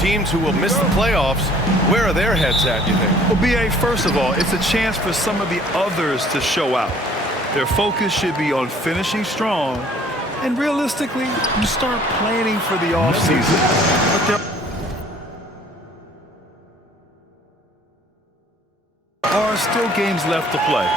teams who will miss the playoffs, where are their heads at, you think? Well, B.A., first of all, it's a chance for some of the others to show out. Their focus should be on finishing strong, and realistically, you start planning for the offseason. But there are still games left to play.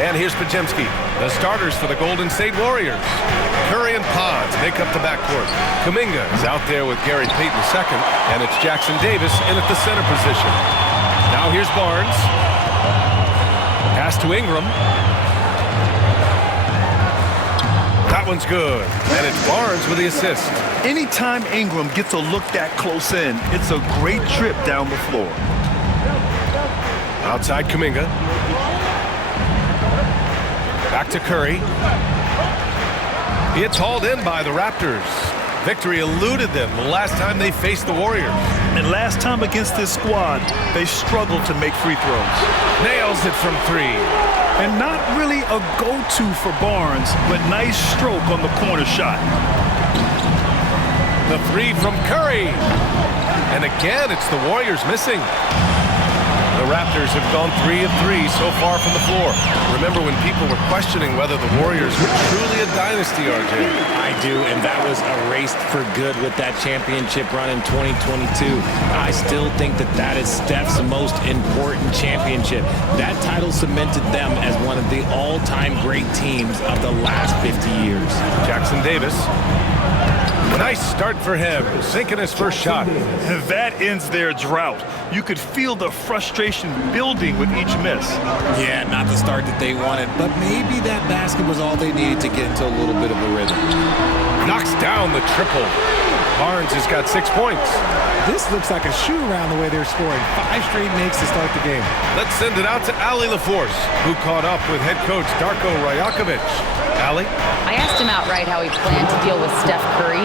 And here's Podziemski. The starters for the Golden State Warriors. Curry and Pods make up the backcourt. Kuminga is out there with Gary Payton second, and it's Jackson Davis in at the center position. Now here's Barnes. Pass to Ingram. That one's good. And it's Barnes with the assist. Anytime Ingram gets a look that close in, it's a great trip down the floor. Outside Kuminga. Back to Curry. It's hauled in by the Raptors. Victory eluded them the last time they faced the Warriors. And last time against this squad, they struggled to make free throws. Nails it from three. And not really a go-to for Barnes, but nice stroke on the corner shot. The three from Curry. And again, it's the Warriors missing. The Raptors have gone 3 of 3 so far from the floor. Remember when people were questioning whether the Warriors were truly a dynasty, RJ? I do, and that was erased for good with that championship run in 2022. I still think that that is Steph's most important championship. That title cemented them as one of the all-time great teams of the last 50 years. Jackson Davis. Nice start for him, sinking his first shot. That ends their drought. You could feel the frustration building with each miss. Yeah, not the start that they wanted, but maybe that basket was all they needed to get into a little bit of a rhythm. Knocks down the triple. Barnes has got 6 points. This looks like a shoot-around the way they're scoring. 5 straight makes to start the game. Let's send it out to Allie LaForce, who caught up with head coach Darko Rajakovic. Allie? I asked him outright how he planned to deal with Steph Curry.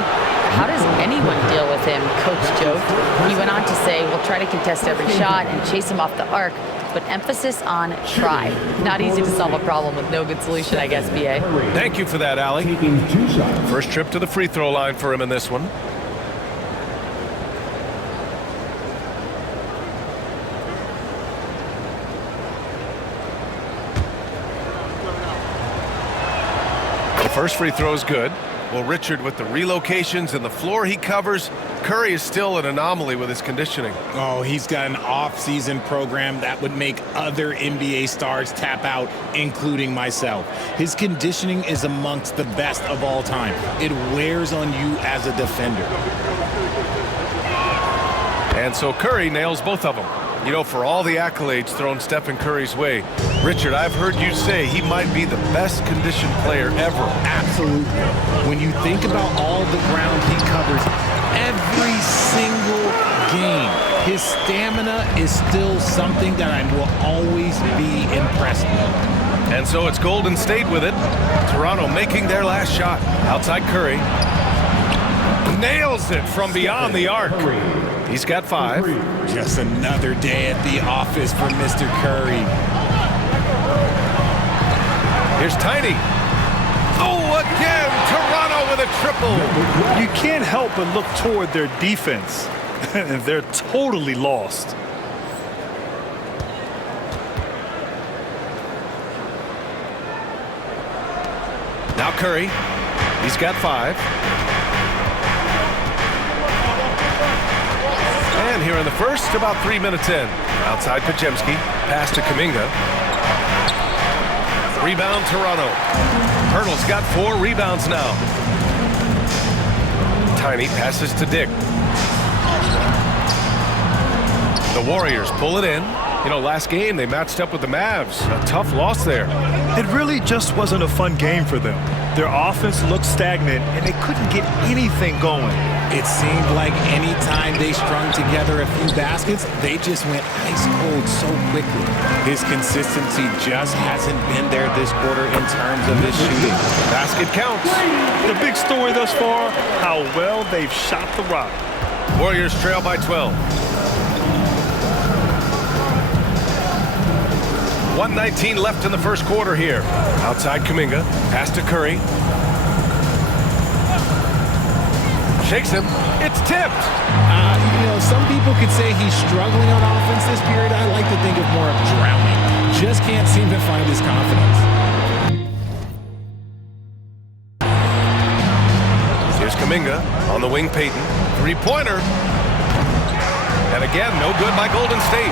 How does anyone deal with him, Coach joked. He went on to say, we'll try to contest every shot and chase him off the arc, but emphasis on try. Not easy to solve a problem with no good solution, I guess, B.A. Thank you for that, Allie. First trip to the free throw line for him in this one. The first free throw is good. Well, Richard, with the relocations and the floor he covers, Curry is still an anomaly with his conditioning. Oh, he's got an off-season program that would make other NBA stars tap out, including myself. His conditioning is amongst the best of all time. It wears on you as a defender. And so Curry nails both of them. You know, for all the accolades thrown Stephen Curry's way, Richard, I've heard you say he might be the best conditioned player ever. Absolutely. When you think about all the ground he covers every single game, his stamina is still something that I will always be impressed with. And so it's Golden State with it. Toronto making their last shot. Outside Curry. Nails it from beyond the arc. He's got 5. Just another day at the office for Mr. Curry. Here's Tiny. Oh, again, Toronto with a triple. You can't help but look toward their defense. They're totally lost. Now Curry. He's got 5. And here in the first, about 3 minutes in. Outside Podziemski. Pass to Kuminga. Rebound Toronto. Hurdle's got 4 rebounds now. Tiny passes to Dick. The Warriors pull it in. You know, last game they matched up with the Mavs. A tough loss there. It really just wasn't a fun game for them. Their offense looked stagnant, and they couldn't get anything going. It seemed like any time they strung together a few baskets, they just went ice cold so quickly. His consistency just hasn't been there this quarter in terms of his shooting. Basket counts. The big story thus far, how well they've shot the rock. Warriors trail by 12. 1:19 left in the first quarter here. Outside Kuminga. Pass to Curry. Shakes him. It's tipped. You know, some people could say he's struggling on offense this period. I like to think of more of drowning. Just can't seem to find his confidence. Here's Kuminga on the wing. Payton. 3-pointer. And again, no good by Golden State.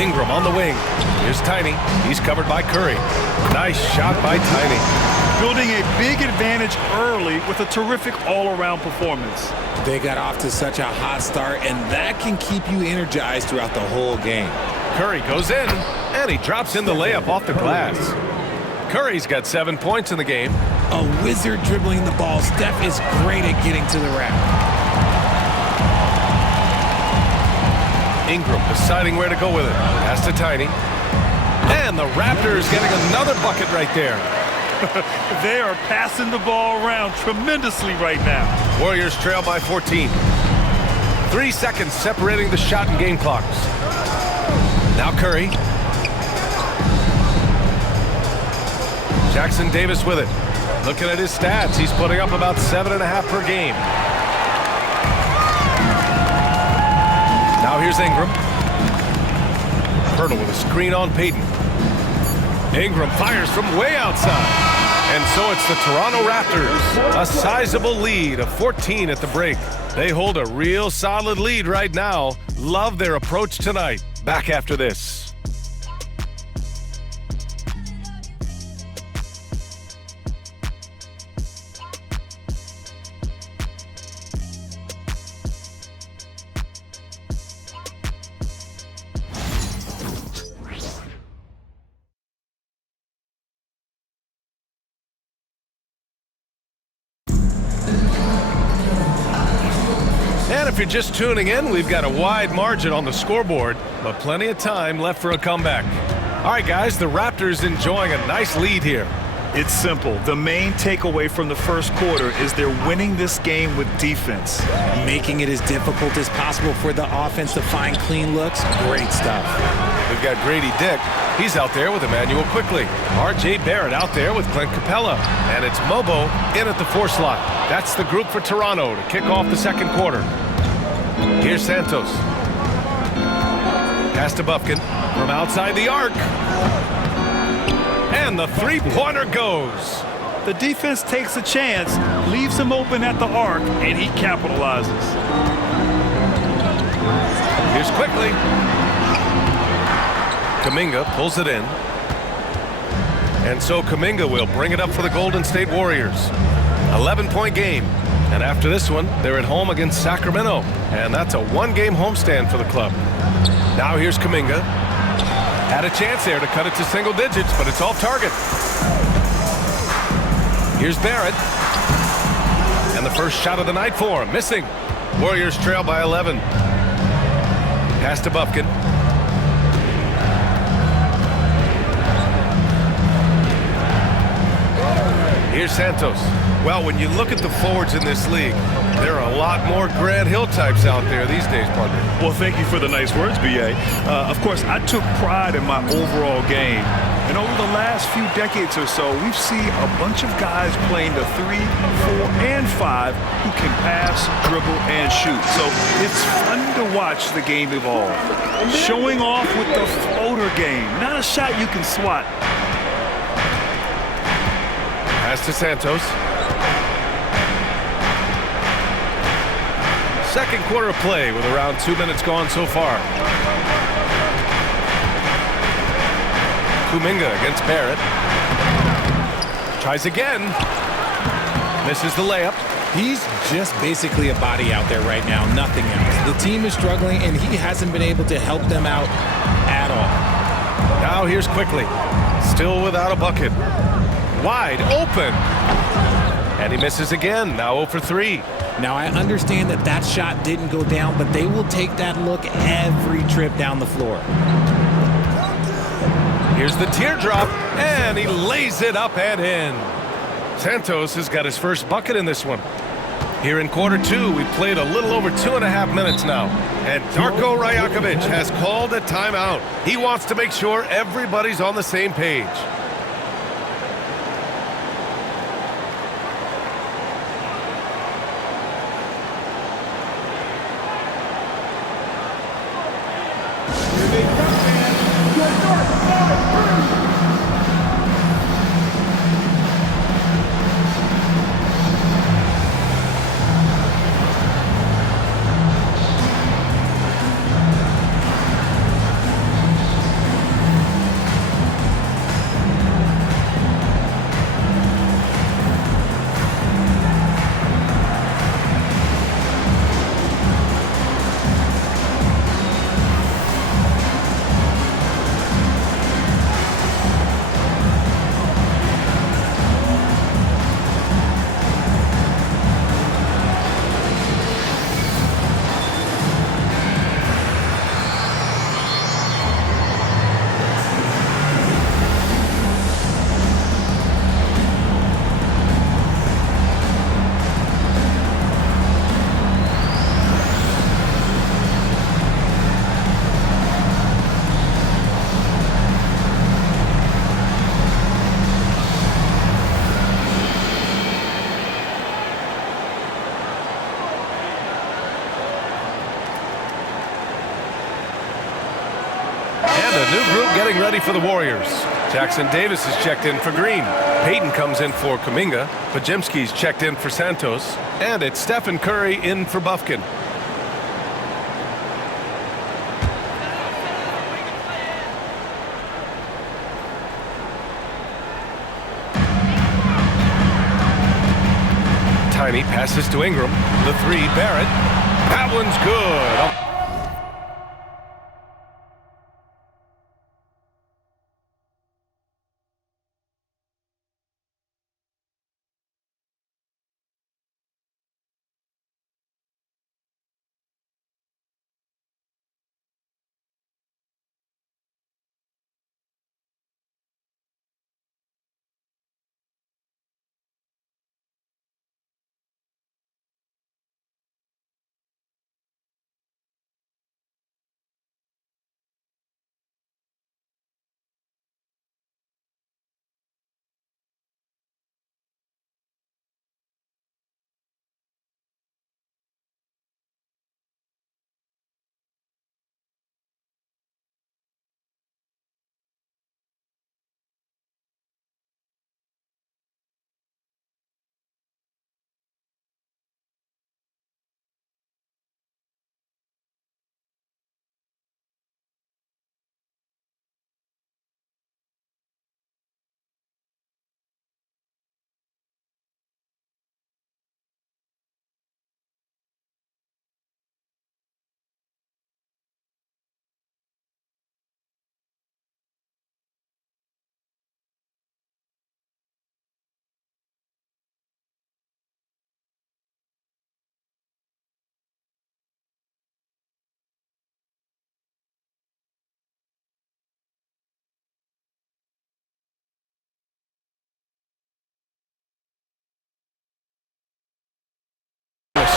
Ingram on the wing. Here's Tiny. He's covered by Curry. Nice shot by Tiny. Building a big advantage early with a terrific all-around performance. They got off to such a hot start, and that can keep you energized throughout the whole game. Curry goes in, and he drops in the layup off the glass. Curry's got 7 points in the game. A wizard dribbling the ball. Steph is great at getting to the rack. Ingram deciding where to go with it. Pass to Tiny. And the Raptors getting another bucket right there. They are passing the ball around tremendously right now. Warriors trail by 14. 3 seconds separating the shot and game clocks. Now Curry. Jackson Davis with it. Looking at his stats, he's putting up about 7.5 per game. Now here's Ingram. Hurdle with a screen on Payton. Ingram fires from way outside. And so it's the Toronto Raptors. A sizable lead of 14 at the break. They hold a real solid lead right now. Love their approach tonight. Back after this. And if you're just tuning in, we've got a wide margin on the scoreboard, but plenty of time left for a comeback. All right, guys, the Raptors enjoying a nice lead here. It's simple. The main takeaway from the first quarter is they're winning this game with defense. Making it as difficult as possible for the offense to find clean looks. Great stuff. We've got Grady Dick. He's out there with Emmanuel Quickly. R.J. Barrett out there with Clint Capella. And it's Mobo in at the 4 slot. That's the group for Toronto to kick off the second quarter. Here's Santos. Pass to Bufkin from outside the arc. And the 3-pointer goes. The defense takes a chance, leaves him open at the arc, and he capitalizes. Here's Quickly. Kuminga pulls it in. And so Kuminga will bring it up for the Golden State Warriors. 11-point game. And after this one, they're at home against Sacramento. And that's a 1-game homestand for the club. Now here's Kuminga. Had a chance there to cut it to single digits, but it's off target. Here's Barrett. And the first shot of the night for him. Missing. Warriors trail by 11. Pass to Bufkin. Here's Santos. Well, when you look at the forwards in this league, there are a lot more Grant Hill types out there these days, partner. Well, thank you for the nice words, B.A. Of course, I took pride in my overall game. And over the last few decades or so, we've seen a bunch of guys playing the 3, 4, and 5 who can pass, dribble, and shoot. So it's fun to watch the game evolve. Showing off with the floater game, not a shot you can swat. Pass to Santos. Second quarter of play with around 2 minutes gone so far. Kuminga against Barrett. Tries again. Misses the layup. He's just basically a body out there right now, nothing else. The team is struggling, and he hasn't been able to help them out at all. Now here's Quickly. Still without a bucket. Wide open. And he misses again. Now 0 for 3. Now, I understand that that shot didn't go down, but they will take that look every trip down the floor. Here's the teardrop, and he lays it up and in. Santos has got his first bucket in this one. Here in quarter 2, we've played a little over 2.5 minutes now. And Darko Rajakovic has called a timeout. He wants to make sure everybody's on the same page. Getting ready for the Warriors. Jackson Davis is checked in for Green. Payton comes in for Kuminga. Podziemski's checked in for Santos. And it's Stephen Curry in for Bufkin. Tiny passes to Ingram. The 3, Barrett. That one's good.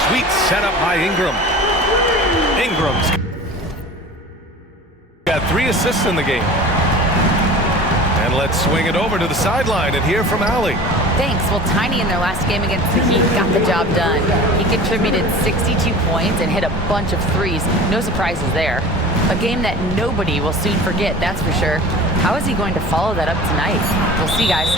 Sweet setup by Ingram. Ingram's got 3 assists in the game. And let's swing it over to the sideline and hear from Allie. Thanks. Well, Tiny in their last game against the Heat got the job done. He contributed 62 points and hit a bunch of threes. No surprises there. A game that nobody will soon forget, that's for sure. How is he going to follow that up tonight? We'll see, guys.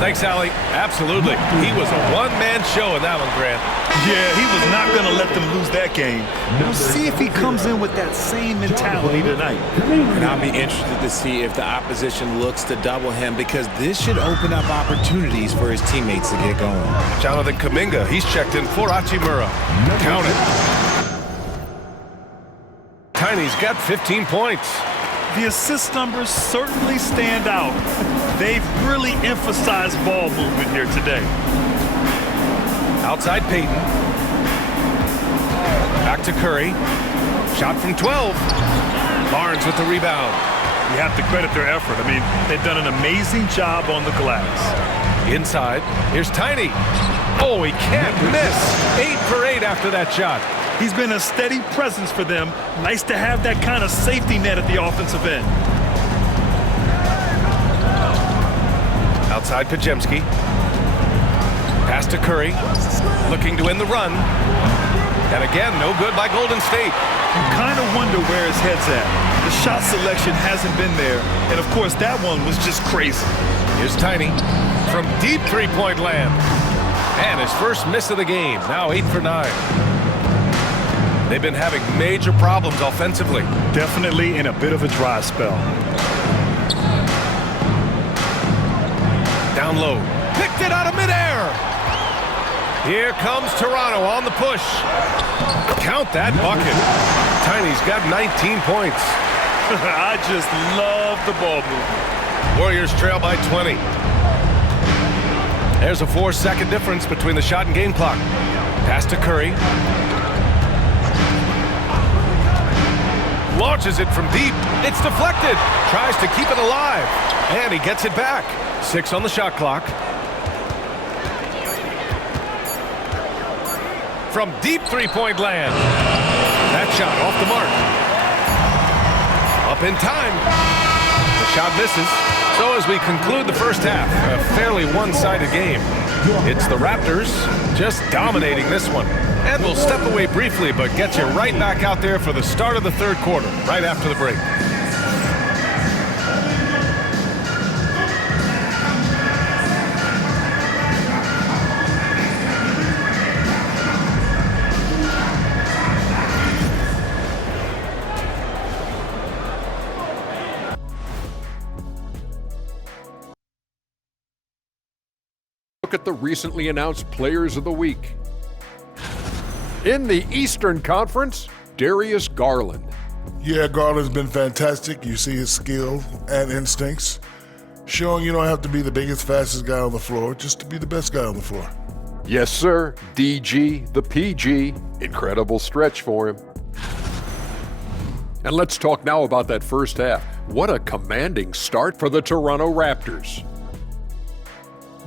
Thanks, Allie. Absolutely. He was a one-man show in that one, Grant. Yeah, he was not going to let them lose that game. We'll see if he comes in with that same mentality tonight. And I'll be interested to see if the opposition looks to double him, because this should open up opportunities for his teammates to get going. Jonathan Kuminga, he's checked in for Hachimura. Count it. Tiny's got 15 points. The assist numbers certainly stand out. They've really emphasized ball movement here today. Outside Payton. Back to Curry. Shot from 12. Barnes with the rebound. You have to credit their effort. I mean, they've done an amazing job on the glass. Inside. Here's Tiny. Oh, he can't miss. 8 for 8 after that shot. He's been a steady presence for them. Nice to have that kind of safety net at the offensive end. Outside Podziemski. Pass to Curry. Looking to win the run. And again, no good by Golden State. You kind of wonder where his head's at. The shot selection hasn't been there. And, of course, that one was just crazy. Here's Tiny from deep three-point land. And his first miss of the game. Now 8 for 9. They've been having major problems offensively. Definitely in a bit of a dry spell. Down low. Picked it out of midair. Here comes Toronto on the push. Count that bucket. Tiny's got 19 points. I just love the ball movement. Warriors trail by 20. There's a 4-second difference between the shot and game clock. Pass to Curry. Launches it from deep. It's deflected. Tries to keep it alive. And he gets it back. 6 on the shot clock. From deep three-point land. That shot off the mark. Up in time. The shot misses. So as we conclude the first half, a fairly one-sided game. It's the Raptors just dominating this one. And we'll step away briefly, but get you right back out there for the start of the third quarter, right after the break. Look at the recently announced Players of the Week. In the Eastern Conference, Darius Garland. Yeah, Garland's been fantastic. You see his skill and instincts, showing you don't have to be the biggest, fastest guy on the floor, just to be the best guy on the floor. Yes, sir. DG, the PG. Incredible stretch for him. And let's talk now about that first half. What a commanding start for the Toronto Raptors.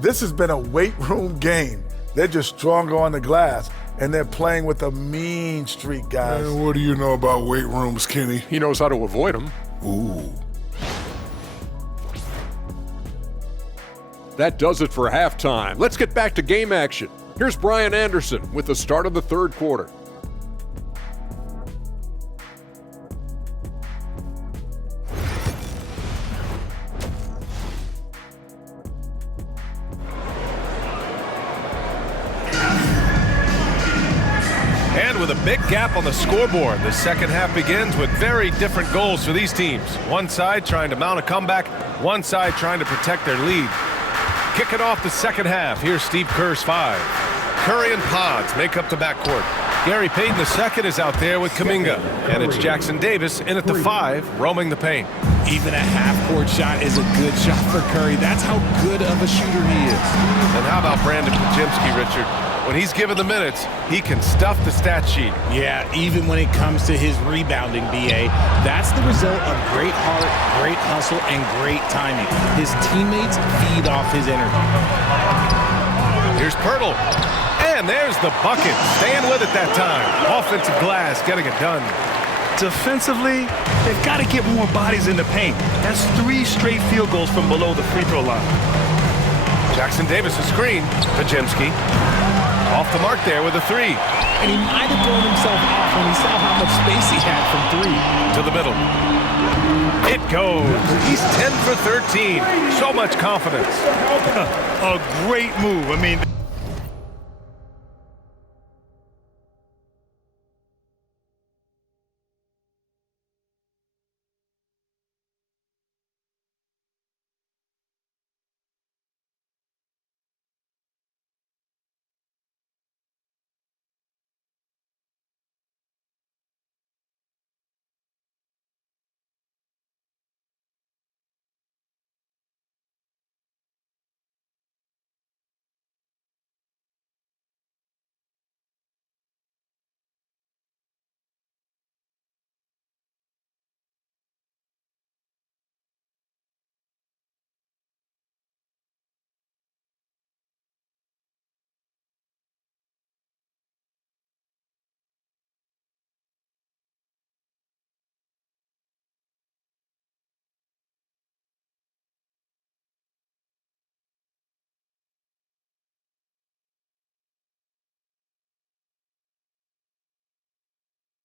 This has been a weight room game. They're just stronger on the glass, and they're playing with a mean streak, guys. Man, what do you know about weight rooms, Kenny? He knows how to avoid them. Ooh. That does it for halftime. Let's get back to game action. Here's Brian Anderson with the start of the third quarter. And with a big gap on the scoreboard, the second half begins with very different goals for these teams. One side trying to mount a comeback, one side trying to protect their lead. Kicking off the second half, here's Steve Kerr's 5. Curry and Pods make up the backcourt. Gary Payton II is out there with Kuminga. And it's Jackson Davis in at the 5, roaming the paint. Even a half-court shot is a good shot for Curry. That's how good of a shooter he is. And how about Brandon Podziemski, Richard? When he's given the minutes, he can stuff the stat sheet. Yeah, even when it comes to his rebounding, B.A., that's the result of great heart, great hustle, and great timing. His teammates feed off his energy. Here's Pirtle. And there's the bucket. Staying with it that time. Offensive glass getting it done. Defensively, they've got to get more bodies in the paint. That's 3 straight field goals from below the free throw line. Jackson Davis, a screen. Pajemski off the mark there with a 3. And he might have thrown himself off when he saw how much space he had from 3. To the middle. It goes. He's 10 for 13. So much confidence. A great move. I mean,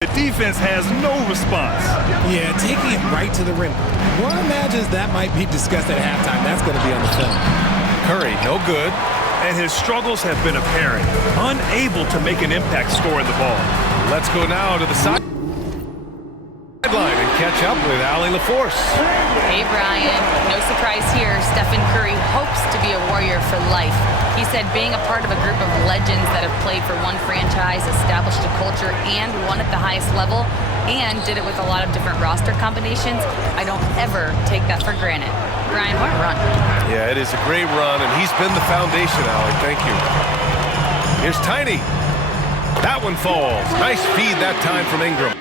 the defense has no response. Yeah, taking it right to the rim. One imagines that might be discussed at halftime. That's going to be on the film. Curry, no good. And his struggles have been apparent. Unable to make an impact scoring the ball. Let's go now to the sideline and catch up with Allie LaForce. Hey, Brian. No surprise here. Stephen Curry hopes to be a Warrior for life. He said being a part of a group of legends that have played for one franchise, established a culture, and won at the highest level, and did it with a lot of different roster combinations, I don't ever take that for granted. Brian, what a run. Yeah, it is a great run, and he's been the foundation, Allie. Thank you. Here's Tiny. That one falls. Nice feed that time from Ingram.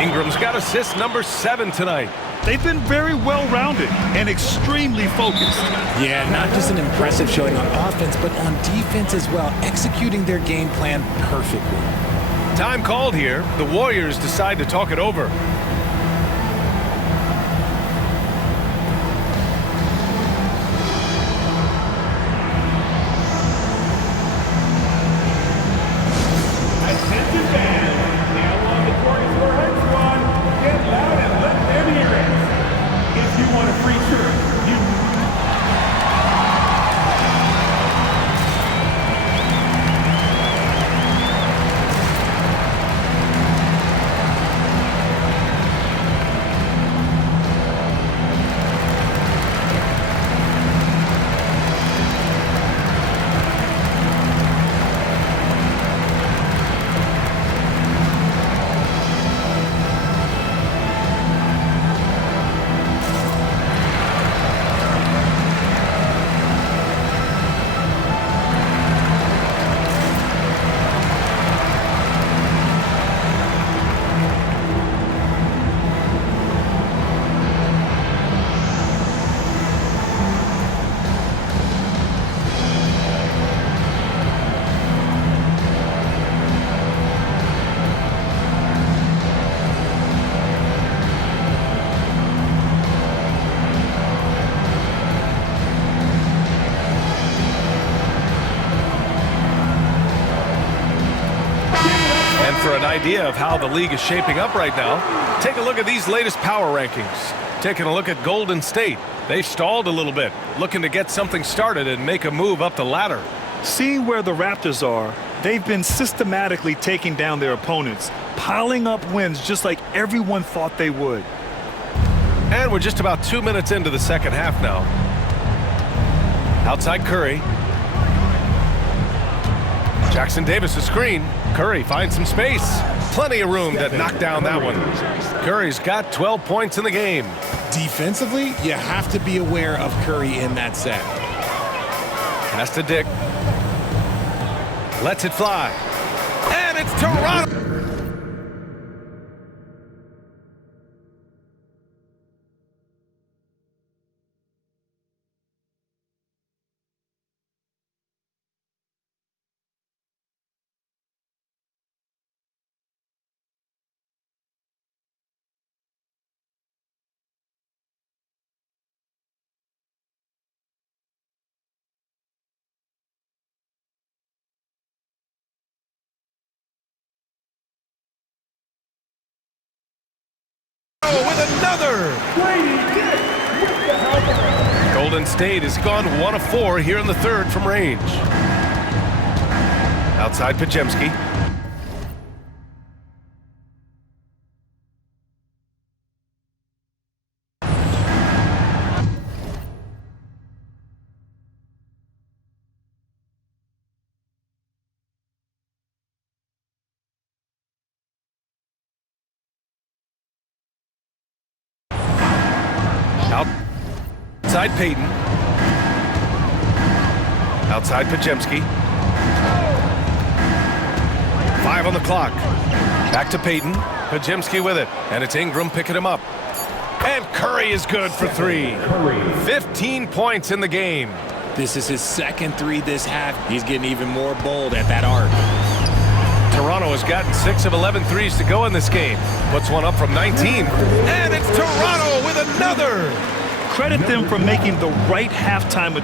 Ingram's got assist number 7 tonight. They've been very well-rounded and extremely focused. Yeah, not just an impressive showing on offense, but on defense as well, executing their game plan perfectly. Time called here. The Warriors decide to talk it over. For an idea of how the league is shaping up right now, take a look at these latest power rankings. Taking a look at Golden State. They've stalled a little bit, looking to get something started and make a move up the ladder. Seeing where the Raptors are, they've been systematically taking down their opponents, piling up wins just like everyone thought they would. And we're just about 2 minutes into the second half now. Outside Curry. Jackson Davis a screen. Curry finds some space. Plenty of room to knock down that one. Curry's got 12 points in the game. Defensively, you have to be aware of Curry in that set. Pass to Dick. Lets it fly. And it's Toronto. With another. Golden State has gone 1 of 4 here in the third from range. Outside Podziemski. Outside Payton. Outside Podziemski. 5 on the clock. Back to Payton. Podziemski with it. And it's Ingram picking him up. And Curry is good for 3. 15 points in the game. This is his second 3 this half. He's getting even more bold at that arc. Toronto has gotten 6 of 11 threes to go in this game. Puts one up from 19. And it's Toronto with another. Credit them for making the right halftime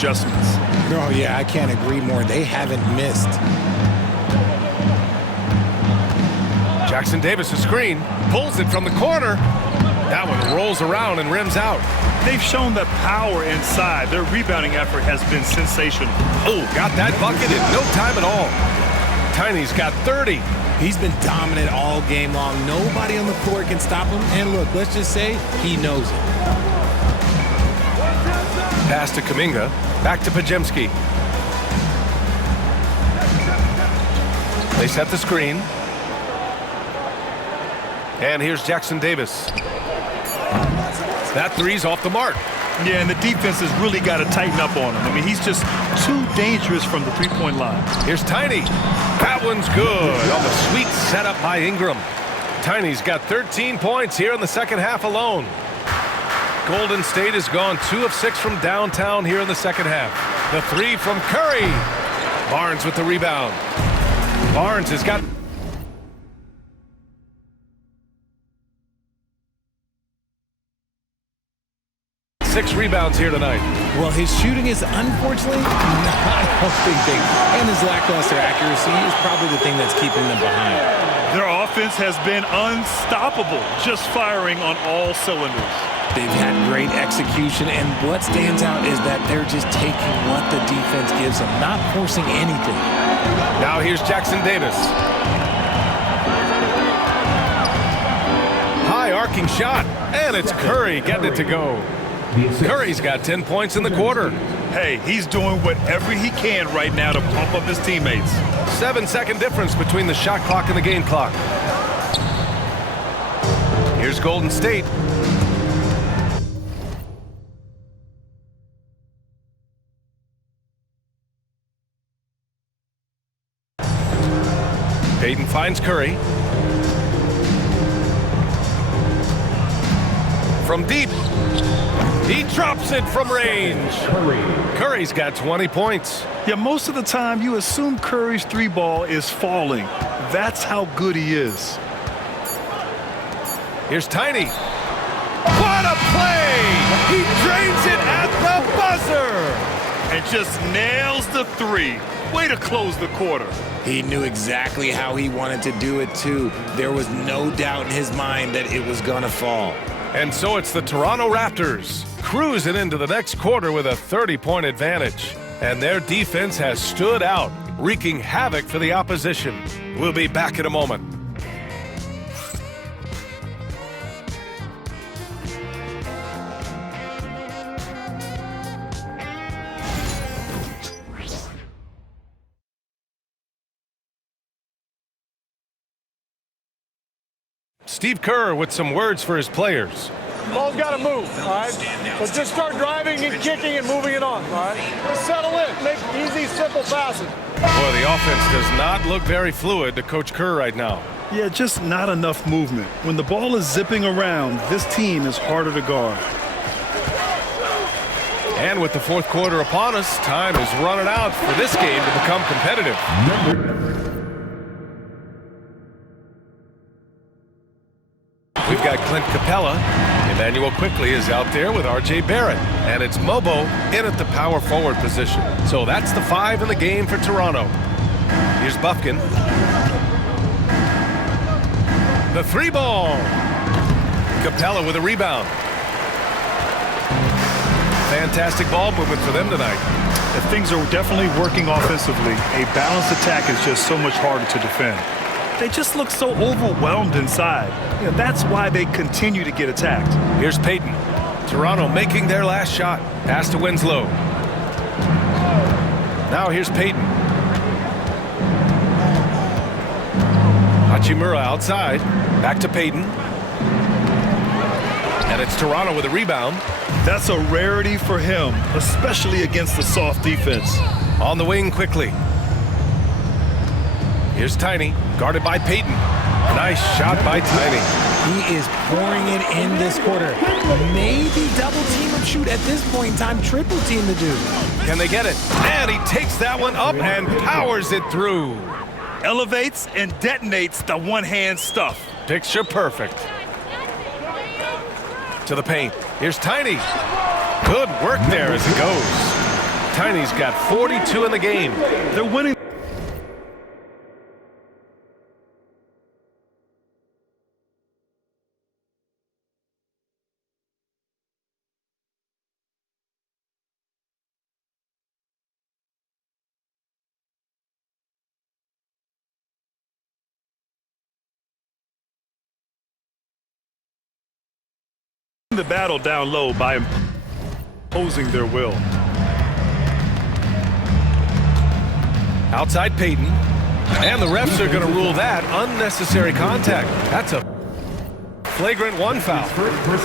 adjustments. Oh, yeah, I can't agree more. They haven't missed. Jackson Davis, a screen, pulls it from the corner. That one rolls around and rims out. They've shown that power inside. Their rebounding effort has been sensational. Oh, got that bucket in no time at all. Tiny's got 30. He's been dominant all game long. Nobody on the floor can stop him. And look, let's just say he knows it. Pass to Kuminga. Back to Podziemski. They set the screen. And here's Jackson Davis. That three's off the mark. Yeah, and the defense has really got to tighten up on him. I mean, he's just too dangerous from the three-point line. Here's Tiny. That one's good on the sweet setup by Ingram. Tiny's got 13 points here in the second half alone. Golden State has gone 2 of 6 from downtown here in the second half. The three from Curry. Barnes with the rebound. Barnes has got 6 rebounds here tonight. Well, his shooting is unfortunately not helping things. And his lackluster accuracy is probably the thing that's keeping them behind. Their offense has been unstoppable, just firing on all cylinders. They've had great execution, and what stands out is that they're just taking what the defense gives them, not forcing anything. Now here's Jackson Davis. High arcing shot, and it's Curry getting it to go. Curry's got 10 points in the quarter. Hey, he's doing whatever he can right now to pump up his teammates. 7-second difference between the shot clock and the game clock. Here's Golden State. Payton finds Curry. From deep. He drops it from range. Curry's got 20 points. Yeah, most of the time you assume Curry's three ball is falling. That's how good he is. Here's Tiny. What a play! He drains it at the buzzer! And just nails the three. Way to close the quarter. He knew exactly how he wanted to do it, too. There was no doubt in his mind that it was going to fall. And so it's the Toronto Raptors cruising into the next quarter with a 30-point advantage. And their defense has stood out, wreaking havoc for the opposition. We'll be back in a moment. Steve Kerr with some words for his players. Ball's got to move, all right? So just start driving and kicking and moving it on, all right? Just settle in. Make easy, simple passes. Boy, the offense does not look very fluid to Coach Kerr right now. Yeah, just not enough movement. When the ball is zipping around, this team is harder to guard. And with the fourth quarter upon us, time is running out for this game to become competitive. We've got Clint Capella. Emmanuel Quickley is out there with R.J. Barrett. And it's Mobo in at the power forward position. So that's the 5 in the game for Toronto. Here's Bufkin. The 3 ball. Capella with a rebound. Fantastic ball movement for them tonight. If things are definitely working offensively, a balanced attack is just so much harder to defend. They just look so overwhelmed inside. You know, that's why they continue to get attacked. Here's Payton. Toronto making their last shot. Pass to Winslow. Now here's Payton. Hachimura outside. Back to Payton. And it's Toronto with a rebound. That's a rarity for him, especially against the soft defense. On the wing quickly. Here's Tiny, guarded by Payton. Nice shot by Tiny. He is pouring it in this quarter. Maybe double team or shoot at this point in time, triple team the dude. Can they get it? And he takes that one up and powers it through. Elevates and detonates the one-hand stuff. Picture perfect. To the paint. Here's Tiny. Good work there as it goes. Tiny's got 42 in the game. They're winning. The battle down low by imposing their will. Outside Payton. And the refs are going to rule that unnecessary contact. That's a flagrant 1 foul.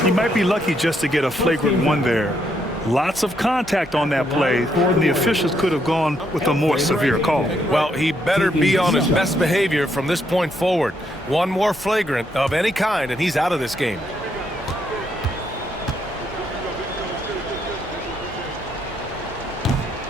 He might be lucky just to get a flagrant 1 there. Lots of contact on that play, and the officials could have gone with a more severe call. Well, he better be on his best behavior from this point forward. One more flagrant of any kind, and he's out of this game.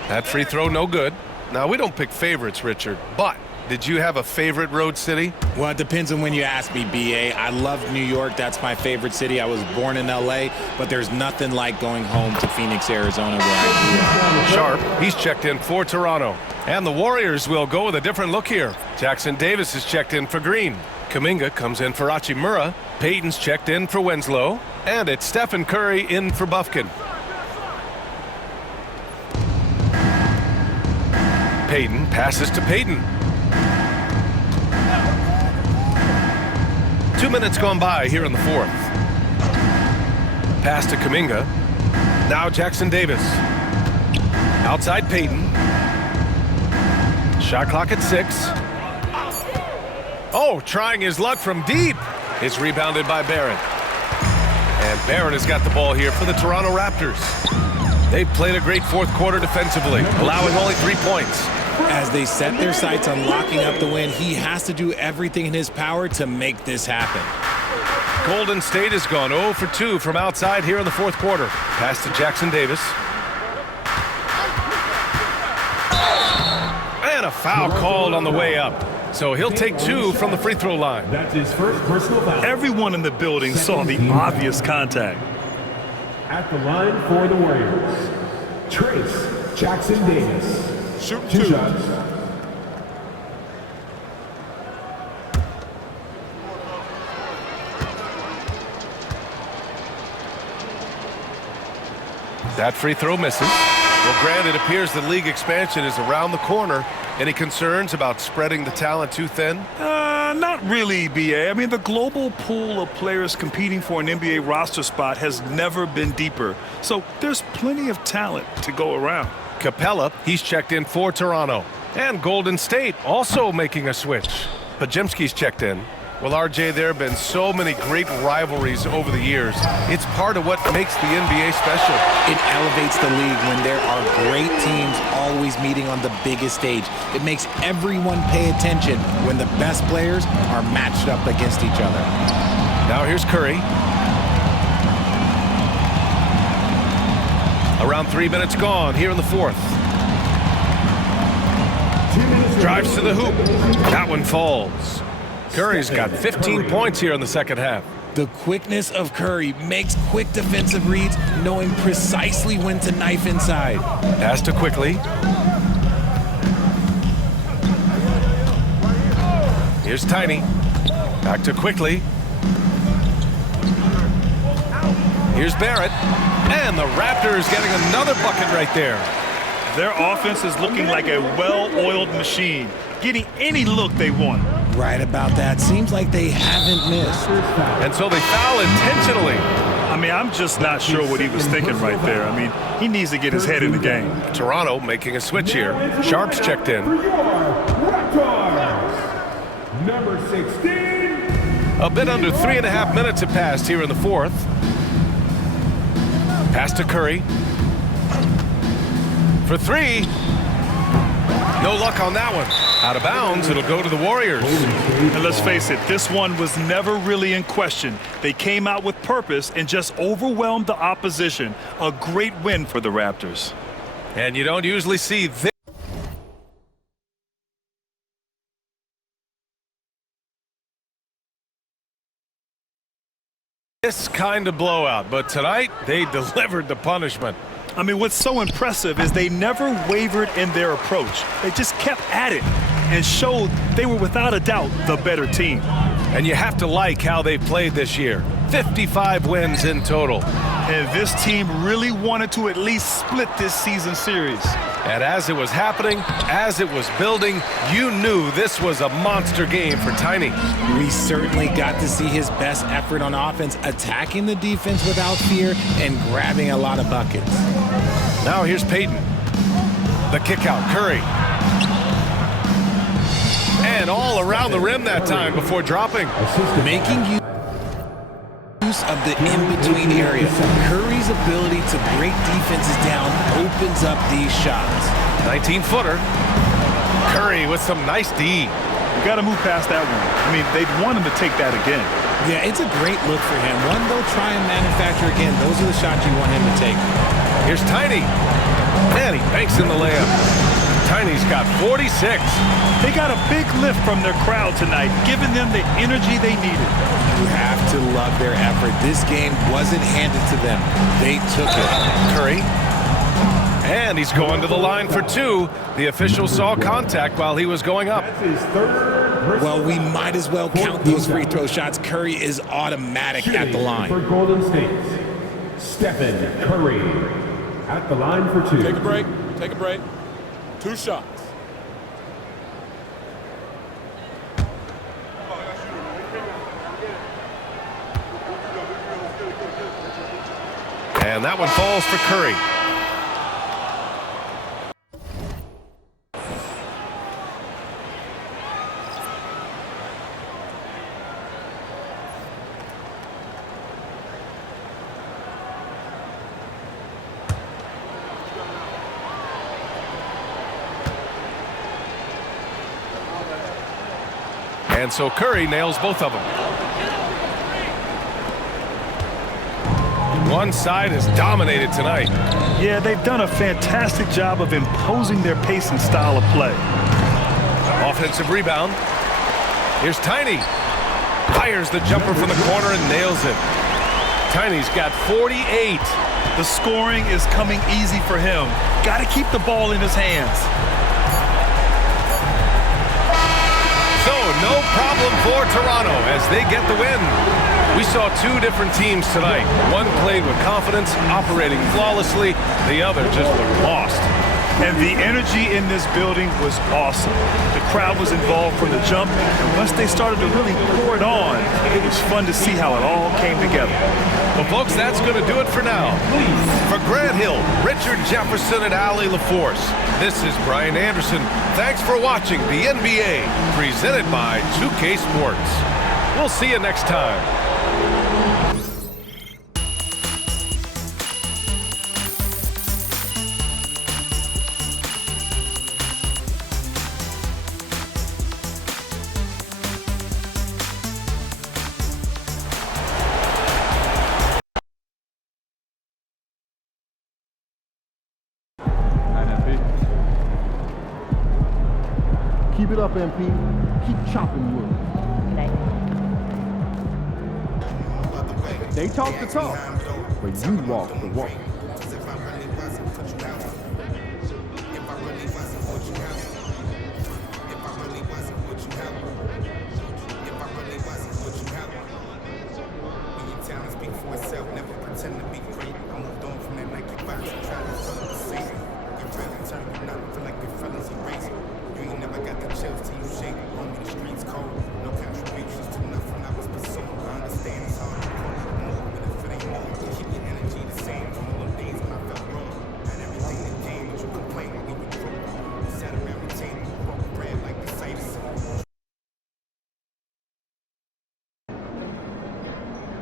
That free throw, no good. Now, we don't pick favorites, Richard, but did you have a favorite road city? Well, it depends on when you ask me, B.A. I love New York. That's my favorite city. I was born in L.A., but there's nothing like going home to Phoenix, Arizona, where I grew up. Sharp, he's checked in for Toronto. And the Warriors will go with a different look here. Jackson Davis is checked in for Green. Kuminga comes in for Hachimura. Payton's checked in for Winslow. And it's Stephen Curry in for Bufkin. Payton passes to Payton. 2 minutes gone by here in the fourth. Pass to Kuminga. Now Jackson Davis. Outside Payton. Shot clock at 6. Oh, trying his luck from deep. It's rebounded by Barrett. And Barrett has got the ball here for the Toronto Raptors. They've played a great fourth quarter defensively, allowing only 3 points. As they set their sights on locking up the win, he has to do everything in his power to make this happen. Golden State has gone 0 for 2 from outside here in the fourth quarter. Pass to Jackson Davis. And a foul called on the way up. So he'll take 2 from the free throw line. That's his first personal foul. Everyone in the building saw the obvious contact. At the line for the Warriors, Trace Jackson Davis. Shoot 2 2. shots. That free throw misses. Well, Grant, it appears the league expansion is around the corner. Any concerns about spreading the talent too thin? Not really, B.A. I mean, the global pool of players competing for an NBA roster spot has never been deeper. So there's plenty of talent to go around. Capella, he's checked in for Toronto. And Golden State also making a switch. Podziemski's checked in. Well, RJ, there have been so many great rivalries over the years. It's part of what makes the NBA special. It elevates the league when there are great teams always meeting on the biggest stage. It makes everyone pay attention when the best players are matched up against each other. Now here's Curry. Around 3 minutes gone here in the fourth. Drives to the hoop. That one falls. Curry's got 15 points here in the second half. The quickness of Curry makes quick defensive reads, knowing precisely when to knife inside. Pass to Quickly. Here's Tiny. Back to Quickly. Here's Barrett. And the Raptors getting another bucket right there. Their offense is looking like a well-oiled machine, getting any look they want. Right about that. Seems like they haven't missed. And so they foul intentionally. I mean, I'm just not sure what he was thinking right there. I mean, he needs to get his head in the game. Toronto making a switch here. Sharp's checked in. Number 16. A bit under 3.5 minutes have passed here in the fourth. Pass to Curry. For 3. No luck on that one. Out of bounds, it'll go to the Warriors. And let's face it, this one was never really in question. They came out with purpose and just overwhelmed the opposition. A great win for the Raptors. And you don't usually see this kind of blowout, but tonight they delivered the punishment. I mean, what's so impressive is they never wavered in their approach. They just kept at it and showed they were without a doubt the better team. And you have to like how they played this year. 55 wins in total. And this team really wanted to at least split this season series. And as it was happening, as it was building, you knew this was a monster game for Tiny. We certainly got to see his best effort on offense, attacking the defense without fear and grabbing a lot of buckets. Now here's Payton. The kick out, Curry. And all around the rim that time before dropping. Making use of the in-between area. Curry's ability to break defenses down opens up these shots. 19-footer. Curry with some nice D. You got to move past that one. I mean, they'd want him to take that again. Yeah, it's a great look for him. One they'll try and manufacture again. Those are the shots you want him to take. Here's Tiny. Man, he banks in the layup. Tiny's got 46. They got a big lift from their crowd tonight, giving them the energy they needed. You have to love their effort. This game wasn't handed to them. They took it. Curry. And he's going to the line for two. The official saw contact while he was going up. Well, we might as well count those free throw shots. Curry is automatic at the line. For Golden State, Stephen Curry at the line for two. Take a break. Take a break. 2 shots. And that one falls for Curry. And so Curry nails both of them. One side is dominated tonight. Yeah, they've done a fantastic job of imposing their pace and style of play. Offensive rebound. Here's Tiny. Fires the jumper from the corner and nails it. Tiny's got 48. The scoring is coming easy for him. Got to keep the ball in his hands. So no problem for Toronto as they get the win. We saw 2 different teams tonight. One played with confidence, operating flawlessly. The other just looked lost. And the energy in this building was awesome. The crowd was involved from the jump, and once they started to really pour it on, it was fun to see how it all came together. Well, folks, that's going to do it for now. For Grant Hill, Richard Jefferson, and Allie LaForce, this is Brian Anderson. Thanks for watching the NBA, presented by 2K Sports. We'll see you next time. Keep it up, MP. Keep chopping wood. They talk the talk, but you walk the walk.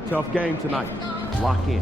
Tough game tonight. Lock in.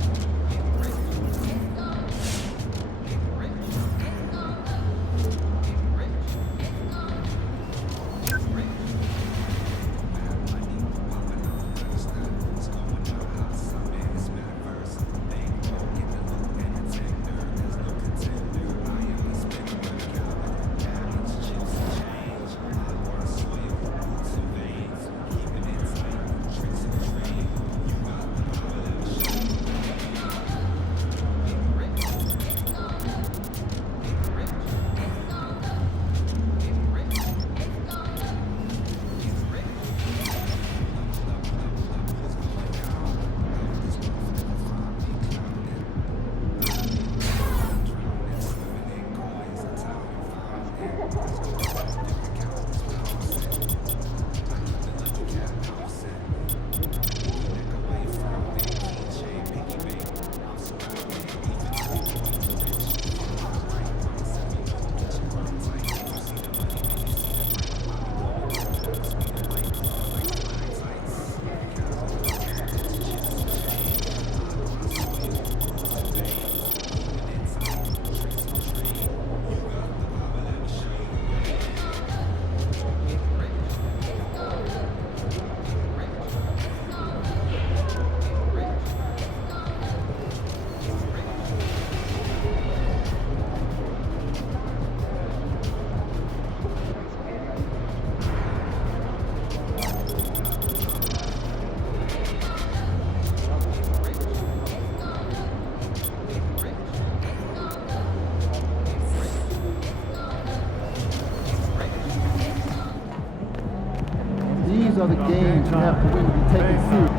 points you have to win to be taken seriously.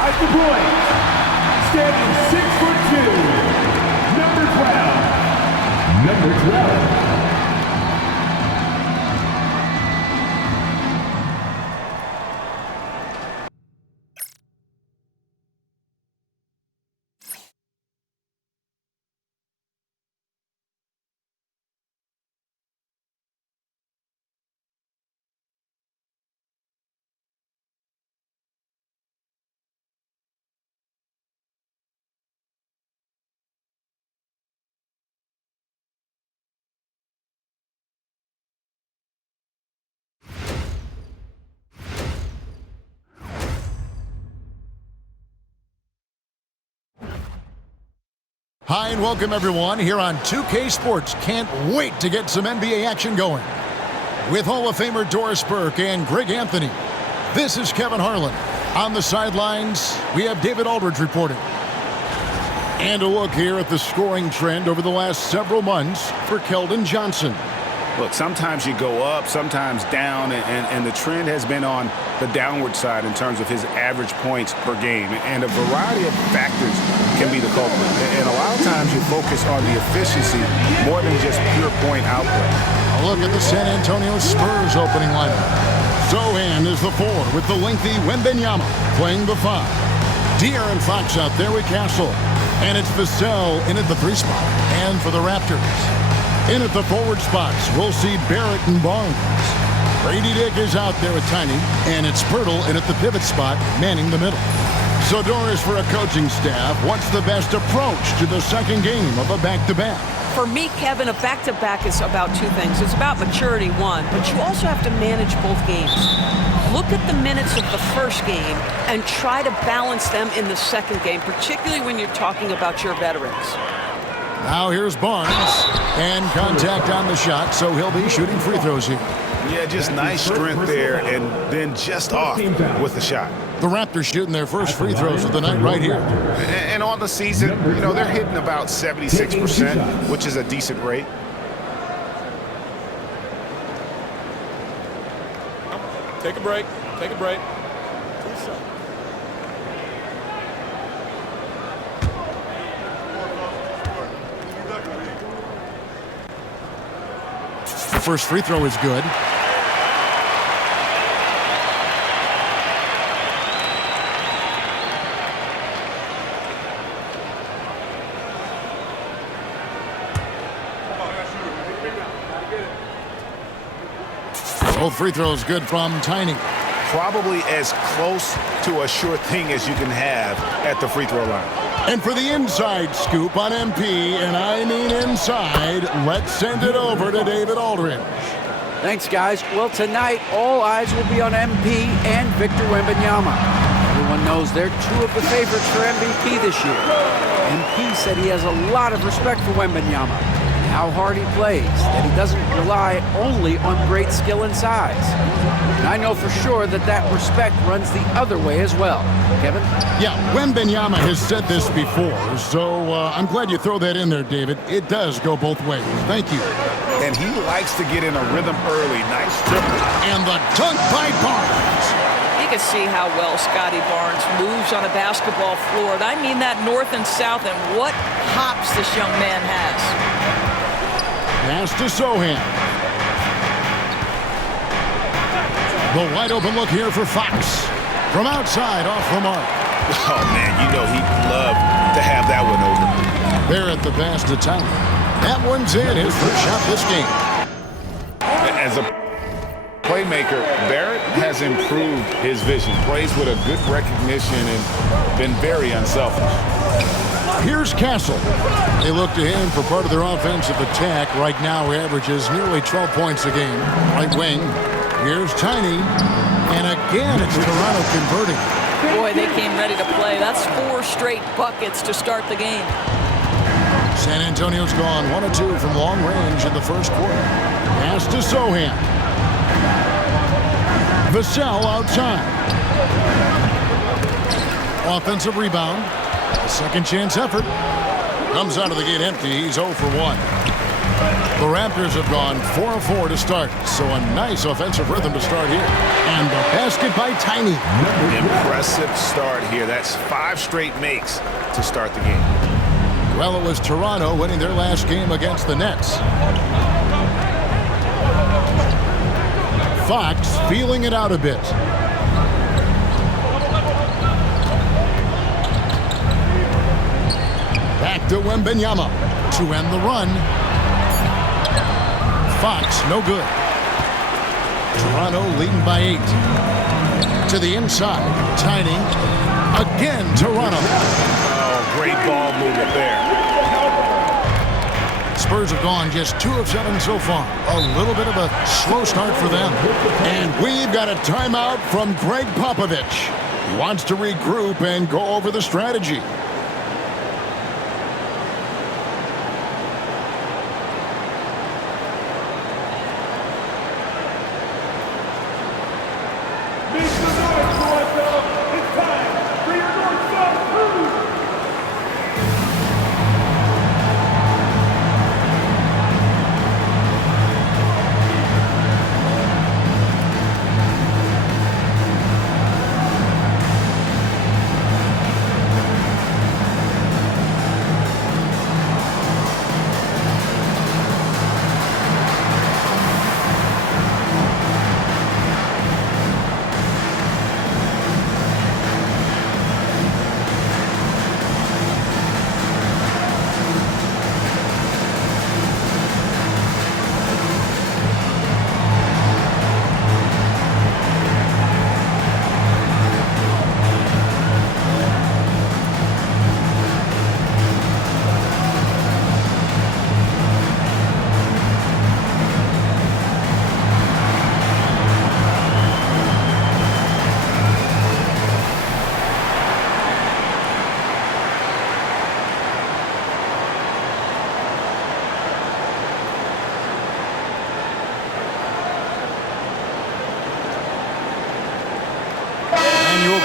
At the point, standing 6'2", number 12. Hi and welcome everyone here on 2K Sports. Can't wait to get some NBA action going. With Hall of Famer Doris Burke and Greg Anthony, this is Kevin Harlan. On the sidelines, we have David Aldridge reporting. And a look here at the scoring trend over the last several months for Keldon Johnson. Look, sometimes you go up, sometimes down, and the trend has been on the downward side in terms of his average points per game. And a variety of factors can be the culprit. And a lot of times you focus on the efficiency more than just pure point output. A look at the San Antonio Spurs opening lineup. Zohan is the 4 with the lengthy Wembanyama playing the 5. De'Aaron Fox out there with Castle. And it's Vassell in at the 3 spot. And for the Raptors, in at the forward spots, we'll see Barrett and Barnes. Brady Dick is out there with Tiny, and it's Pirtle in at the pivot spot, manning the middle. So Doris, for a coaching staff, what's the best approach to the second game of a back-to-back? For me, Kevin, a back-to-back is about 2 things. It's about maturity, 1, but you also have to manage both games. Look at the minutes of the first game and try to balance them in the second game, particularly when you're talking about your veterans. Now here's Barnes, and contact on the shot, so he'll be shooting free throws here. Yeah, just nice strength there, and then just off with the shot. The Raptors shooting their first free throws of the night right here. And on the season, you know, they're hitting about 76%, which is a decent rate. Take a break. Take a break. 2 shots. The first free throw is good. Both free throws good from Tiny. Probably as close to a sure thing as you can have at the free throw line. And for the inside scoop on MP, and I mean inside, let's send it over to David Aldridge. Thanks, guys. Well, tonight, all eyes will be on MP and Victor Wembanyama. Everyone knows they're 2 of the favorites for MVP this year. MP said he has a lot of respect for Wembanyama, how hard he plays, that he doesn't rely only on great skill and size. And I know for sure that that respect runs the other way as well. Kevin? Yeah, Wembanyama has said this before, so I'm glad you throw that in there, David. It does go both ways. Thank you. And he likes to get in a rhythm early. Nice triple. And the dunk by Barnes. You can see how well Scotty Barnes moves on a basketball floor. And I mean that north and south, and what hops this young man has. Pass to Zohan. The wide open look here for Fox. From outside, off the mark. Oh, man, you know he'd love to have that one over. There at the pass to Tyler. That one's in, his first shot this game. As a playmaker, Barrett has improved his vision, plays with a good recognition and been very unselfish. Here's Castle. They look to him for part of their offensive attack. Right now, he averages nearly 12 points a game. Right wing. Here's Tiny. And again, it's Toronto converting. Boy, they came ready to play. That's 4 straight buckets to start the game. San Antonio's gone 1 of 2 from long range in the first quarter. Pass to Sochan. Vassell outside. Offensive rebound. A second chance effort. Comes out of the gate empty. He's 0 for 1. The Raptors have gone 4 of 4 to start. So a nice offensive rhythm to start here. And the basket by Tiny. Impressive start here. That's 5 straight makes to start the game. Well, it was Toronto winning their last game against the Nets. Fox feeling it out a bit. Back to Wembanyama to end the run. Fox, no good. Toronto leading by 8. To the inside, Tiny. Again, Toronto. Oh, great ball movement there. Spurs have gone just 2 of 7 so far. A little bit of a slow start for them. And we've got a timeout from Greg Popovich. He wants to regroup and go over the strategy.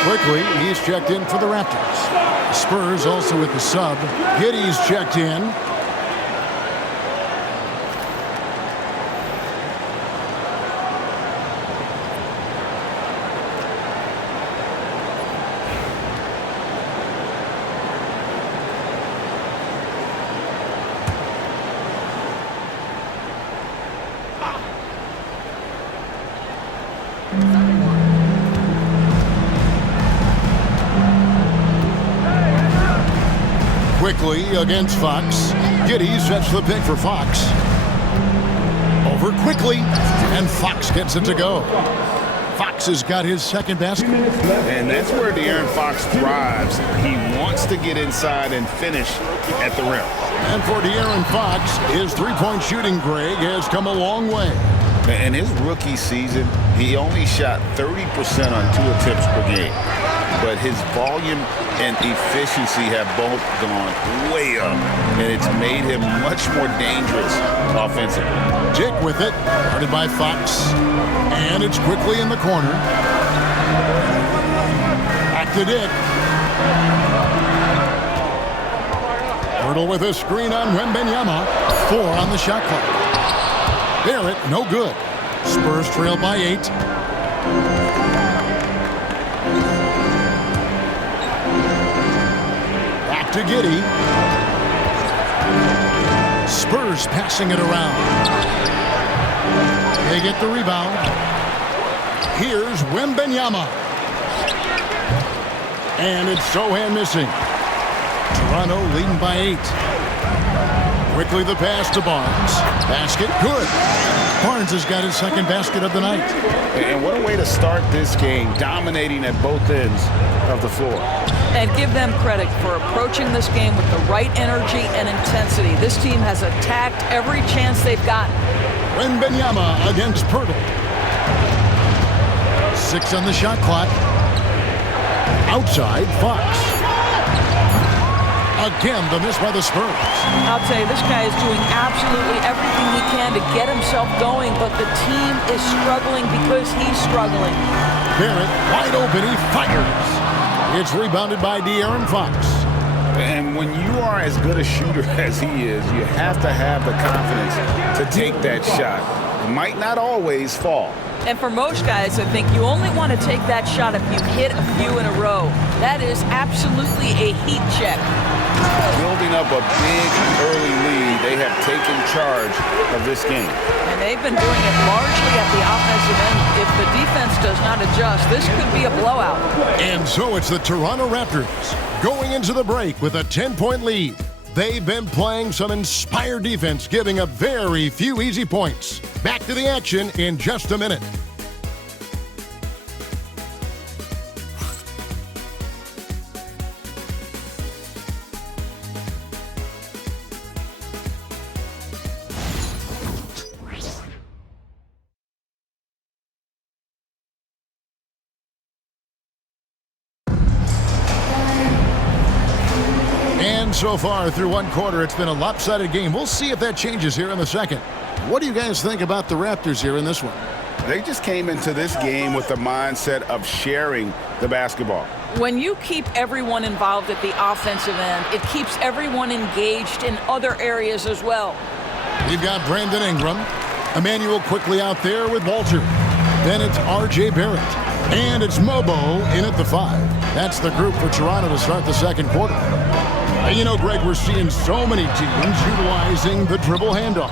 Quickly, he's checked in for the Raptors. Spurs also with the sub. Giddey's checked in. Quickly against Fox. Giddey sets the pick for Fox. Over quickly, and Fox gets it to go. Fox has got his second basket. And that's where De'Aaron Fox thrives. He wants to get inside and finish at the rim. And for De'Aaron Fox, his three-point shooting, Greg, has come a long way. In his rookie season, he only shot 30% on 2 attempts per game. But his volume and efficiency have both gone way up, and it's made him much more dangerous offensively. Dick with it, guarded by Fox, and it's quickly in the corner. Back to Dick. Hurdle with a screen on Wembanyama. 4 on the shot clock. Barrett, no good. Spurs trail by 8. Back to Giddey. Spurs passing it around. They get the rebound. Here's Wembanyama. And it's Sochan missing. Toronto leading by 8. Quickly the pass to Barnes. Basket good. Barnes has got his second basket of the night. And what a way to start this game, dominating at both ends of the floor. And give them credit for approaching this game with the right energy and intensity. This team has attacked every chance they've gotten. Wembanyama against Poeltl. 6 on the shot clock. Outside, Fox. Again, the miss by the Spurs. I'll tell you, this guy is doing absolutely everything he can to get himself going, but the team is struggling because he's struggling. Barrett, wide open, he fires. It's rebounded by De'Aaron Fox. And when you are as good a shooter as he is, you have to have the confidence to take that shot. It might not always fall. And for most guys, I think you only want to take that shot if you hit a few in a row. That is absolutely a heat check. Building up a big early lead, they have taken charge of this game. And they've been doing it largely at the offensive end. If the defense does not adjust, this could be a blowout. And so it's the Toronto Raptors going into the break with a 10-point lead. They've been playing some inspired defense, giving up very few easy points. Back to the action in just a minute. So far through one quarter, it's been a lopsided game. We'll see if that changes here in the second. What do you guys think about the Raptors here in this one? They just came into this game with the mindset of sharing the basketball. When you keep everyone involved at the offensive end, it keeps everyone engaged in other areas as well. We've got Brandon Ingram. Emmanuel quickly out there with Walter. Then it's R.J. Barrett. And it's Mobo in at the 5. That's the group for Toronto to start the second quarter. You know, Greg, we're seeing so many teams utilizing the dribble handoff.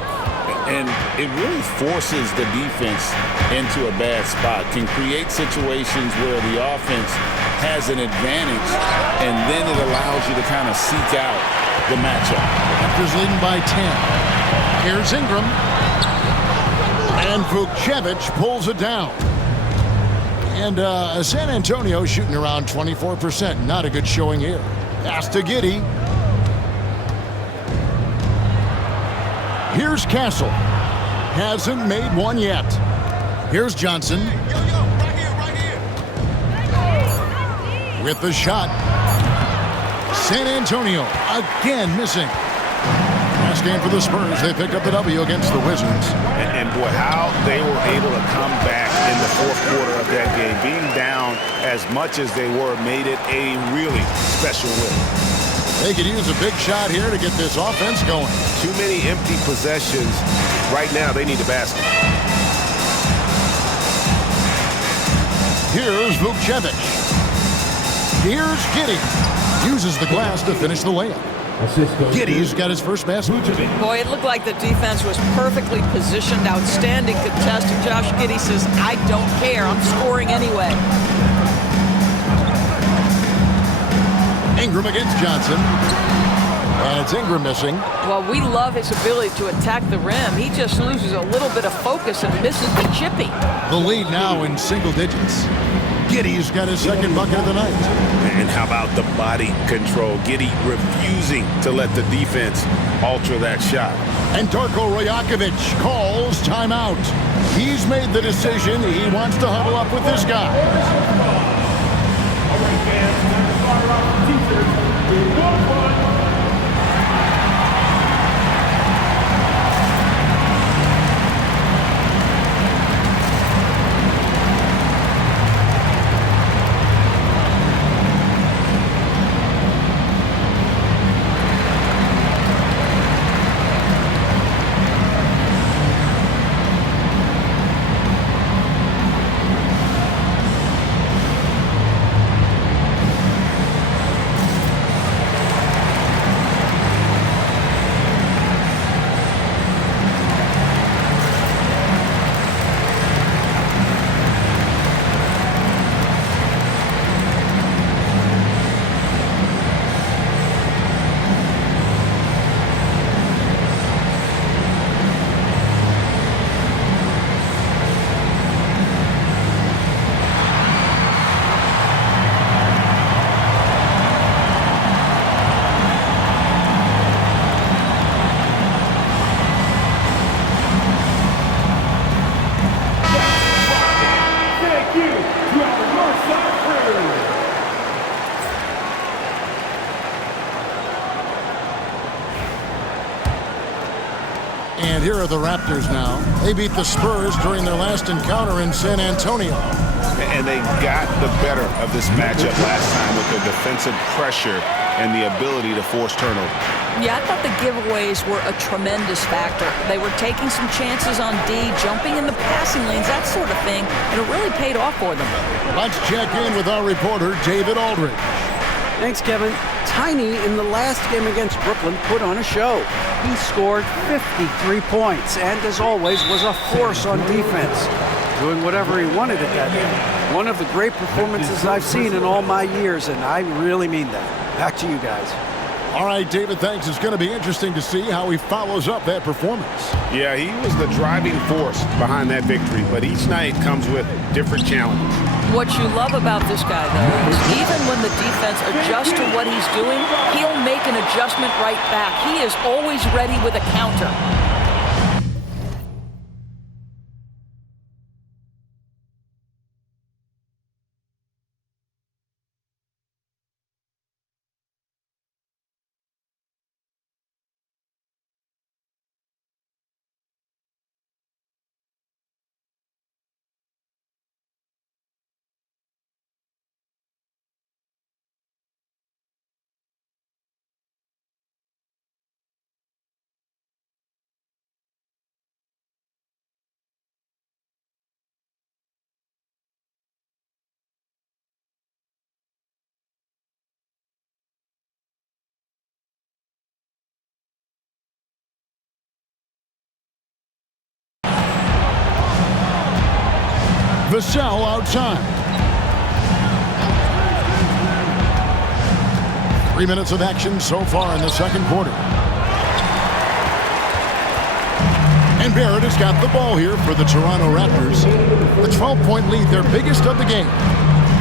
And it really forces the defense into a bad spot, can create situations where the offense has an advantage, and then it allows you to kind of seek out the matchup. Raptors leading by 10. Here's Ingram. And Vukcevic pulls it down. And San Antonio shooting around 24%. Not a good showing here. Pass to Giddey. Here's Castle. Hasn't made one yet. Here's Johnson. With the shot. San Antonio again missing. Last game for the Spurs. They picked up the W against the Wizards. And boy, how they were able to come back in the fourth quarter of that game. Being down as much as they were made it a really special win. They could use a big shot here to get this offense going. Too many empty possessions. Right now, they need a basket. Here's Vukcevic. Here's Giddey. Uses the glass to finish the layup. Giddey's got his first basket. Boy, it looked like the defense was perfectly positioned. Outstanding contest. And Josh Giddey says, I don't care. I'm scoring anyway. Ingram against Johnson. And it's Ingram missing. Well, we love his ability to attack the rim. He just loses a little bit of focus and misses the chippy. The lead now in single digits. Giddey's got his second bucket of the night. And how about the body control? Giddey refusing to let the defense alter that shot. And Darko Rajakovic calls timeout. He's made the decision. He wants to huddle up with this guy. And here are the Raptors now. They beat the Spurs during their last encounter in San Antonio. And they got the better of this matchup last time with their defensive pressure and the ability to force turnover. Yeah, I thought the giveaways were a tremendous factor. They were taking some chances on D, jumping in the passing lanes, that sort of thing, and it really paid off for them. Let's check in with our reporter, David Aldridge. Thanks, Kevin. Tiny, in the last game against Brooklyn, put on a show. He scored 53 points and, as always, was a force on defense, doing whatever he wanted at that game. One of the great performances I've seen in all my years, and I really mean that. Back to you guys. All right, David, thanks. It's going to be interesting to see how he follows up that performance. Yeah, he was the driving force behind that victory, but each night comes with different challenges. What you love about this guy, though, is even when the defense adjusts to what he's doing, he'll make an adjustment right back. He is always ready with a counter. Vassell outside. 3 minutes of action so far in the second quarter. And Barrett has got the ball here for the Toronto Raptors. The 12-point lead, their biggest of the game.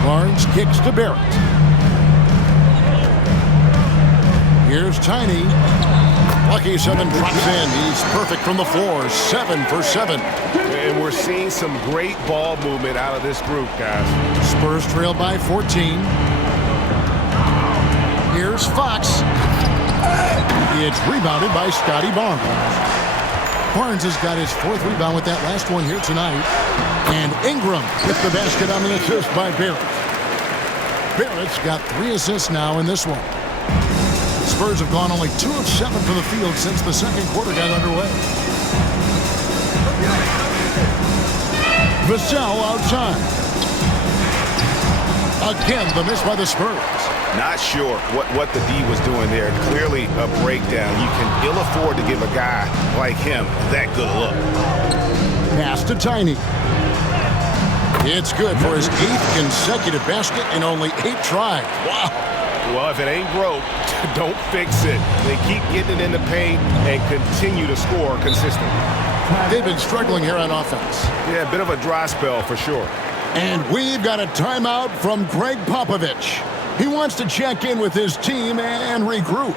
Barnes kicks to Barrett. Here's Tiny. Lucky 7 drops in. He's perfect from the floor. 7 for 7. And we're seeing some great ball movement out of this group, guys. Spurs trail by 14. Here's Fox. It's rebounded by Scotty Barnes. Barnes has got his 4th rebound with that last one here tonight. And Ingram with the basket on the assist by Barrett. Barrett's got 3 assists now in this one. Spurs have gone only 2 of 7 from the field since the second quarter got underway. Vassell outside. Again, the miss by the Spurs. Not sure what the D was doing there. Clearly a breakdown. You can ill afford to give a guy like him that good a look. Pass to Tiny. It's good for his 8th consecutive basket in only 8 tries. Wow. Well, if it ain't broke, don't fix it. They keep getting it in the paint and continue to score consistently. They've been struggling here on offense. Yeah, a bit of a dry spell for sure. And we've got a timeout from Greg Popovich. He wants to check in with his team and regroup.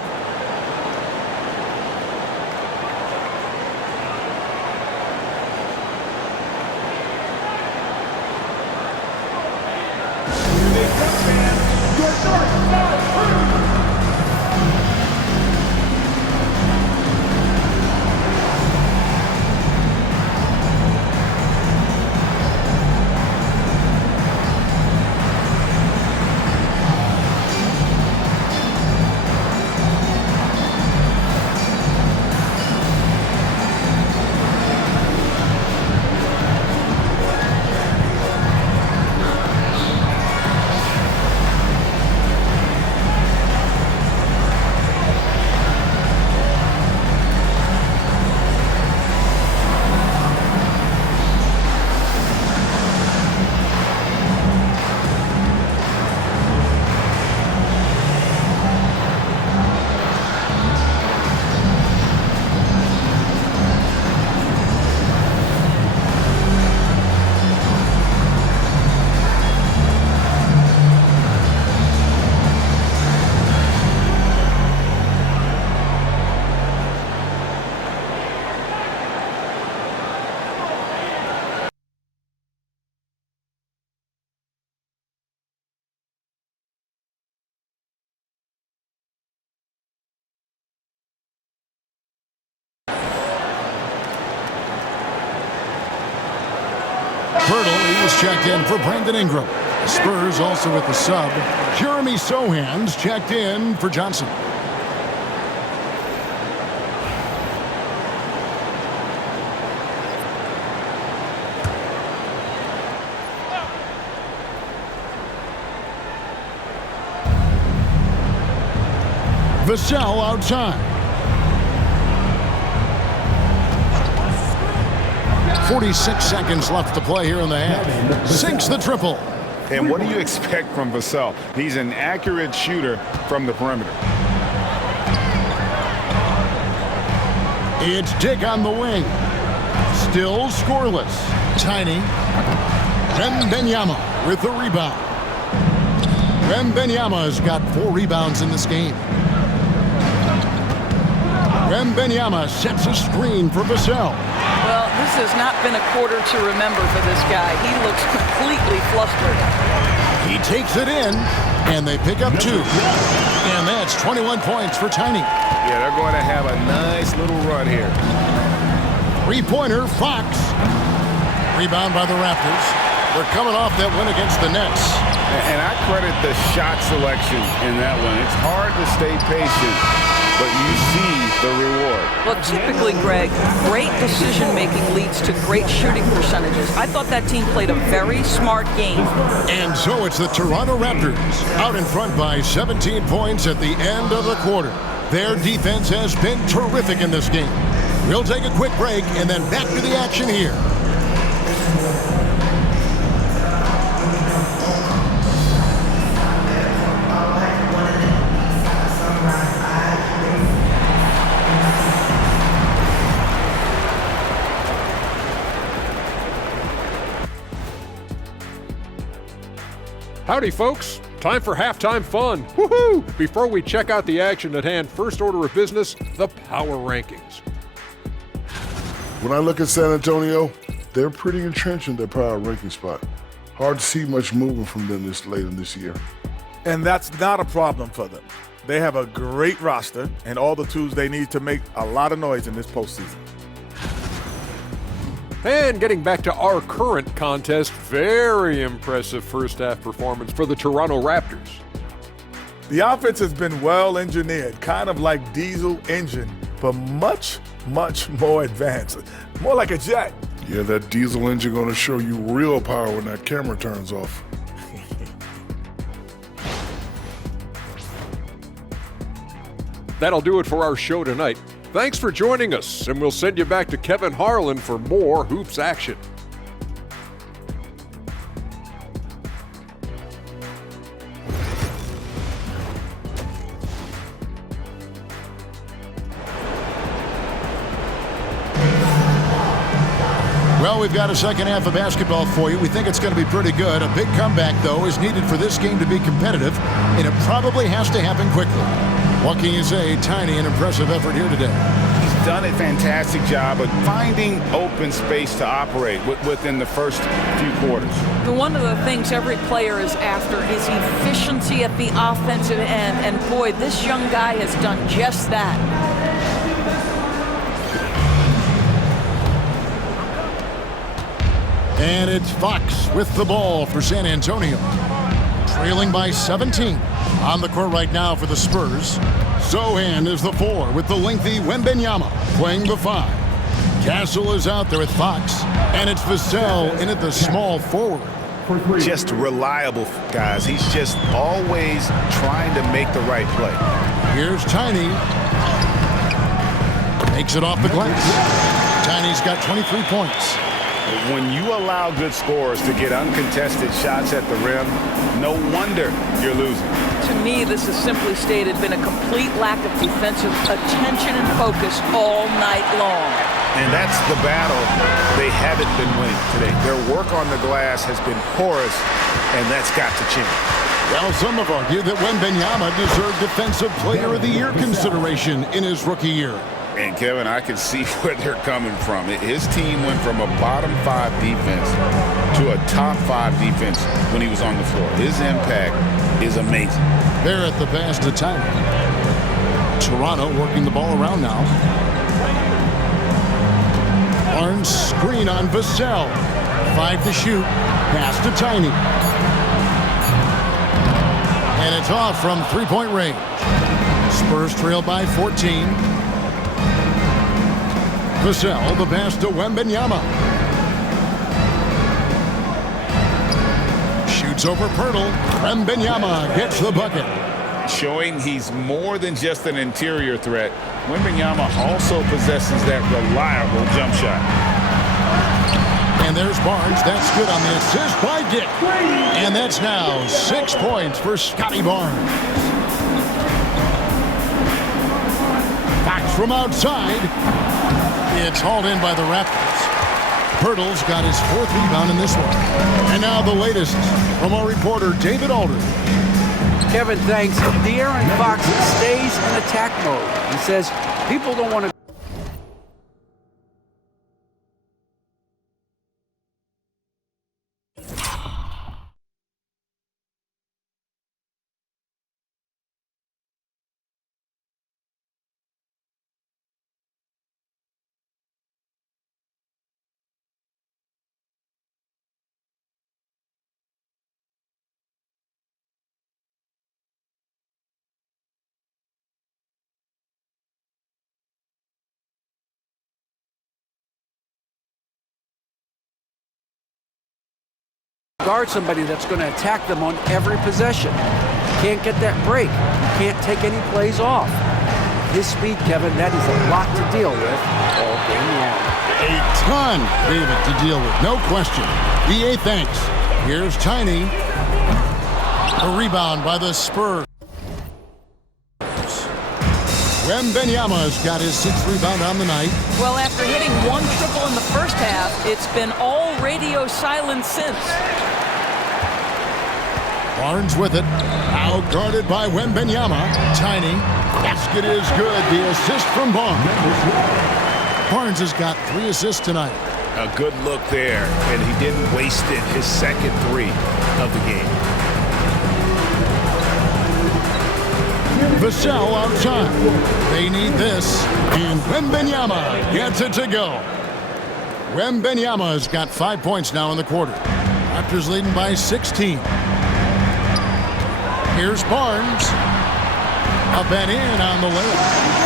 Pirtle, he was checked in for Brandon Ingram. The Spurs also with the sub. Jeremy Sohan's checked in for Johnson. Vassell outside. 46 seconds left to play here in the half. Sinks the triple. And what do you expect from Vassell? He's an accurate shooter from the perimeter. It's Dick on the wing. Still scoreless. Tiny. Wembanyama with the rebound. Wembanyama has got 4 rebounds in this game. Wembanyama sets a screen for Vassell. Well, this has not been a quarter to remember for this guy. He looks completely flustered. He takes it in, and they pick up 2. And that's 21 points for Tiny. Yeah, they're going to have a nice little run here. 3-pointer, Fox. Rebound by the Raptors. They're coming off that win against the Nets. And I credit the shot selection in that one. It's hard to stay patient, but you see the reward. Well, typically, Greg, great decision-making leads to great shooting percentages. I thought that team played a very smart game. And so it's the Toronto Raptors out in front by 17 points at the end of the quarter. Their defense has been terrific in this game. We'll take a quick break and then back to the action here. Howdy, folks. Time for halftime fun. Woohoo! Before we check out the action at hand, first order of business, the power rankings. When I look at San Antonio, they're pretty entrenched in their power ranking spot. Hard to see much movement from them this late in this year. And that's not a problem for them. They have a great roster and all the tools they need to make a lot of noise in this postseason. And getting back to our current contest, very impressive first half performance for the Toronto Raptors. The offense has been well engineered, kind of like diesel engine, but much, much more advanced. More like a jet. Yeah, that diesel engine gonna show you real power when that camera turns off. That'll do it for our show tonight. Thanks for joining us, and we'll send you back to Kevin Harlan for more Hoops action. Well, we've got a second half of basketball for you. We think it's going to be pretty good. A big comeback, though, is needed for this game to be competitive, and it probably has to happen quickly. What can you say? Tiny, an impressive effort here today. He's done a fantastic job of finding open space to operate within the first few quarters. One of the things every player is after is efficiency at the offensive end, and boy, this young guy has done just that. And it's Fox with the ball for San Antonio. Trailing by 17. On the court right now for the Spurs. Sohan is the 4 with the lengthy Wembanyama playing the 5. Castle is out there with Fox. And it's Vassell in at the small forward. Just reliable, guys. He's just always trying to make the right play. Here's Tiny. Makes it off the glass. Tiny's got 23 points. When you allow good scorers to get uncontested shots at the rim, no wonder you're losing. To me, this is simply stated been a complete lack of defensive attention and focus all night long. And that's the battle they haven't been winning today. Their work on the glass has been porous, and that's got to change. Well, some have argued that Wembanyama deserved Defensive Player of the Year consideration in his rookie year. And, Kevin, I can see where they're coming from. His team went from a bottom 5 defense to a top 5 defense when he was on the floor. His impact is amazing. They're at the pass to Tiny. Toronto working the ball around now. Barnes screen on Vassell. 5 to shoot. Pass to Tiny. And it's off from three-point range. Spurs trail by 14. Vassell, the pass to Wembanyama. Shoots over Pirtle. Wembanyama gets the bucket. Showing he's more than just an interior threat. Wembanyama also possesses that reliable jump shot. And there's Barnes. That's good on the assist by Dick. And that's now 6 points for Scotty Barnes. Fox from outside. It's hauled in by the Raptors. Pirtle's got his 4th rebound in this one. And now the latest from our reporter, David Alder. Kevin, thanks. De'Aaron Fox stays in attack mode. He says people don't want to. Guard somebody that's going to attack them on every possession. Can't get that break. Can't take any plays off. His speed, Kevin, that is a lot to deal with all game long. A ton, David, to deal with, no question. BA thanks. Here's Tiny. A rebound by the Spurs. Wembanyama's got his 6th rebound on the night. Well, after hitting 1 triple in the first half, it's been all radio silence since. Barnes with it. Out guarded by Wembanyama. Tiny. Basket is good. The assist from Barnes. Barnes has got 3 assists tonight. A good look there, and he didn't waste it. His second 3 of the game. Vassell outside. They need this. And Wembanyama gets it to go. Wembanyama's got 5 points now in the quarter. Raptors leading by 16. Here's Barnes. Up and in on the layup.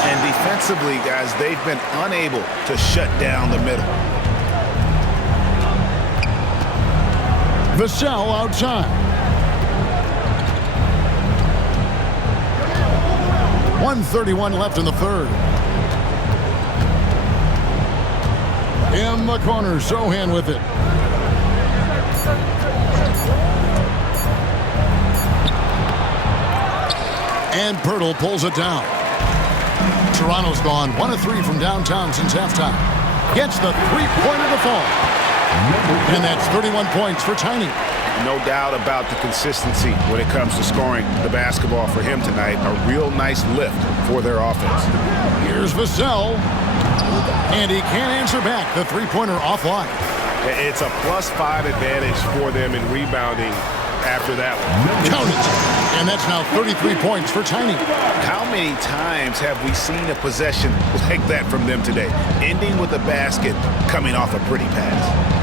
And defensively, guys, they've been unable to shut down the middle. Vassell outside. 1:31 left in the third. In the corner, Sohan with it. And Pirtle pulls it down. Toronto's gone 1 of 3 from downtown since halftime. Gets the 3-pointer to fall. And that's 31 points for Tiny. No doubt about the consistency when it comes to scoring the basketball for him tonight. A real nice lift for their offense. Here's Vassell. And he can't answer back. The 3-pointer offline. It's a +5 advantage for them in rebounding after that one. Count it. And that's now 33 points for Tiny. How many times have we seen a possession like that from them today? Ending with a basket, coming off a pretty pass.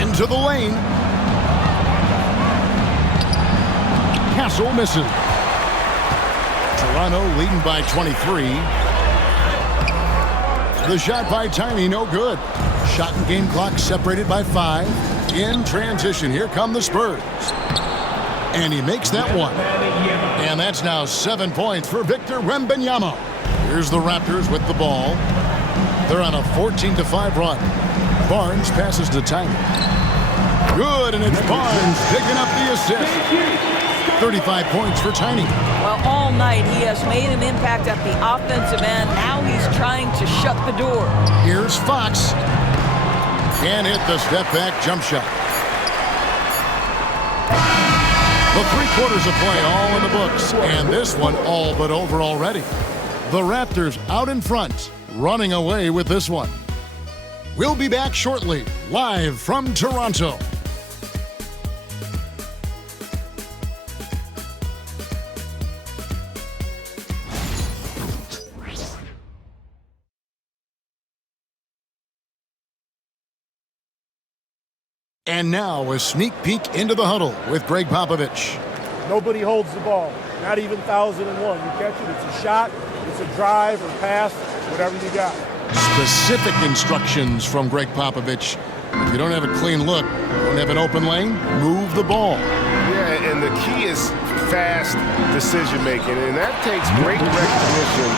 Into the lane. Castle misses. Toronto leading by 23. The shot by Tiny, no good. Shot and game clock separated by 5. In transition, here come the Spurs. And he makes that one. And that's now 7 points for Victor Wembanyama. Here's the Raptors with the ball. They're on a 14-5 run. Barnes passes to Tiny. Good, and it's Barnes picking up the assist. 35 points for Tiny. Well, all night he has made an impact at the offensive end. Now he's trying to shut the door. Here's Fox. Can't hit the step-back jump shot. The 3 quarters of play all in the books, and this one all but over already. The Raptors out in front, running away with this one. We'll be back shortly, live from Toronto. And now a sneak peek into the huddle with Greg Popovich. Nobody holds the ball, not even 1001. You catch it, it's a shot, it's a drive or pass, whatever you got. Specific instructions from Greg Popovich. If you don't have a clean look, don't have an open lane, move the ball. Yeah, and the key is fast decision-making, and that takes great recognition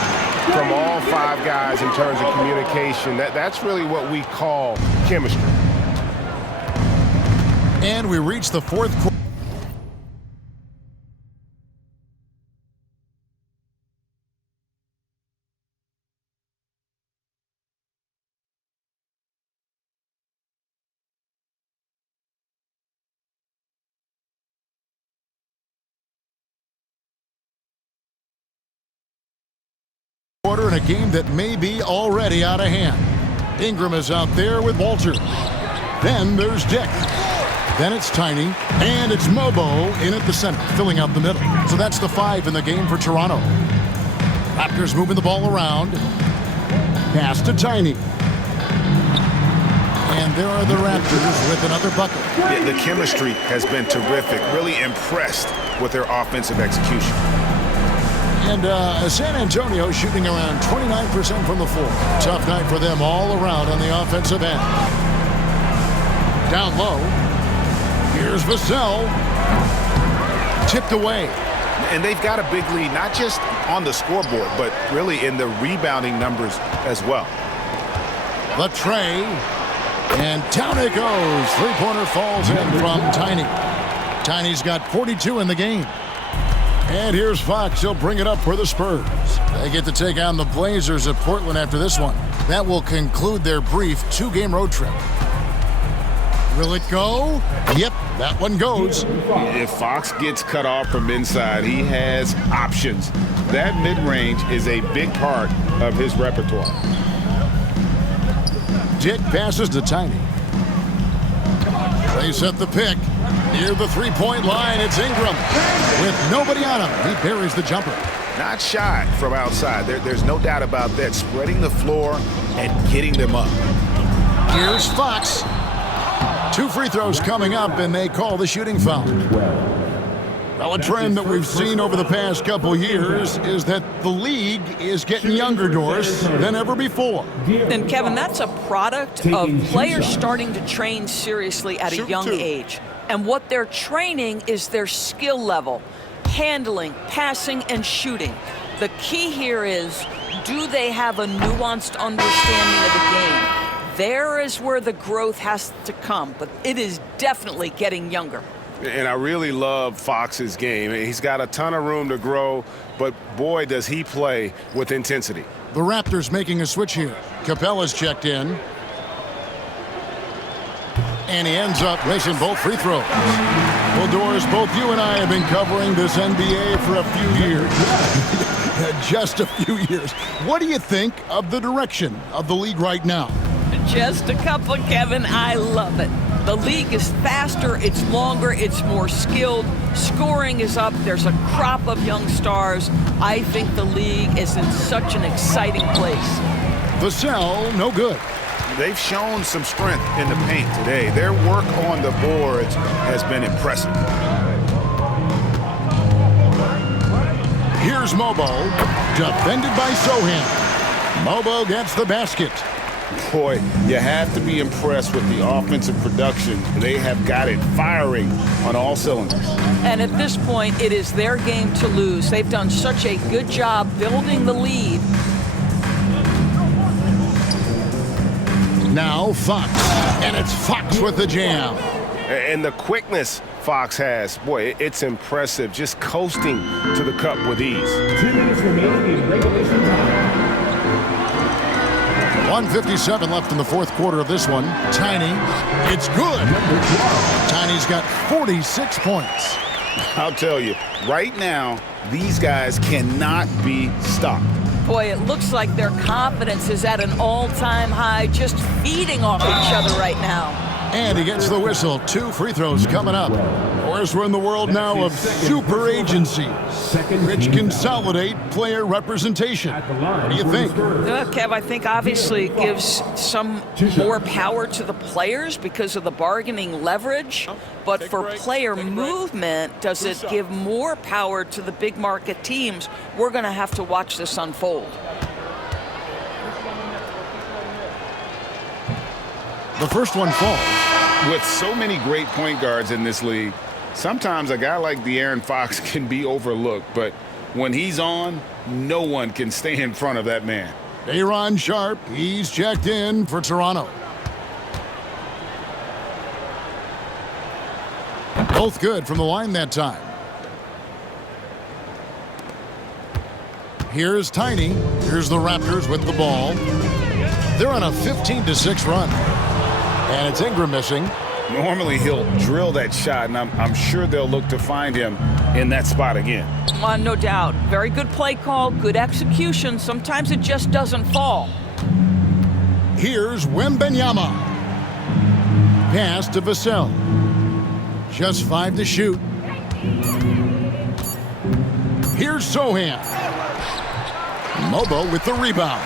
from all 5 guys in terms of communication. That's really what we call chemistry. And we reach the 4th quarter. In a game that may be already out of hand. Ingram is out there with Walter. Then there's Dick. Then it's Tiny. And it's Mobo in at the center, filling out the middle. So that's the 5 in the game for Toronto. Raptors moving the ball around. Pass to Tiny. And there are the Raptors with another bucket. Yeah, the chemistry has been terrific. Really impressed with their offensive execution. And San Antonio shooting around 29% from the floor. Tough night for them all around on the offensive end. Down low. Here's Vassell. Tipped away. And they've got a big lead, not just on the scoreboard, but really in the rebounding numbers as well. The tray. And down it goes. Three-pointer falls in from Tiny. Tiny's got 42 in the game. And here's Fox. He'll bring it up for the Spurs. They get to take on the Blazers at Portland after this one. That will conclude their brief 2-game road trip. Will it go? Yep, that one goes. If Fox gets cut off from inside, he has options. That mid-range is a big part of his repertoire. Dick passes to Tiny. They set the pick. Near the three-point line, it's Ingram. With nobody on him, he buries the jumper. Not shy from outside. There's no doubt about that. Spreading the floor and getting them up. Here's Fox. 2 free throws coming up, and they call the shooting foul. Well, a trend that we've seen over the past couple years is that the league is getting younger, Doris, than ever before. And, Kevin, that's a product of players starting to train seriously at a young age. And what they're training is their skill level, handling, passing, and shooting. The key here is, do they have a nuanced understanding of the game? There is where the growth has to come, but it is definitely getting younger. And I really love Fox's game. He's got a ton of room to grow, but boy, does he play with intensity. The Raptors making a switch here. Capella's checked in. And he ends up missing both free throws. Well, Doris, both you and I have been covering this NBA for a few years. Just a few years. What do you think of the direction of the league right now? Just a couple, Kevin. I love it. The league is faster, it's longer, it's more skilled. Scoring is up. There's a crop of young stars. I think the league is in such an exciting place. Vassell, no good. They've shown some strength in the paint today. Their work on the boards has been impressive. Here's Mobo, defended by Sohan. Mobo gets the basket. Boy, you have to be impressed with the offensive production. They have got it firing on all cylinders. And at this point, it is their game to lose. They've done such a good job building the lead. Now Fox, and it's Fox with the jam. And the quickness Fox has, boy, it's impressive. Just coasting to the cup with ease. 2 minutes remaining in regulation time. 1:57 left in the fourth quarter of this one. Tiny, it's good. Tiny's got 46 points. I'll tell you, right now, these guys cannot be stopped. Boy, it looks like their confidence is at an all-time high, just feeding off each other right now. And he gets the whistle. 2 free throws coming up. Of course, we're in the world now of super agency, which consolidate player representation. What do you think? Kev, I think obviously it gives some more power to the players because of the bargaining leverage. But for player movement, does it give more power to the big market teams? We're going to have to watch this unfold. The first one falls. With so many great point guards in this league, sometimes a guy like De'Aaron Fox can be overlooked, but when he's on, no one can stay in front of that man. Aaron Sharp, he's checked in for Toronto. Both good from the line that time. Here's Tiny. Here's the Raptors with the ball. They're on a 15-6 run. And it's Ingram missing. Normally he'll drill that shot, and I'm sure they'll look to find him in that spot again. No doubt. Very good play call, good execution. Sometimes it just doesn't fall. Here's Wembanyama. Pass to Vassell. Just 5 to shoot. Here's Sohan. Mobo with the rebound.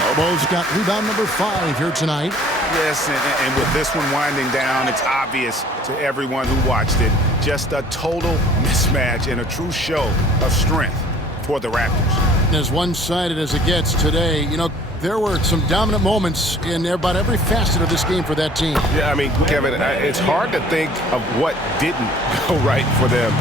Mobo's got rebound number 5 here tonight. Yes, and with this one winding down, it's obvious to everyone who watched it. Just a total mismatch and a true show of strength for the Raptors. As one-sided as it gets today, you know, there were some dominant moments in about every facet of this game for that team. Yeah, I mean, Kevin, it's hard to think of what didn't go right for them.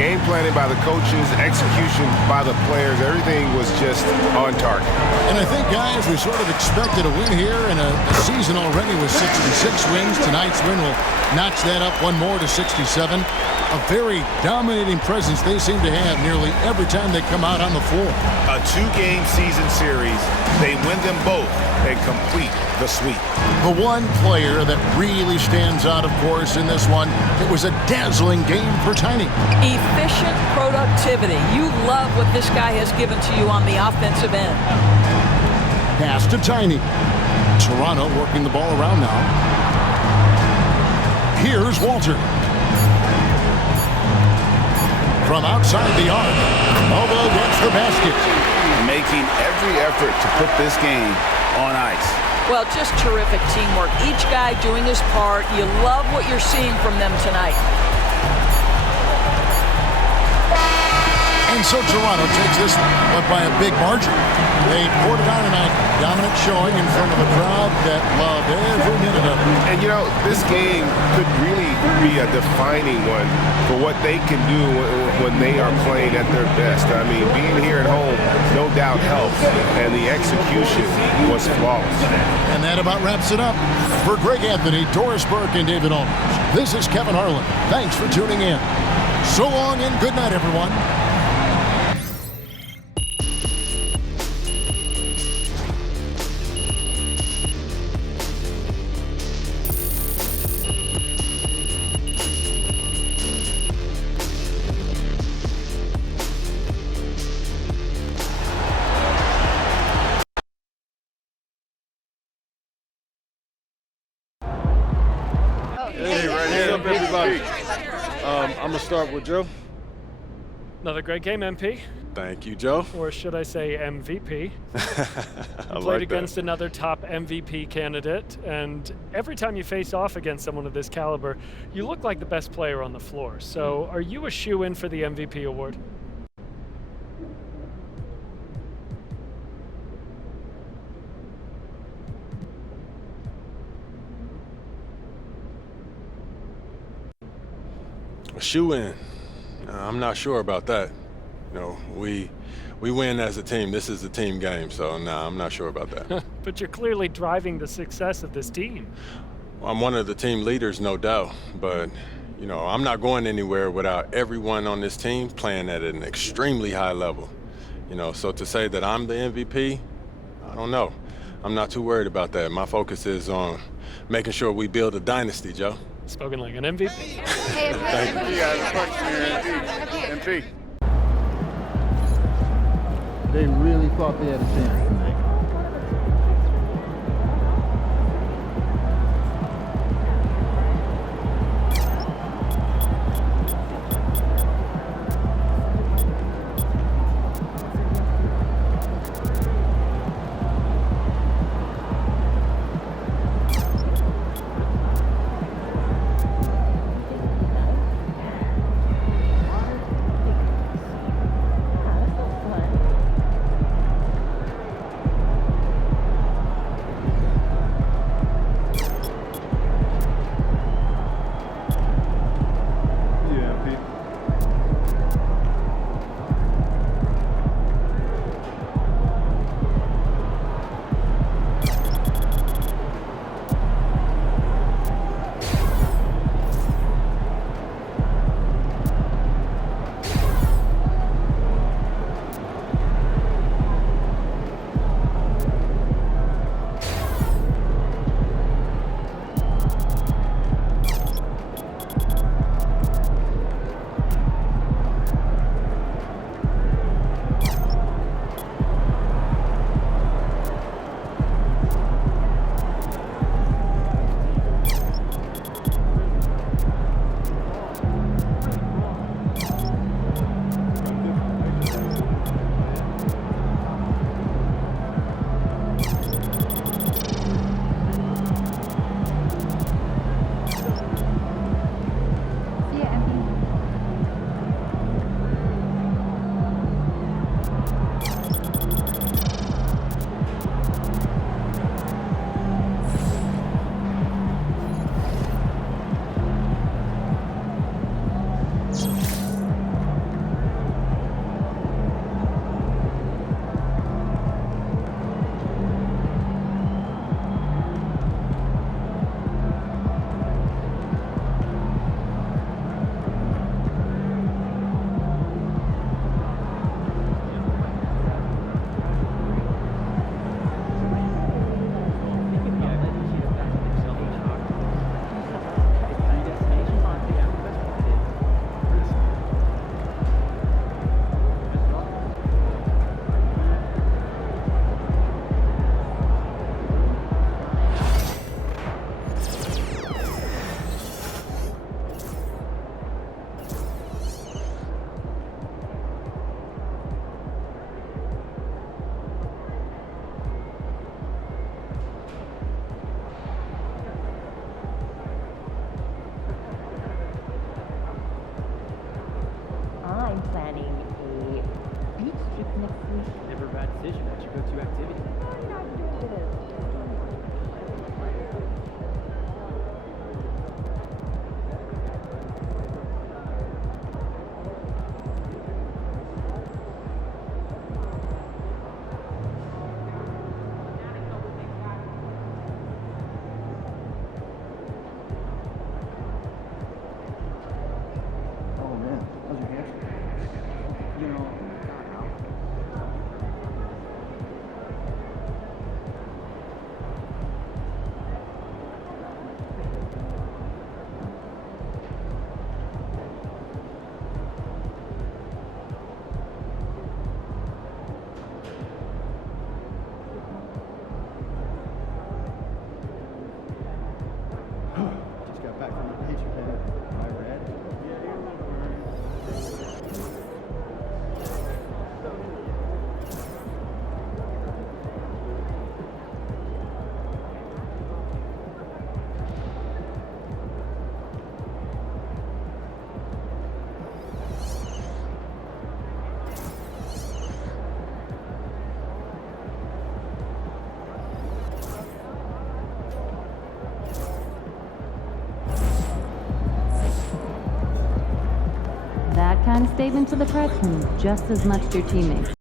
Game planning by the coaches, execution by the players, everything was just on target. And I think, guys, we sort of expected a win here, and a season already with 66 wins. Tonight's win will notch that up one more to 67. A very dominating presence they seem to have nearly every time they come out on the floor. A 2-game season series. They win them both and complete the sweep. The one player that really stands out, of course, in this one, it was a dazzling game for Tiny. Efficient productivity. You love what this guy has given to you on the offensive end. Pass to Tiny. Toronto working the ball around now. Here's Walter. From outside the arc, Mobo gets the basket. Making every effort to put this game on ice. Well, just terrific teamwork. Each guy doing his part. You love what you're seeing from them tonight. And so Toronto takes this one by a big margin. They poured it on tonight. Dominant showing in front of a crowd that loved every minute of it. And, you know, this game could really be a defining one for what they can do when they are playing at their best. I mean, being here at home no doubt helps, and the execution was flawless. And that about wraps it up. For Greg Anthony, Doris Burke, and David Aldridge, this is Kevin Harlan. Thanks for tuning in. So long and good night, everyone. I'm going to start with Joe. Another great game, MP. Thank you, Joe. Or should I say MVP? I played against another top MVP candidate, and every time you face off against someone of this caliber, you look like the best player on the floor. So are you a shoo-in for the MVP award? A shoe-in. I'm not sure about that. You know, we win as a team. This is a team game, so no, I'm not sure about that. But you're clearly driving the success of this team. Well, I'm one of the team leaders, no doubt, but you know, I'm not going anywhere without everyone on this team playing at an extremely high level. You know, so to say that I'm the MVP, I don't know. I'm not too worried about that. My focus is on making sure we build a dynasty, Joe. Spoken like an MVP. Thank you. MP. They really thought they had a chance tonight. I'm planning a beach trip next week. Never a bad decision. What's your go-to activity? I'm doing a bit of Oh man, how's your hamstring? You know, just got back from the beach, man. Am I red? that kind of statement to the press means just as much to your teammates.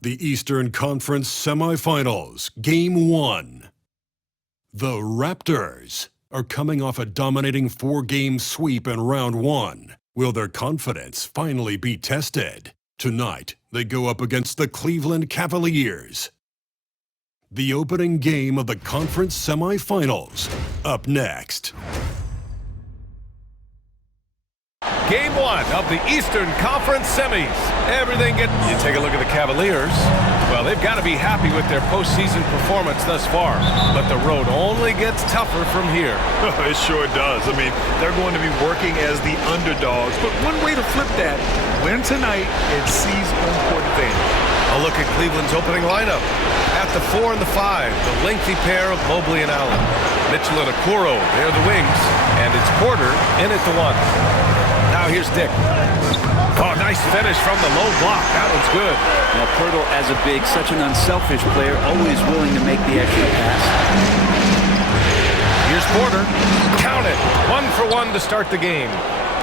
The Eastern Conference Semifinals, Game 1. The Raptors are coming off a dominating 4-game sweep in Round 1. Will their confidence finally be tested? Tonight, they go up against the Cleveland Cavaliers. The opening game of the conference semifinals, up next. Game 1 of the Eastern Conference semis. You take a look at the Cavaliers. Well, they've got to be happy with their postseason performance thus far. But the road only gets tougher from here. It sure does. I mean, they're going to be working as the underdogs. But one way to flip that, win tonight and seize home court advantage. A look at Cleveland's opening lineup. At the 4 and the 5, the lengthy pair of Mobley and Allen. Mitchell and Okoro, they're the wings. And it's Porter in at the 1. Now here's Dick. Oh, nice finish from the low block. That one's good. Now, Pirtle, as a big, such an unselfish player, always willing to make the extra pass. Here's Porter. Count it. 1 for 1 to start the game.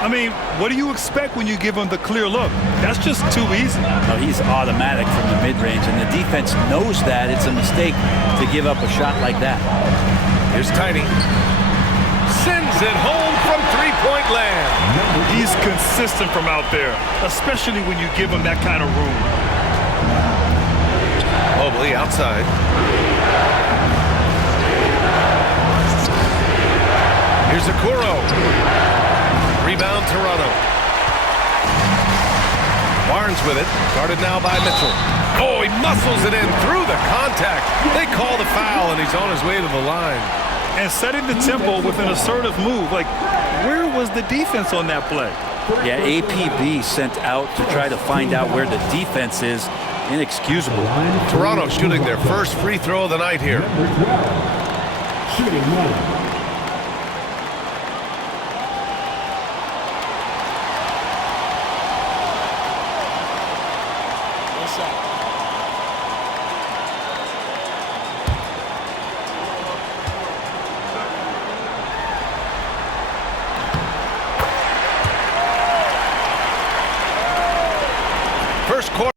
I mean, what do you expect when you give him the clear look? That's just too easy. No, he's automatic from the mid-range, and the defense knows that it's a mistake to give up a shot like that. Here's Tiny. Sends it home from three-point land. He's consistent from out there, especially when you give him that kind of room. Mobley outside. Here's Okoro. Rebound Toronto. Barnes with it. Guarded now by Mitchell. Oh, he muscles it in through the contact. They call the foul, and he's on his way to the line. And setting the tempo with an assertive move. Like, where was the defense on that play? Yeah, APB sent out to try to find out where the defense is. Inexcusable. Toronto shooting their first free throw of the night here. Shooting 1. First quarter.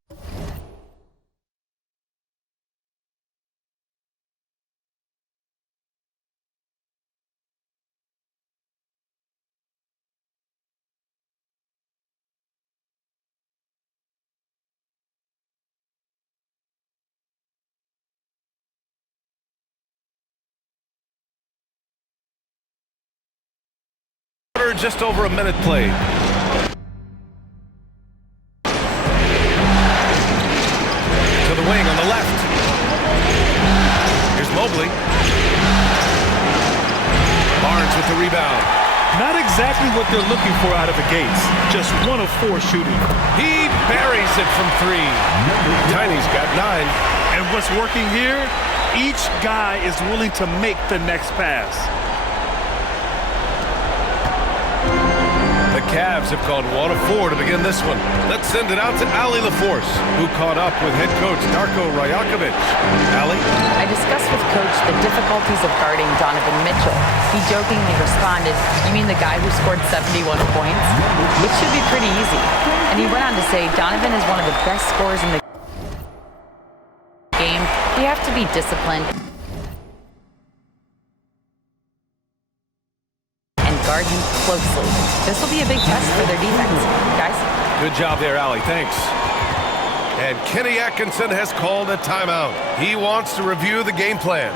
Just over a minute played. To the wing on the left. Here's Mobley. Barnes with the rebound. Not exactly what they're looking for out of the gates. Just 1 of 4 shooting. He buries it from 3. Tiny's got 9. And what's working here? Each guy is willing to make the next pass. The Cavs have gone 1 of 4 to begin this one. Let's send it out to Allie LaForce, who caught up with head coach Darko Rajakovic. Allie? I discussed with Coach the difficulties of guarding Donovan Mitchell. He jokingly responded, "You mean the guy who scored 71 points? It should be pretty easy." And he went on to say, "Donovan is one of the best scorers in the game. You have to be disciplined guard him closely. This will be a big test for their defense. Guys? Good job there, Allie. Thanks. And Kenny Atkinson has called a timeout. He wants to review the game plan.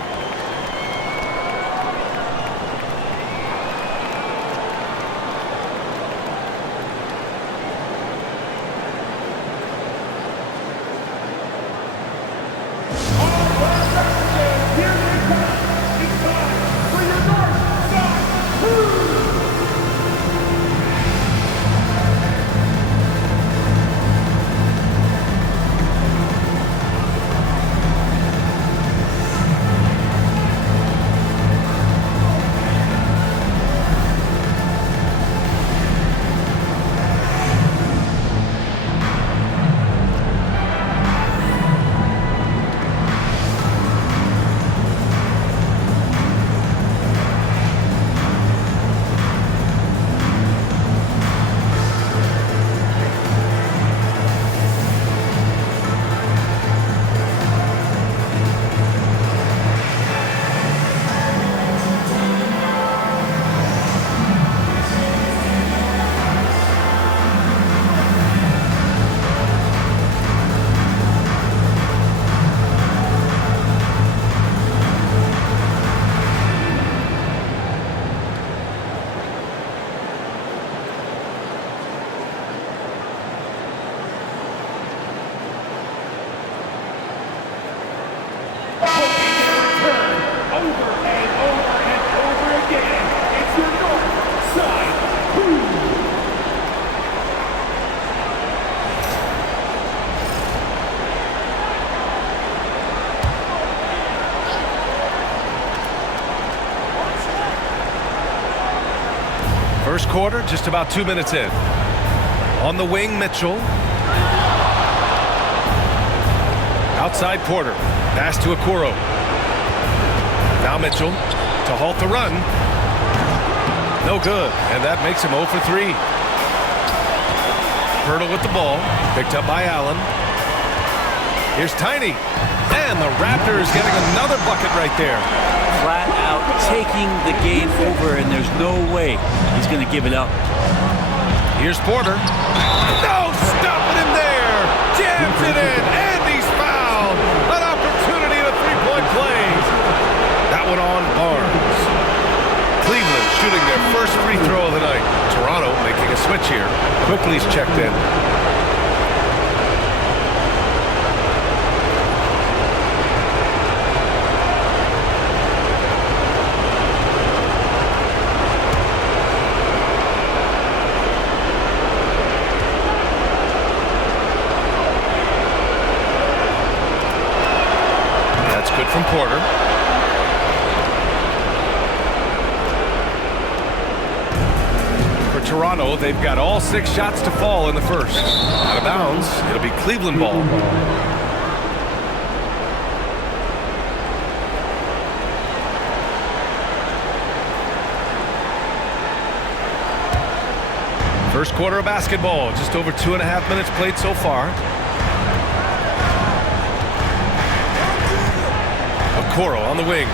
First quarter, just about 2 minutes in. On the wing, Mitchell. Outside Porter. Pass to Okoro. Now Mitchell to halt the run. No good, and that makes him 0 for 3. Pirtle with the ball, picked up by Allen. Here's Tiny, and the Raptors getting another bucket right there. Flat out taking the game over, and there's no way he's going to give it up. Here's Porter. No, stopping him there. Jams it in, and he's fouled. An opportunity at a three-point play. That one on Barnes. Cleveland shooting their first free throw of the night. Toronto making a switch here. Quickly's checked in. That's good from Porter. Toronto, they've got all 6 shots to fall in the first. Out of bounds, it'll be Cleveland ball. First quarter of basketball, just over 2.5 minutes played so far. Okoro on the wing.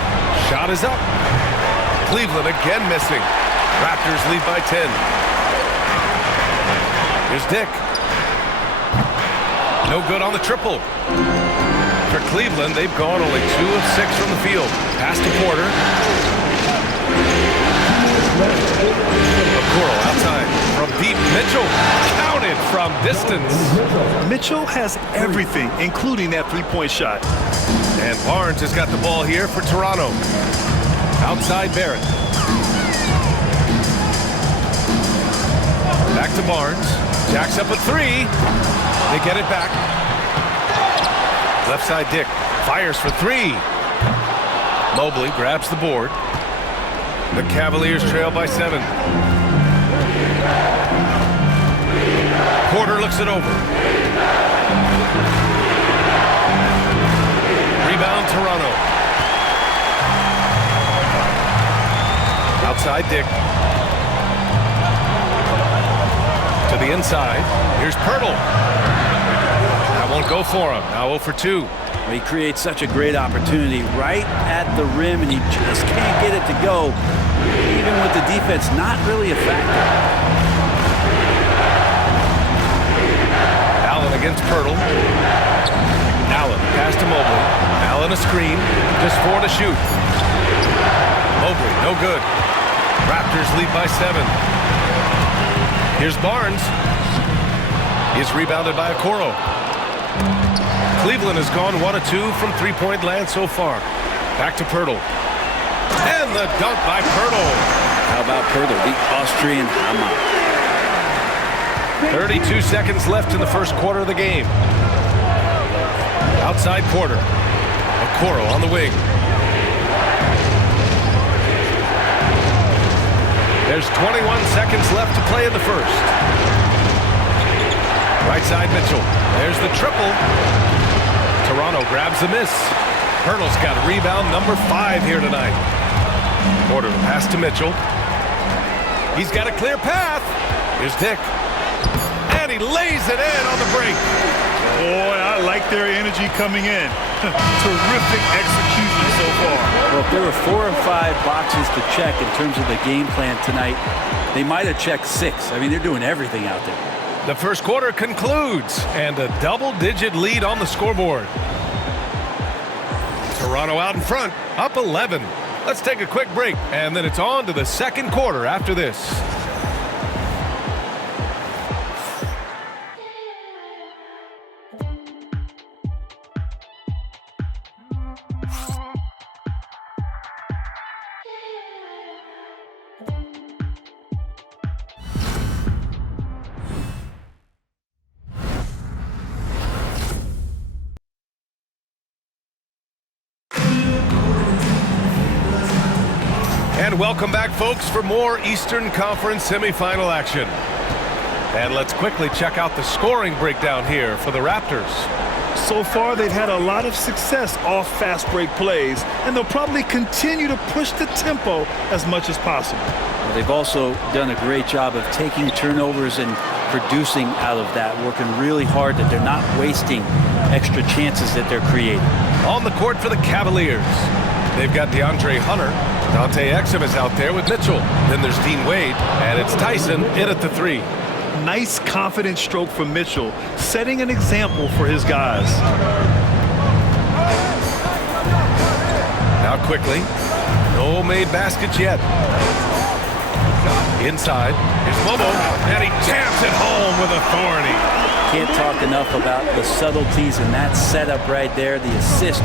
Shot is up. Cleveland again missing. Raptors lead by 10. Here's Dick. No good on the triple. For Cleveland, they've gone only 2 of 6 from the field. Pass to Porter. Okoro outside. From deep, Mitchell. Counted from distance. Mitchell has everything, including that three-point shot. And Barnes has got the ball here for Toronto. Outside Barrett. Back to Barnes. Jacks up a 3. They get it back. Left side Dick. Fires for 3. Mobley grabs the board. The Cavaliers trail by 7. Porter looks it over. Rebound Toronto. Outside Dick. To the inside. Here's Pirtle. That won't go for him. Now 0 for 2. He creates such a great opportunity right at the rim, and he just can't get it to go, even with the defense not really a factor. Allen against Pirtle. Allen pass to Mobley. Allen a screen. Just 4 to shoot. Mobley, no good. Raptors lead by 7. Here's Barnes. He's rebounded by Okoro. Cleveland has gone 1 of 2 from three-point land so far. Back to Pirtle. And the dunk by Pirtle. How about Pirtle, the Austrian Hammer? 32 seconds left in the first quarter of the game. Outside Porter. Okoro on the wing. There's 21 seconds left to play in the first. Right side Mitchell. There's the triple. Toronto grabs the miss. Pirtle's got rebound number 5 here tonight. Porter pass to Mitchell. He's got a clear path. Here's Dick. And he lays it in on the break. Boy, I like their energy coming in. Terrific execution so far. Well, if there were 4 or 5 boxes to check in terms of the game plan tonight, they might have checked 6. I mean, they're doing everything out there. The first quarter concludes, and a double-digit lead on the scoreboard. Toronto out in front, up 11. Let's take a quick break, and then it's on to the second quarter after this. And welcome back, folks, for more Eastern Conference semifinal action. And let's quickly check out the scoring breakdown here for the Raptors. So far, they've had a lot of success off fast break plays, and they'll probably continue to push the tempo as much as possible. Well, they've also done a great job of taking turnovers and producing out of that, working really hard that they're not wasting extra chances that they're creating. On the court for the Cavaliers, they've got DeAndre Hunter. Dante Exum is out there with Mitchell. Then there's Dean Wade, and it's Tyson in at the 3. Nice confident stroke from Mitchell, setting an example for his guys. Now quickly, no made baskets yet. Inside, here's Bobo, and he jams it home with authority. Can't talk enough about the subtleties in that setup right there. The assist,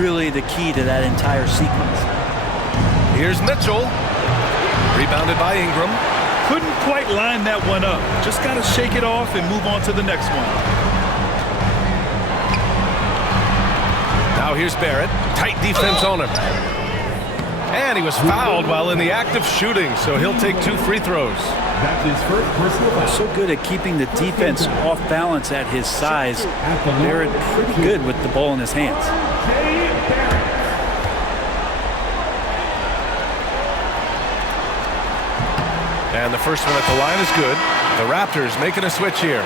really the key to that entire sequence. Here's Mitchell, rebounded by Ingram. Couldn't quite line that one up. Just got to shake it off and move on to the next one. Now here's Barrett. Tight defense on him. And he was fouled while in the act of shooting, so he'll take 2 free throws. That's his first personal foul. So good at keeping the defense off balance at his size. Barrett pretty good with the ball in his hands. And the first one at the line is good. The Raptors making a switch here.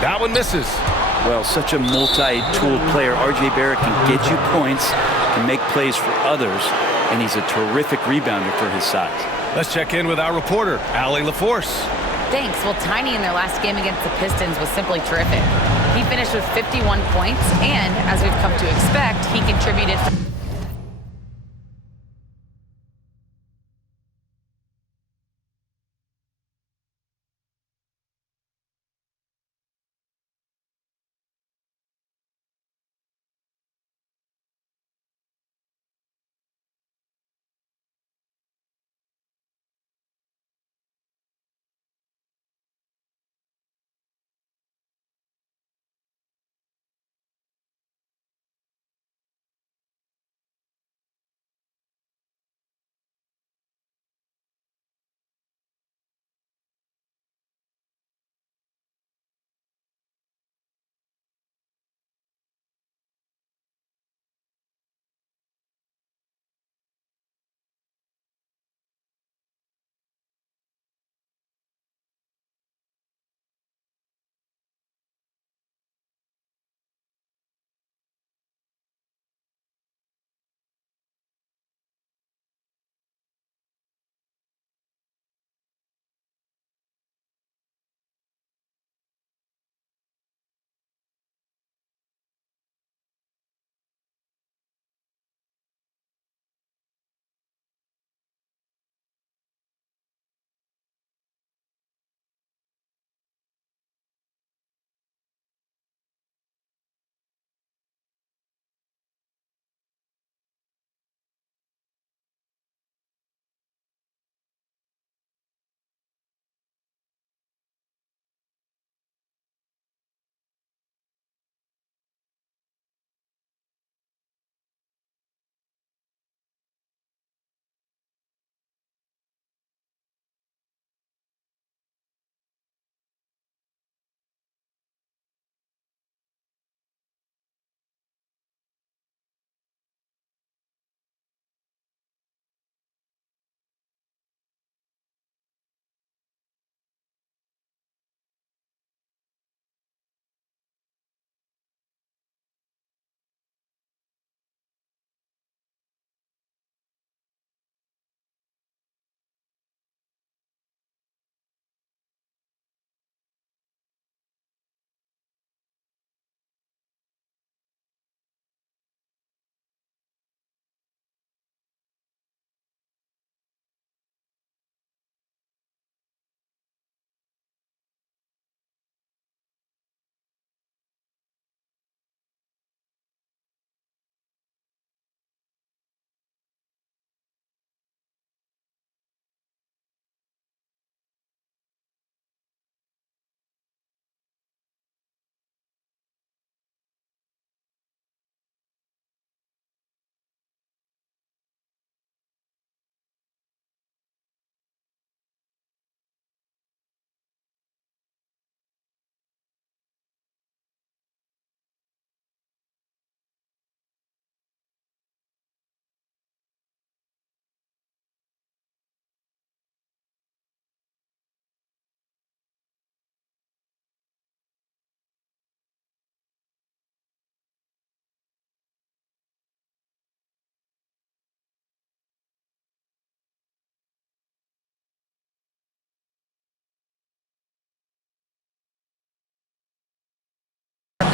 That one misses. Well, such a multi-tooled player. R.J. Barrett can get you points, can make plays for others, and he's a terrific rebounder for his size. Let's check in with our reporter, Allie LaForce. Thanks. Well, Tiny in their last game against the Pistons was simply terrific. He finished with 51 points, and as we've come to expect, he contributed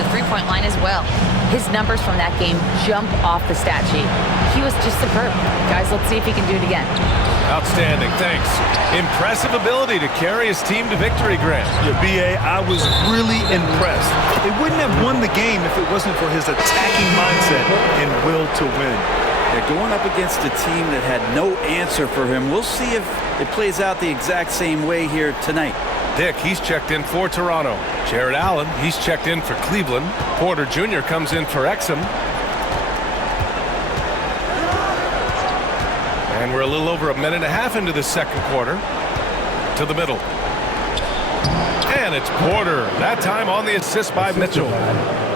the three-point line as well. His numbers from that game jump off the stat sheet. He was just superb. Guys, let's see if he can do it again. Outstanding, thanks. Impressive ability to carry his team to victory, Grant. Yeah, B.A., I was really impressed. They wouldn't have won the game if it wasn't for his attacking mindset and will to win. They're going up against a team that had no answer for him. We'll see if it plays out the exact same way here tonight. Dick, he's checked in for Toronto. Jared Allen, he's checked in for Cleveland. Porter Jr. comes in for Exum. And we're a little over a minute and a half into the second quarter. To the middle. And it's Porter. That time on the assist by Mitchell.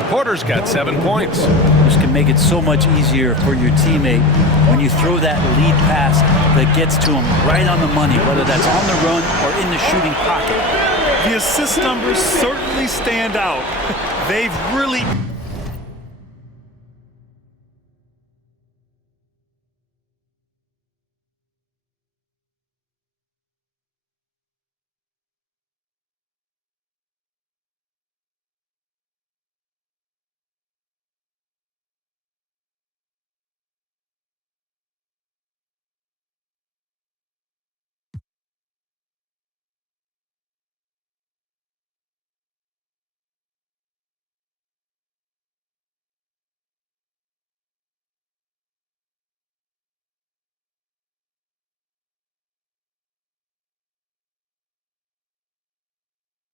Porter's got 7 points. This can make it so much easier for your teammate when you throw that lead pass that gets to him right on the money, whether that's on the run or in the shooting pocket. The assist numbers certainly stand out. They've really...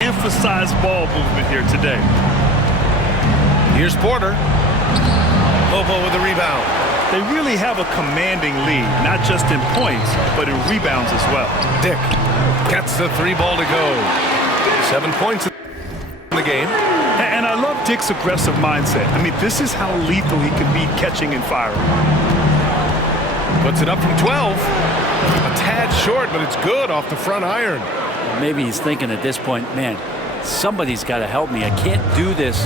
emphasize ball movement here today. Here's Porter. Lobo with the rebound. They really have a commanding lead, not just in points, but in rebounds as well. Dick gets the 3 ball to go. 7 points in the game. And I love Dick's aggressive mindset. I mean, this is how lethal he can be catching and firing. Puts it up from 12. A tad short, but it's good off the front iron. Maybe he's thinking at this point, man, somebody's got to help me. I can't do this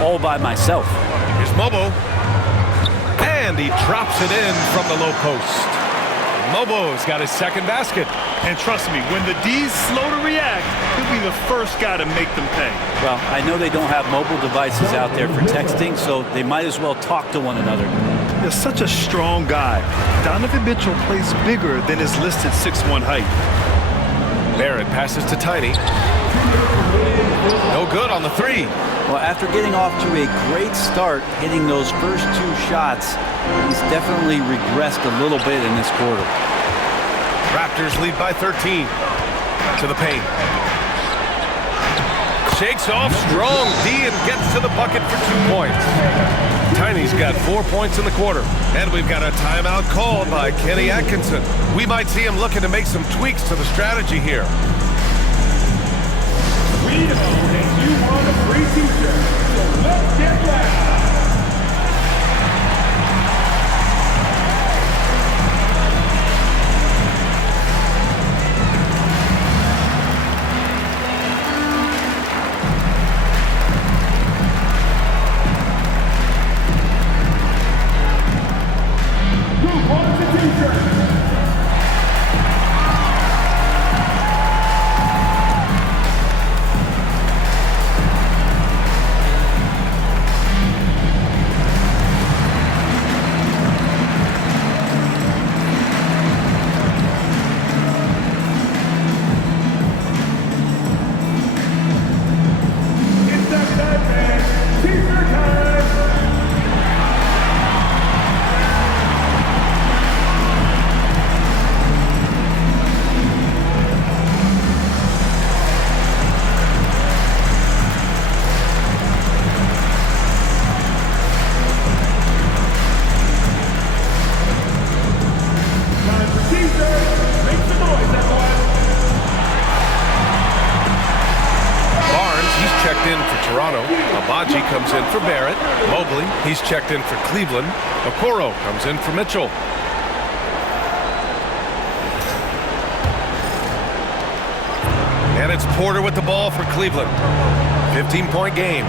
all by myself. Here's Mobo. And he drops it in from the low post. Mobo's got his second basket. And trust me, when the D's slow to react, he'll be the first guy to make them pay. Well, I know they don't have mobile devices out there for texting, so they might as well talk to one another. You're such a strong guy. Donovan Mitchell plays bigger than his listed 6'1" height. Barrett passes to Tiny. No good on the 3. Well, after getting off to a great start, hitting those first 2 shots, he's definitely regressed a little bit in this quarter. Raptors lead by 13. To the paint. Shakes off strong D and gets to the bucket for 2 points. Tiny's got 4 points in the quarter. And we've got a timeout called by Kenny Atkinson. We might see him looking to make some tweaks to the strategy here. We know that you want a free t-shirt, so let's get loud. Who wants a t-shirt? Abaji comes in for Barrett. Mobley, he's checked in for Cleveland. Okoro comes in for Mitchell. And it's Porter with the ball for Cleveland. 15-point game.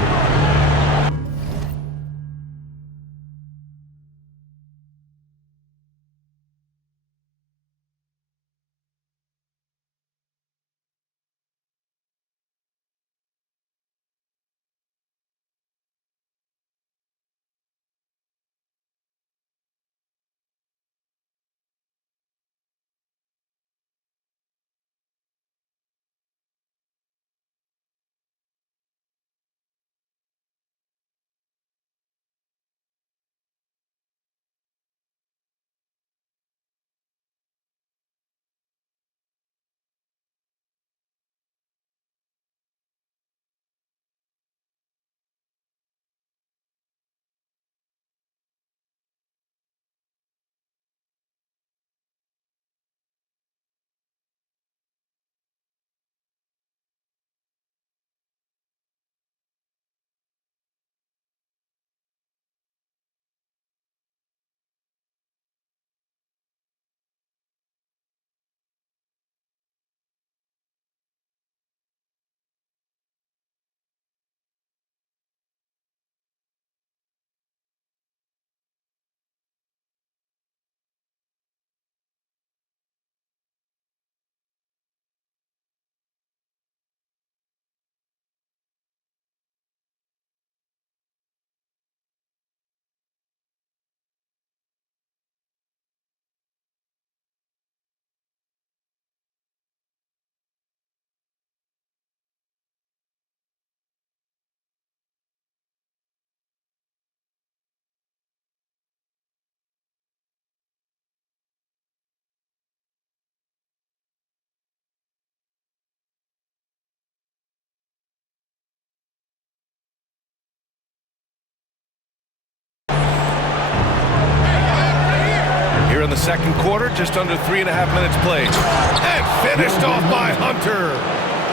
Here in the second quarter, just under 3.5 minutes played. And finished off by Hunter.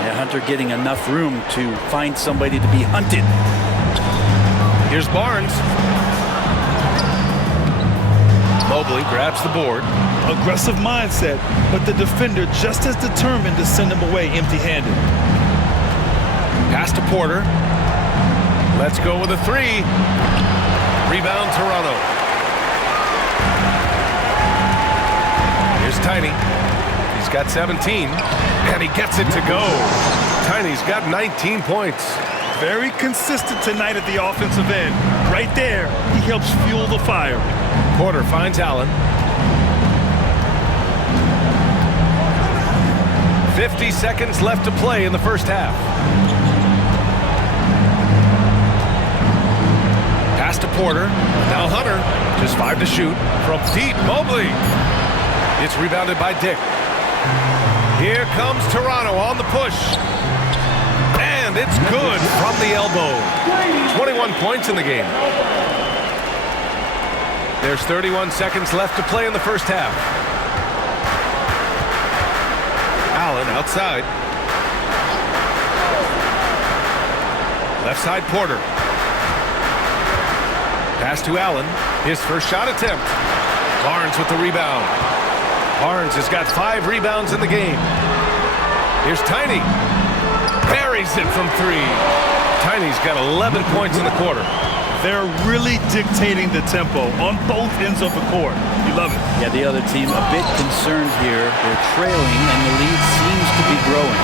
Yeah, Hunter getting enough room to find somebody to be hunted. Here's Barnes. Mobley grabs the board. Aggressive mindset, but the defender just as determined to send him away empty-handed. Pass to Porter. Let's go with a three. Rebound, Toronto. Here's Tiny. He's got 17, and he gets it to go. Tiny's got 19 points. Very consistent tonight at the offensive end. Right there, he helps fuel the fire. Porter finds Allen. 50 seconds left to play in the first half. Pass to Porter. Now Hunter. Just 5 to shoot. From deep, Mobley. It's rebounded by Dick. Here comes Toronto on the push. And it's good from the elbow. 21 points in the game. There's 31 seconds left to play in the first half. Allen outside. Left side Porter. Pass to Allen. His first shot attempt. Barnes with the rebound. Barnes has got 5 rebounds in the game. Here's Tiny. Buries it from 3. Tiny's got 11 points in the quarter. They're really dictating the tempo on both ends of the court. You love it. Yeah, the other team a bit concerned here. They're trailing, and the lead seems to be growing.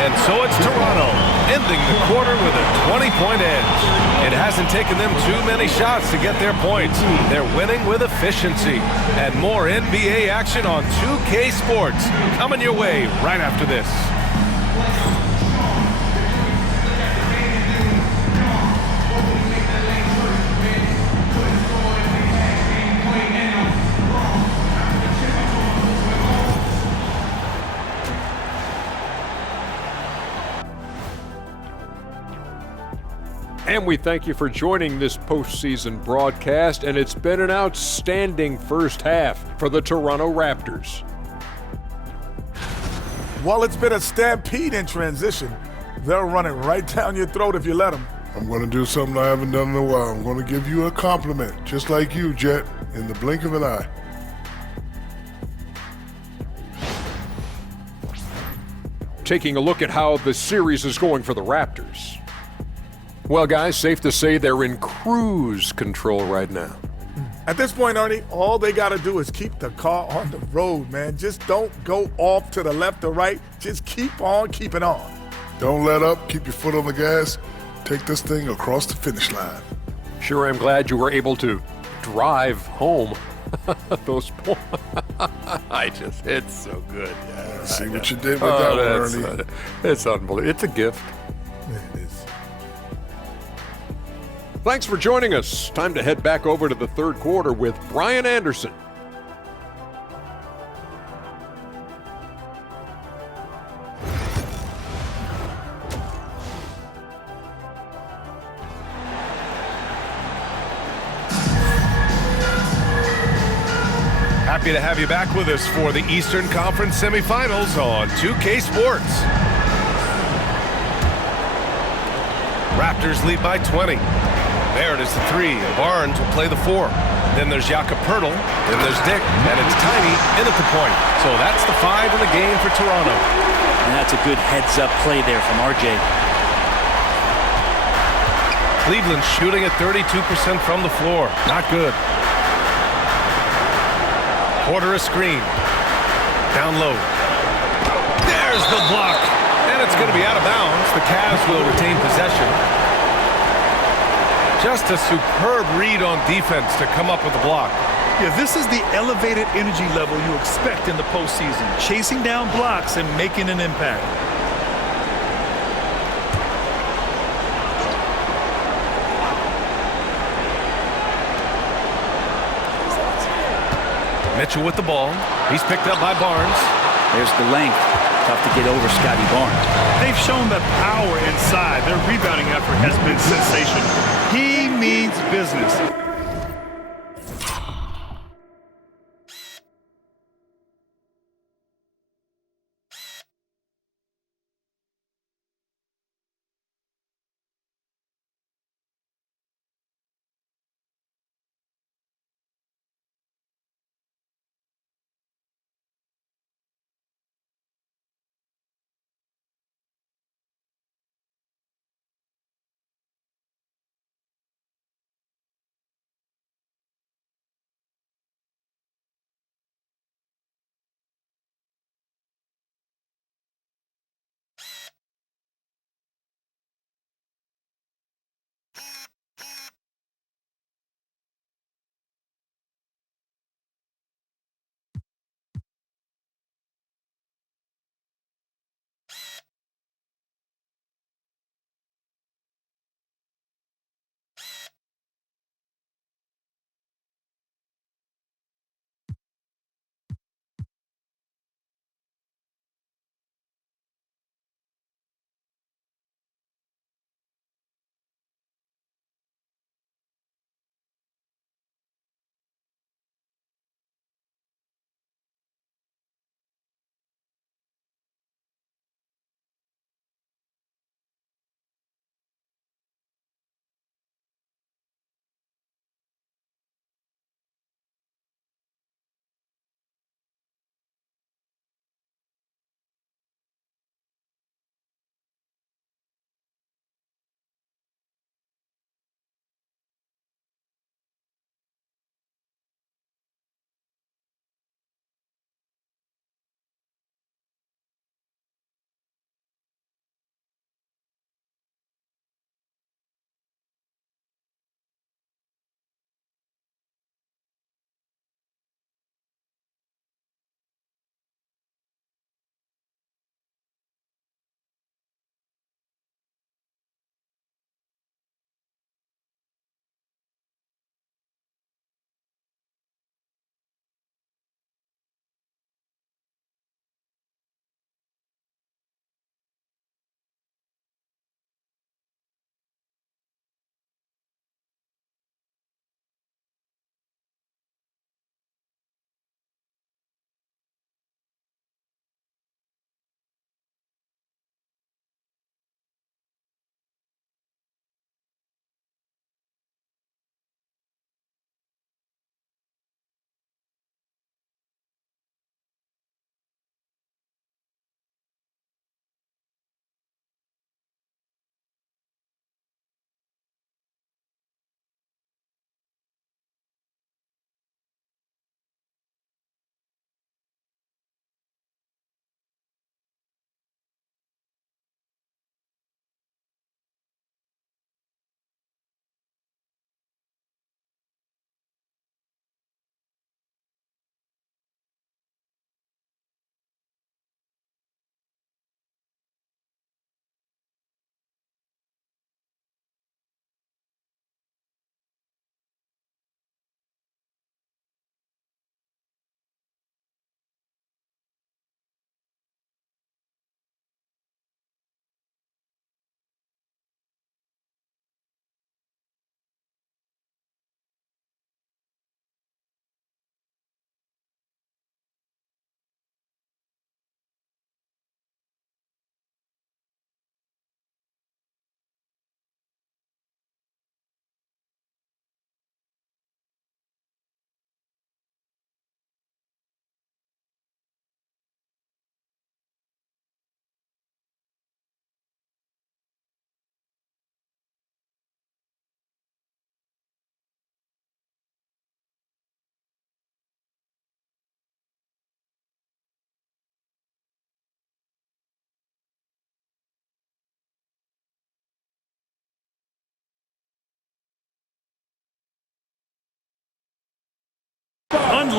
And so it's Toronto, ending the quarter with a 20-point edge. It hasn't taken them too many shots to get their points. They're winning with efficiency. And more NBA action on 2K Sports coming your way right after this. And we thank you for joining this postseason broadcast, and it's been an outstanding first half for the Toronto Raptors. While it's been a stampede in transition, they'll run it right down your throat if you let them. I'm going to do something I haven't done in a while. I'm going to give you a compliment, just like you, Jet, in the blink of an eye. Taking a look at how the series is going for the Raptors. Well, guys, safe to say they're in cruise control right now. At this point, Ernie, all they got to do is keep the car on the road, man. Just don't go off to the left or right. Just keep on keeping on. Don't let up. Keep your foot on the gas. Take this thing across the finish line. Sure, I'm glad you were able to drive home. Those points. It's so good. Yeah, see what you did with that one, Ernie. It's unbelievable. It's a gift. It is. Thanks for joining us. Time to head back over to the third quarter with Brian Anderson. Happy to have you back with us for the Eastern Conference semifinals on 2K Sports. Raptors lead by 20. There it is, the 3. Barnes will play the 4. Then there's Jakob Poeltl. Then there's Dick. And it's Tiny in at the point. So that's the 5 in the game for Toronto. And that's a good heads-up play there from RJ. Cleveland shooting at 32% from the floor. Not good. Porter a screen. Down low. There's the block. And it's going to be out of bounds. The Cavs will retain possession. Just a superb read on defense to come up with the block. Yeah, this is the elevated energy level you expect in the postseason. Chasing down blocks and making an impact. Mitchell with the ball. He's picked up by Barnes. There's the length. Tough to get over Scotty Barnes. They've shown the power inside. Their rebounding effort has been sensational. He means business.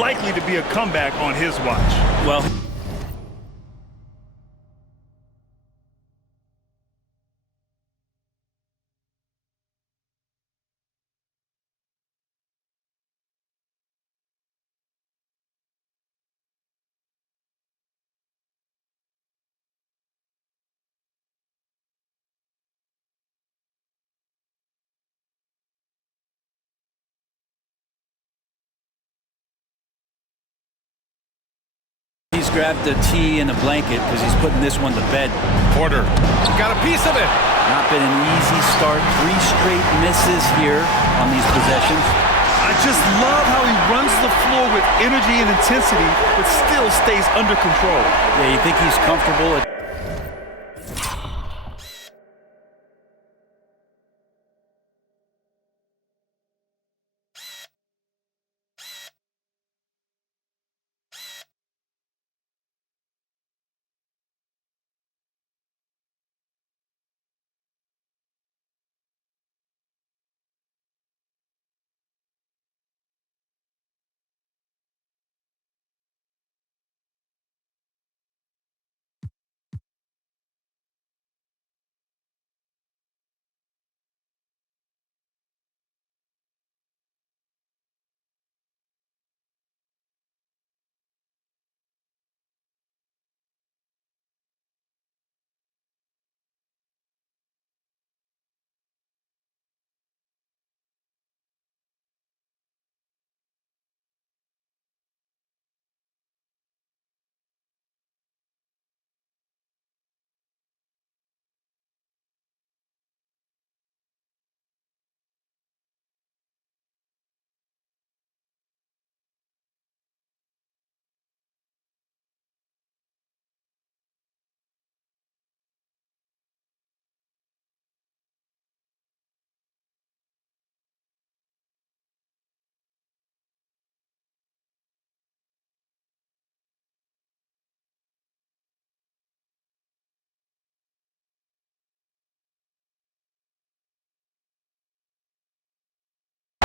likely to be a comeback on his watch. Well, he's grabbed a tee and a blanket because he's putting this one to bed. Porter got a piece of it. Not been an easy start. 3 straight misses here on these possessions. I just love how he runs the floor with energy and intensity, but still stays under control. Yeah, you think he's comfortable at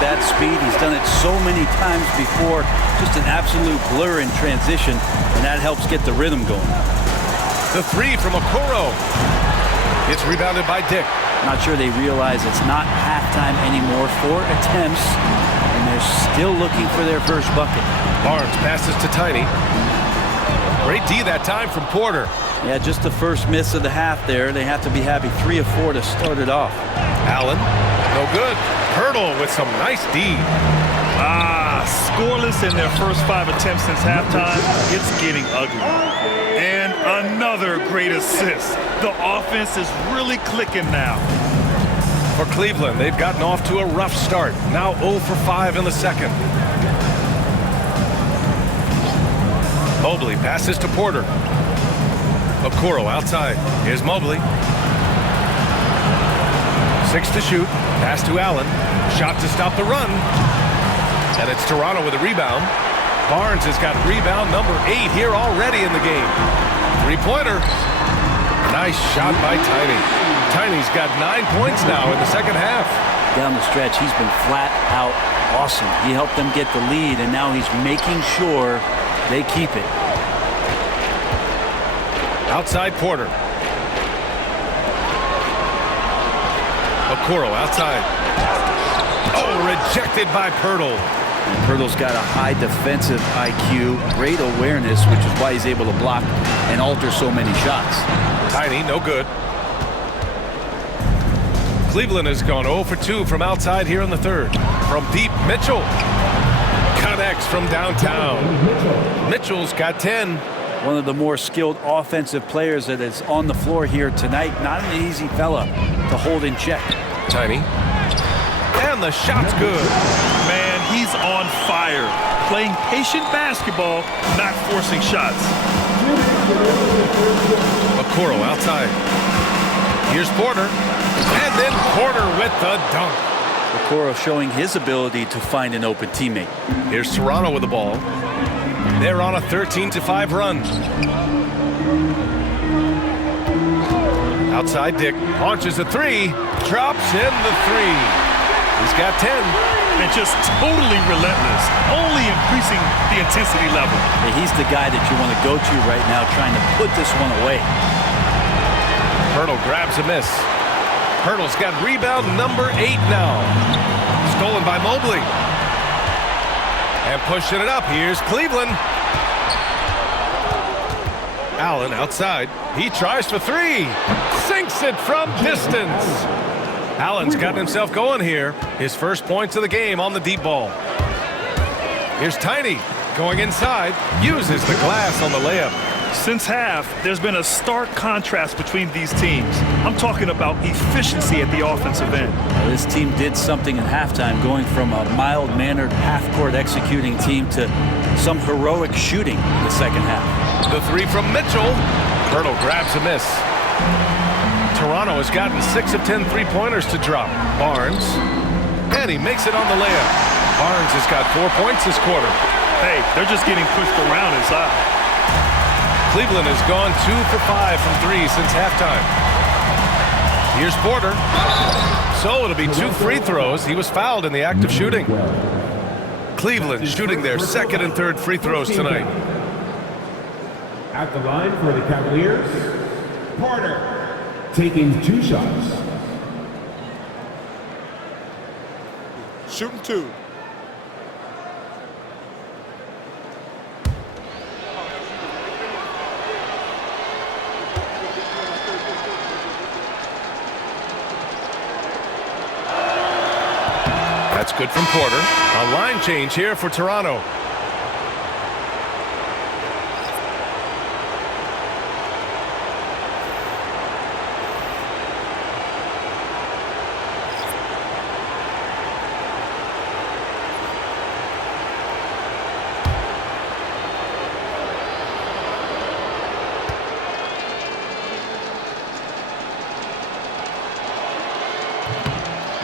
that speed. He's done it so many times before. Just an absolute blur in transition, and that helps get the rhythm going. The 3 from Okoro. It's rebounded by Dick. Not sure they realize it's not halftime anymore. 4 attempts, and they're still looking for their first bucket. Barnes passes to Tiny. Great D that time from Porter. Yeah, just the first miss of the half there. They have to be happy. 3 of 4 to start it off. Allen, no good. Hurdle with some nice D. Scoreless in their first 5 attempts since halftime. It's getting ugly. And another great assist. The offense is really clicking now. For Cleveland, they've gotten off to a rough start. Now 0 for 5 in the second. Mobley passes to Porter. Okoro outside. Here's Mobley. 6 to shoot. Pass to Allen. Shot to stop the run. And it's Toronto with a rebound. Barnes has got rebound number 8 here already in the game. 3-pointer. Nice shot by Tiny. Tiny's got 9 points now in the second half. Down the stretch, he's been flat out awesome. He helped them get the lead, and now he's making sure they keep it. Outside Porter. Okoro outside. Oh, rejected by Pirtle. And Pirtle's got a high defensive IQ, great awareness, which is why he's able to block and alter so many shots. Tiny, no good. Cleveland has gone 0 for 2 from outside here in the third. From deep, Mitchell connects from downtown. Mitchell's got 10. One of the more skilled offensive players that is on the floor here tonight. Not an easy fella to hold in check. Tiny. And the shot's good. Man, he's on fire. Playing patient basketball, not forcing shots. Okoro outside. Here's Porter. And then Porter with the dunk. Okoro showing his ability to find an open teammate. Here's Toronto with the ball. They're on a 13-5 run. Outside Dick launches a 3, drops in the 3. He's got 10. and just totally relentless, only increasing the intensity level. Yeah, he's the guy that you want to go to right now, trying to put this one away. Hurdle grabs a miss. Hurdle's got rebound number 8 now. Stolen by Mobley. And pushing it up, here's Cleveland. Allen outside. He tries for 3. Sinks it from distance. Allen's gotten himself going here. His first points of the game on the deep ball. Here's Tiny going inside. Uses the glass on the layup. Since half, there's been a stark contrast between these teams. I'm talking about efficiency at the offensive end. This team did something at halftime, going from a mild-mannered half-court executing team to some heroic shooting in the second half. The 3 from Mitchell. Hurdle grabs a miss. Toronto has gotten 6 of 10 3-pointers to drop. Barnes. And he makes it on the layup. Barnes has got 4 points this quarter. Hey, they're just getting pushed around inside. Cleveland has gone 2 for 5 from 3 since halftime. Here's Porter. So it'll be 2 free throws. He was fouled in the act of shooting. Cleveland shooting their second and third free throws tonight. At the line for the Cavaliers, Porter taking 2 shots. Shooting 2. That's good from Porter. A line change here for Toronto.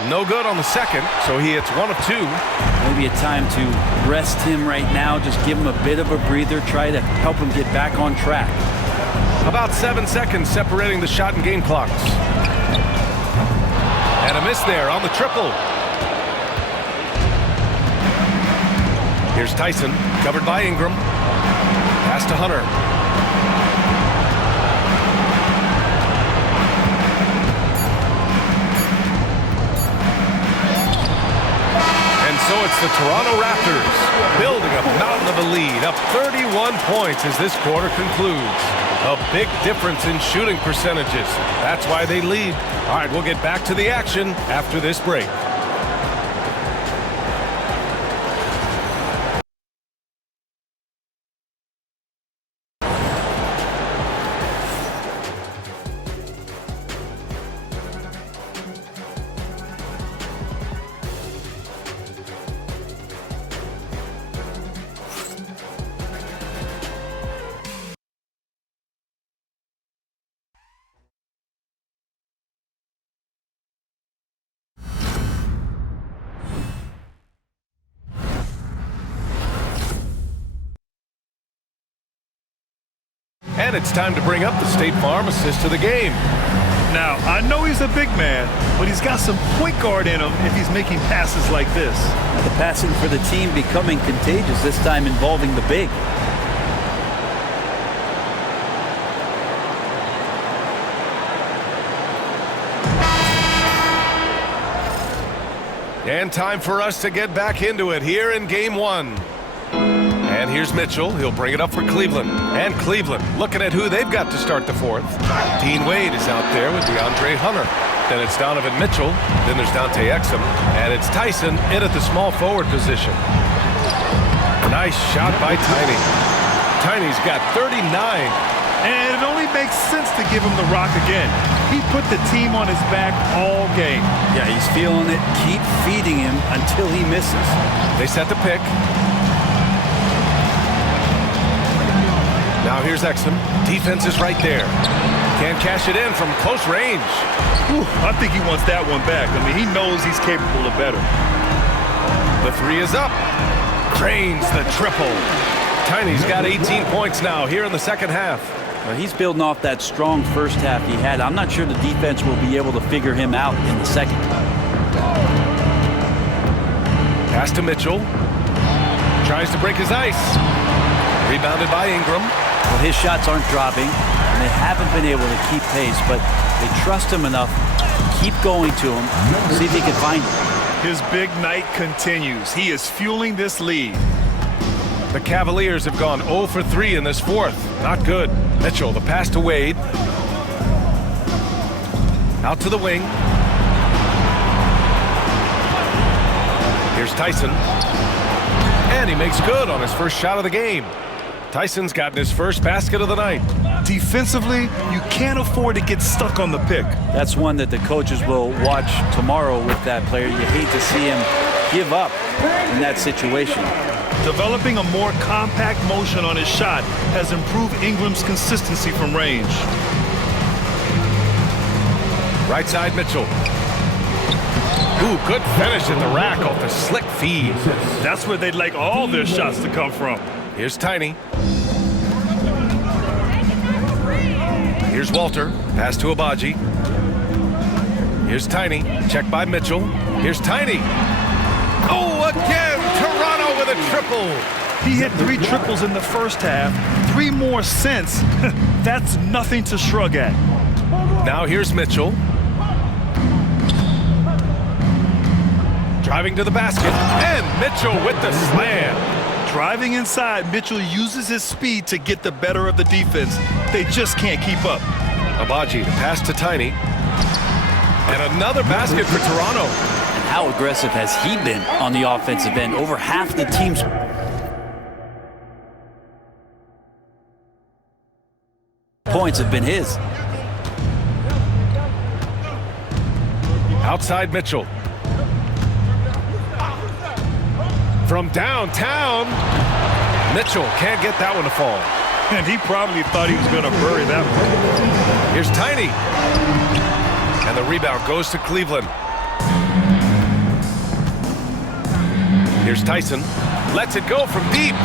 No good on the second, so he hits 1 of 2. Maybe a time to rest him right now, just give him a bit of a breather, try to help him get back on track. About 7 seconds separating the shot and game clocks. And a miss there on the triple. Here's Tyson, covered by Ingram. Pass to Hunter. So it's the Toronto Raptors building a mountain of a lead, up 31 points as this quarter concludes. A big difference in shooting percentages. That's why they lead. All right, we'll get back to the action after this break. And it's time to bring up the State Farm assist of the game. Now, I know he's a big man, but he's got some point guard in him if he's making passes like this. The passing for the team becoming contagious, this time involving the big. And time for us to get back into it here in Game 1. And here's Mitchell. He'll bring it up for Cleveland. And Cleveland looking at who they've got to start the fourth. Dean Wade is out there with DeAndre Hunter. Then it's Donovan Mitchell. Then there's Dante Exum. And it's Tyson in at the small forward position. Nice shot by Tiny. Tiny's got 39. And it only makes sense to give him the rock again. He put the team on his back all game. Yeah, he's feeling it. Keep feeding him until he misses. They set the pick. Now here's Exum. Defense is right there. Can't cash it in from close range. Whew, I think he wants that one back. I mean, he knows he's capable of better. The 3 is up. Cranes the triple. Tiny's got 18 points now here in the second half. Well, he's building off that strong first half he had. I'm not sure the defense will be able to figure him out in the second. Pass to Mitchell. Tries to break his ice. Rebounded by Ingram. Well, his shots aren't dropping, and they haven't been able to keep pace, but they trust him enough. Keep going to him. See if he can find him. His big night continues. He is fueling this lead. The Cavaliers have gone 0 for 3 in this fourth. Not good. Mitchell, the pass to Wade. Out to the wing. Here's Tyson. And he makes good on his first shot of the game. Tyson's gotten his first basket of the night. Defensively, you can't afford to get stuck on the pick. That's one that the coaches will watch tomorrow with that player. You hate to see him give up in that situation. Developing a more compact motion on his shot has improved Ingram's consistency from range. Right side, Mitchell. Ooh, good finish at the rack off the slick feed. That's where they'd like all their shots to come from. Here's Tiny. Here's Walter. Pass to Abaji. Here's Tiny. Check by Mitchell. Here's Tiny. Oh, again! Toronto with a triple. He hit 3 triples in the first half. 3 more since. That's nothing to shrug at. Now here's Mitchell. Driving to the basket. And Mitchell with the slam. Driving inside, Mitchell uses his speed to get the better of the defense. They just can't keep up. Abaji, the pass to Tiny. And another basket for Toronto. And how aggressive has he been on the offensive end? Over half the team's points have been his. Outside Mitchell. From downtown, Mitchell can't get that one to fall. And he probably thought he was going to bury that one. Here's Tiny. And the rebound goes to Cleveland. Here's Tyson. Lets it go from deep.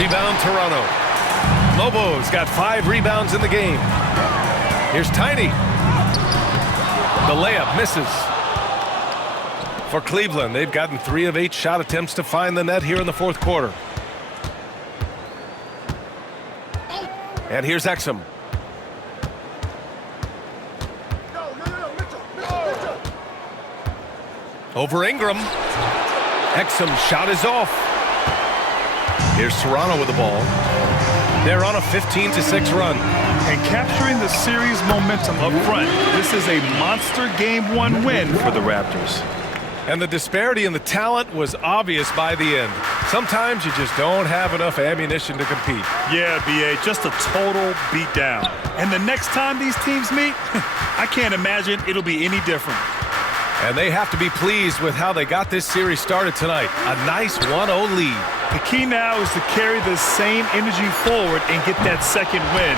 Rebound Toronto. Lobo's got 5 rebounds in the game. Here's Tiny. The layup misses. For Cleveland, they've gotten 3 of 8 shot attempts to find the net here in the fourth quarter. And here's Exum. Over Ingram. Exum's shot is off. Here's Toronto with the ball. They're on a 15-6 run. And capturing the series momentum up front, this is a monster Game 1 win for the Raptors. And the disparity in the talent was obvious by the end. Sometimes you just don't have enough ammunition to compete. Yeah, B.A., just a total beatdown. And the next time these teams meet, I can't imagine it'll be any different. And they have to be pleased with how they got this series started tonight. A nice 1-0 lead. The key now is to carry the same energy forward and get that second win.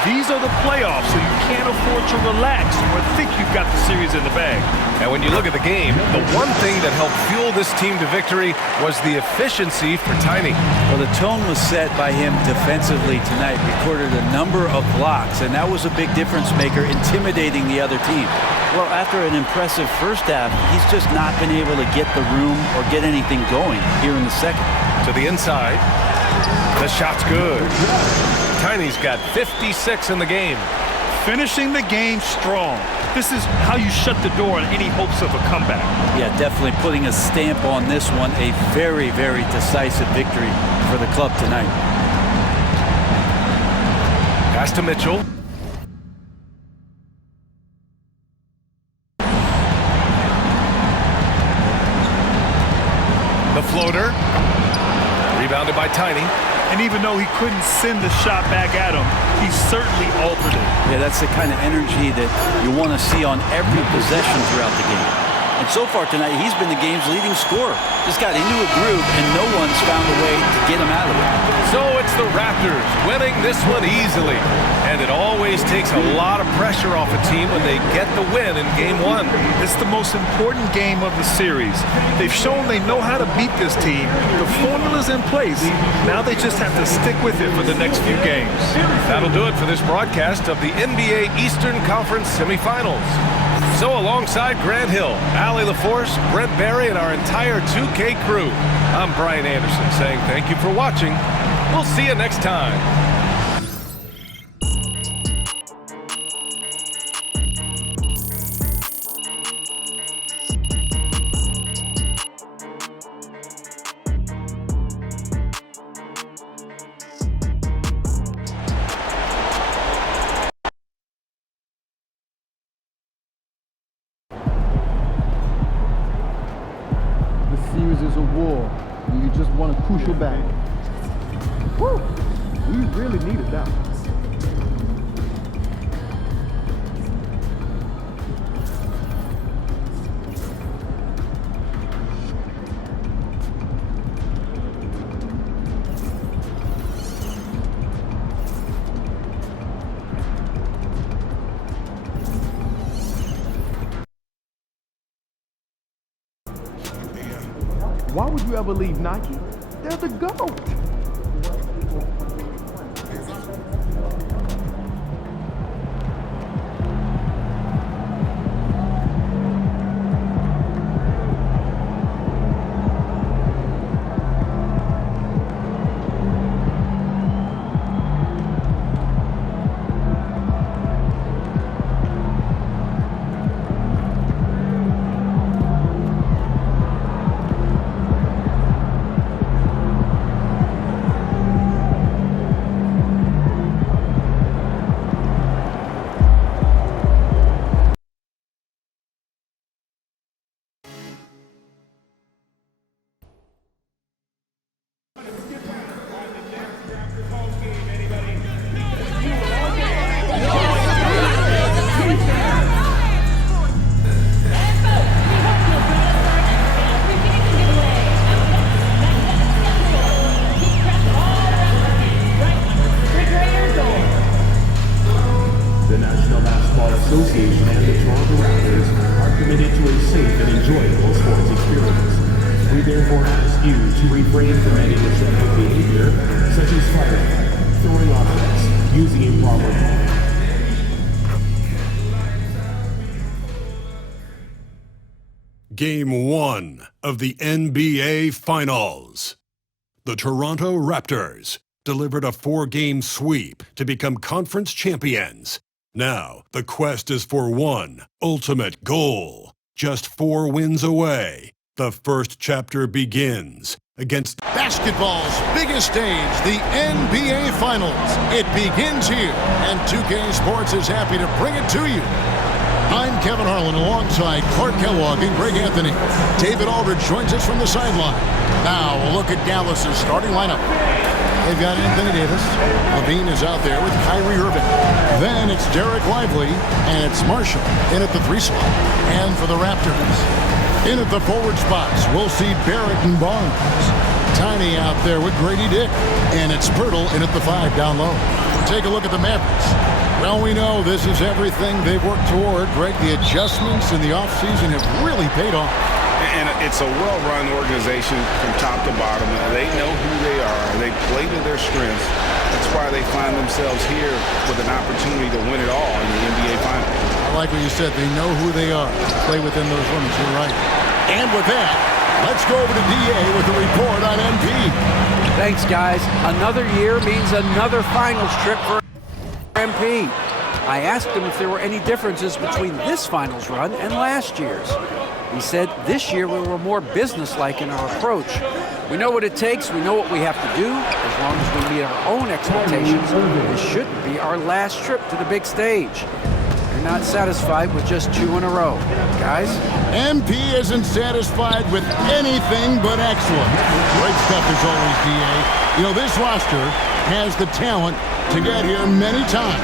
These are the playoffs, so you can't afford to relax or think you've got the series in the bag. And when you look at the game, the one thing that helped fuel this team to victory was the efficiency for Tiny. Well, the tone was set by him defensively tonight. Recorded a number of blocks, and that was a big difference maker, intimidating the other team. Well, after an impressive first half, he's just not been able to get the room or get anything going here in the second. To the inside. The shot's good. Tiny's got 56 in the game. Finishing the game strong. This is how you shut the door on any hopes of a comeback. Yeah, definitely putting a stamp on this one. A very, very decisive victory for the club tonight. Pass to Mitchell. The floater. Rebounded by Tiny. And even though he couldn't send the shot back at him, he certainly altered it. Yeah, that's the kind of energy that you want to see on every possession throughout the game. And so far tonight, he's been the game's leading scorer. Just got into a groove, and no one's found a way to get him out of it. So it's the Raptors winning this one easily. And it always takes a lot of pressure off a team when they get the win in Game 1. It's the most important game of the series. They've shown they know how to beat this team. The formula's in place. Now they just have to stick with it for the next few games. That'll do it for this broadcast of the NBA Eastern Conference semifinals. So alongside Grant Hill, Allie LaForce, Brent Barry, and our entire 2K crew, I'm Brian Anderson saying thank you for watching. We'll see you next time. Series is a war. You just won a crucial battle. Woo! We really needed that one. Why would you ever leave Nike? They're the GOAT. Association and the Toronto Raptors are committed to a safe and enjoyable sports experience. We therefore ask you to refrain from any destructive behavior, such as fighting, throwing objects, using improper pronoun. Game 1 of the NBA Finals. The Toronto Raptors delivered a 4-game sweep to become conference champions. Now, the quest is for one ultimate goal. Just 4 wins away. The first chapter begins against basketball's biggest stage, the NBA Finals. It begins here, and 2K Sports is happy to bring it to you. I'm Kevin Harlan alongside Clark Kellogg and Greg Anthony. David Aldridge joins us from the sideline. Now, a look at Dallas's starting lineup. They've got Anthony Davis. Levine is out there with Kyrie Irving. Then it's Derek Lively, and it's Marshall in at the 3 slot. And for the Raptors, in at the forward spots, we'll see Barrett and Barnes. Tiny out there with Grady Dick. And it's Pirtle in at the 5 down low. Take a look at the Mavericks. Well, we know this is everything they've worked toward. Greg, the adjustments in the offseason have really paid off. And it's a well-run organization from top to bottom. They know who they are. They play to their strengths. That's why they find themselves here with an opportunity to win it all in the NBA Finals. I like what you said. They know who they are. Play within those limits. You're right. And with that, let's go over to DA with a report on MP. Thanks, guys. Another year means another finals trip for MP. I asked him if there were any differences between this finals run and last year's. He said this year we were more businesslike in our approach. We know what it takes, we know what we have to do. As long as we meet our own expectations, this shouldn't be our last trip to the big stage. You're not satisfied with just 2 in a row, guys? MP isn't satisfied with anything but excellent. Great stuff as always, DA. You know, this roster has the talent to get here many times.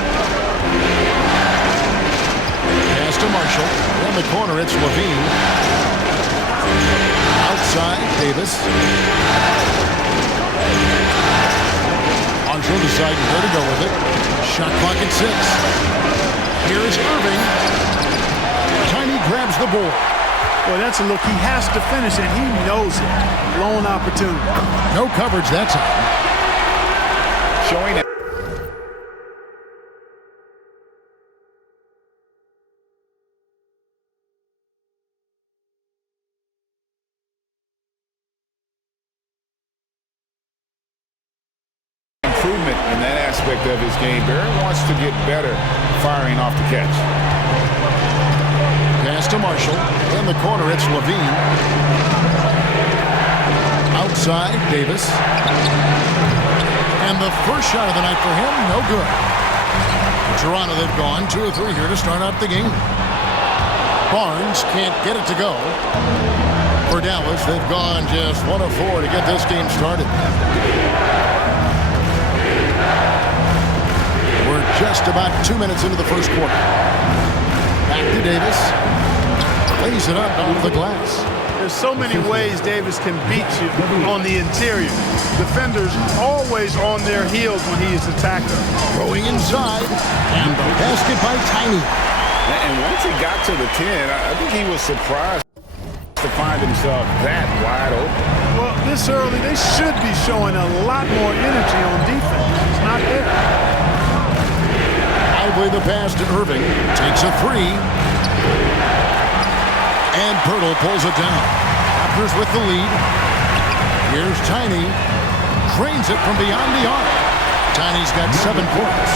Pass to Marshall. In the corner, it's Levine. Outside, Davis. Marshall deciding where to go with it. Shot clock at 6. Here is Irving. Tiny grabs the ball. Well, that's a look. He has to finish it. He knows it. Blown opportunity. No coverage that time. Showing it. improvement in that aspect of his game. Barron wants to get better firing off the catch. Pass to Marshall. In the corner, it's Levine. Outside, Davis. And the first shot of the night for him, no good. Toronto, they've gone 2 of 3 here to start out the game. Barnes can't get it to go. For Dallas, they've gone just 1 of 4 to get this game started. We're just about 2 minutes into the first quarter. Back to Davis. Lays it up off the glass. There's so many ways Davis can beat you on the interior. Defenders always on their heels when he is attacked. Throwing inside, and the basket by Tiny. And once he got to the 10, I think he was surprised to find himself that wide open. Well, this early, they should be showing a lot more energy on defense. It's not there. Lively the pass to Irving. Takes a 3. And Pirtle pulls it down. Raptors with the lead. Here's Tiny. Drains it from beyond the arc. Tiny's got 7 points.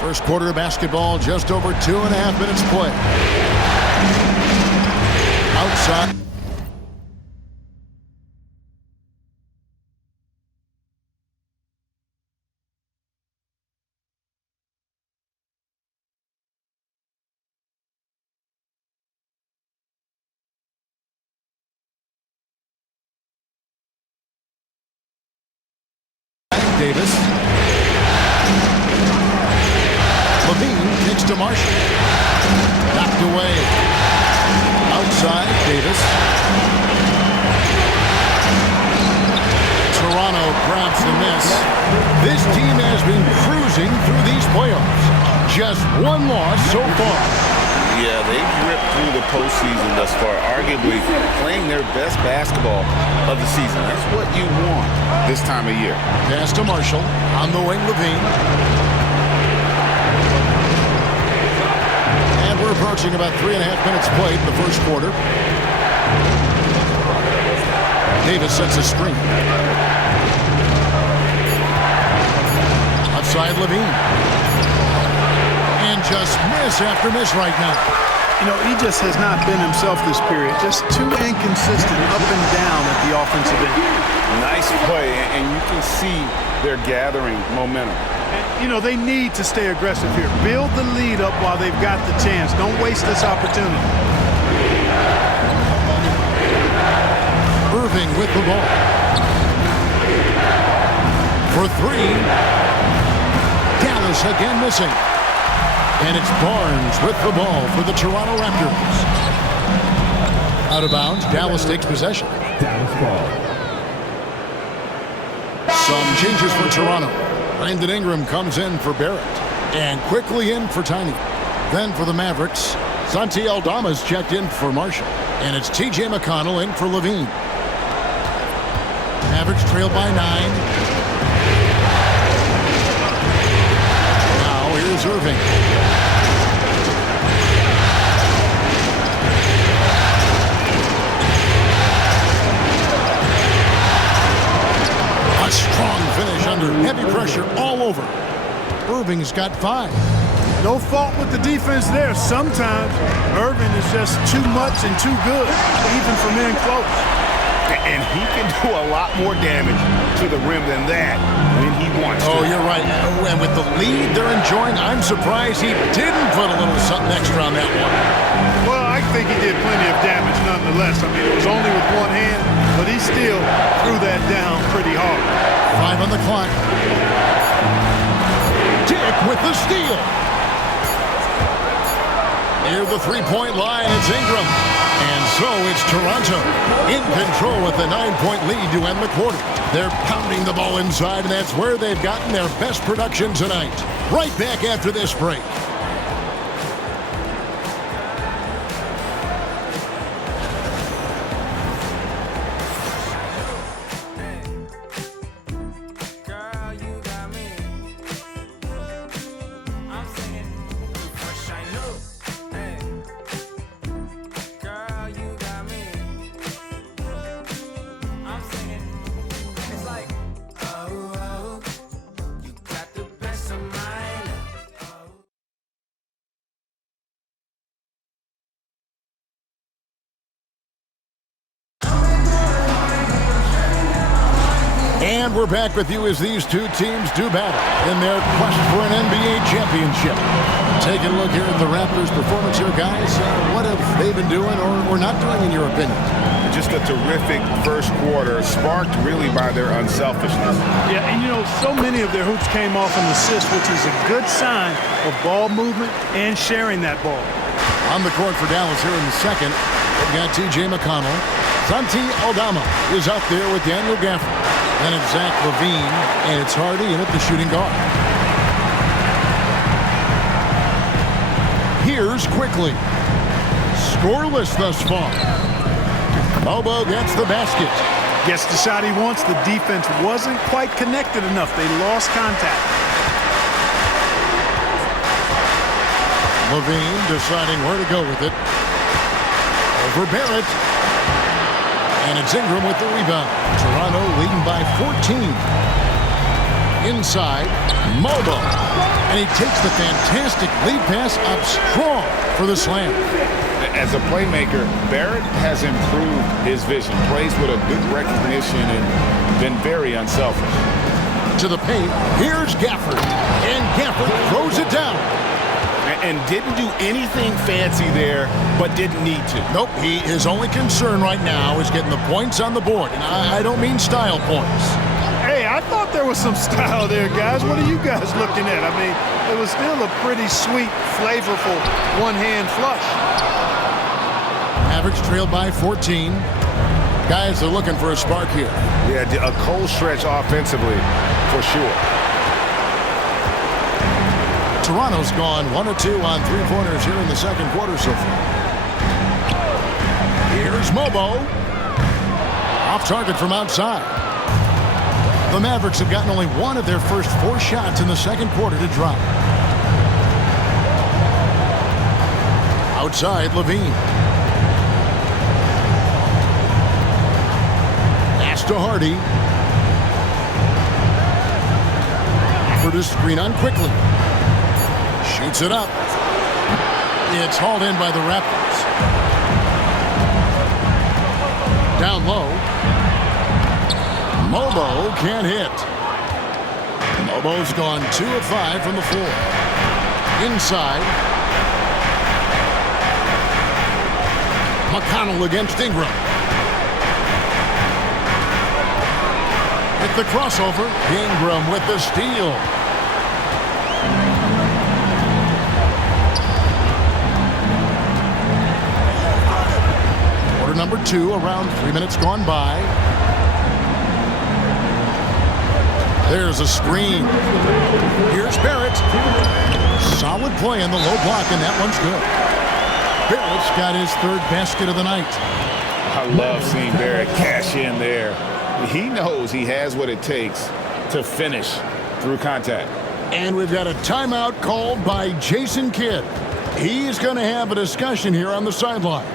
First quarter of basketball, just over 2.5 minutes play. Outside. Davis. Levine kicks to Marshall. Knocked away. Outside, Davis. Toronto grabs the miss. This team has been cruising through these playoffs. Just 1 loss so far. Yeah, they've ripped through the postseason thus far, arguably playing their best basketball of the season. That's what you want this time of year. Pass to Marshall. On the wing, Levine. And we're approaching about 3.5 minutes played in the first quarter. Davis sets a screen. Outside Levine. And just miss after miss right now. You know, he just has not been himself this period. Just too inconsistent up and down at the offensive end. Nice play, and you can see they're gathering momentum. And, you know, they need to stay aggressive here. Build the lead up while they've got the chance. Don't waste this opportunity. Irving with the ball. For 3. Dallas again missing. And it's Barnes with the ball for the Toronto Raptors. Out of bounds, Dallas takes possession. Dallas ball. Some changes for Toronto. Brandon Ingram comes in for Barrett. And quickly in for Tiny. Then for the Mavericks, Santi Aldama's checked in for Marshall. And it's T.J. McConnell in for Levine. Mavericks trail by 9. Now here's Irving. A strong finish under heavy pressure all over. Irving's got 5. No fault with the defense there. Sometimes Irving is just too much and too good, even from in close. And he can do a lot more damage to the rim than that when he wants to. Oh, you're right. And with the lead they're enjoying, I'm surprised he didn't put a little something extra on that one. Well, I think he did plenty of damage nonetheless. I mean, it was only with one hand, but he still threw that down pretty hard. 5 on the clock. Dick with the steal. Near the 3-point line, it's Ingram. And so it's Toronto in control with a 9-point lead to end the quarter. They're pounding the ball inside, and that's where they've gotten their best production tonight. Right back after this break. And we're back with you as these two teams do battle in their quest for an NBA championship. Taking a look here at the Raptors' performance here, guys. What have they been doing or not doing, in your opinion? Just a terrific first quarter, sparked really by their unselfishness. Yeah, and you know, so many of their hoops came off an assist, which is a good sign of ball movement and sharing that ball. On the court for Dallas here in the second, we've got T.J. McConnell. Santi Aldama is out there with Daniel Gafford. Then it's Zach LaVine, and it's Hardy in at the shooting guard. Here's Quickly. Scoreless thus far. Bobo gets the basket. Gets the shot he wants. The defense wasn't quite connected enough. They lost contact. LaVine deciding where to go with it. Over Barrett. And it's Ingram with the rebound. Toronto leading by 14. Inside, Mobo. And he takes the fantastic lead pass up strong for the slam. As a playmaker, Barrett has improved his vision. Plays with a good recognition and been very unselfish. To the paint, here's Gafford. And Gafford throws it down. And didn't do anything fancy there, but didn't need to. Nope, his only concern right now is getting the points on the board. And I don't mean style points. Hey, I thought there was some style there, guys. What are you guys looking at? I mean, it was still a pretty sweet, flavorful one-hand flush. Mavericks trailed by 14. Guys are looking for a spark here. Yeah, a cold stretch offensively, for sure. Toronto's gone 1 or 2 on three-pointers here in the second quarter so far. Here's Mobo. Off target from outside. The Mavericks have gotten only one of their first 4 shots in the second quarter to drop. Outside, LaVine. Pass to Hardy. For the screen on Quickly. Shoots it up. It's hauled in by the Raptors. Down low. Mobo can't hit. Mobo's gone 2 of 5 from the floor. Inside. McConnell against Ingram. With the crossover, Ingram with the steal. Number 2, around 3 minutes gone by. There's a screen. Here's Barrett. Solid play in the low block, and that one's good. Barrett's got his 3rd basket of the night. I love seeing Barrett cash in there. He knows he has what it takes to finish through contact. And we've got a timeout called by Jason Kidd. He's going to have a discussion here on the sideline.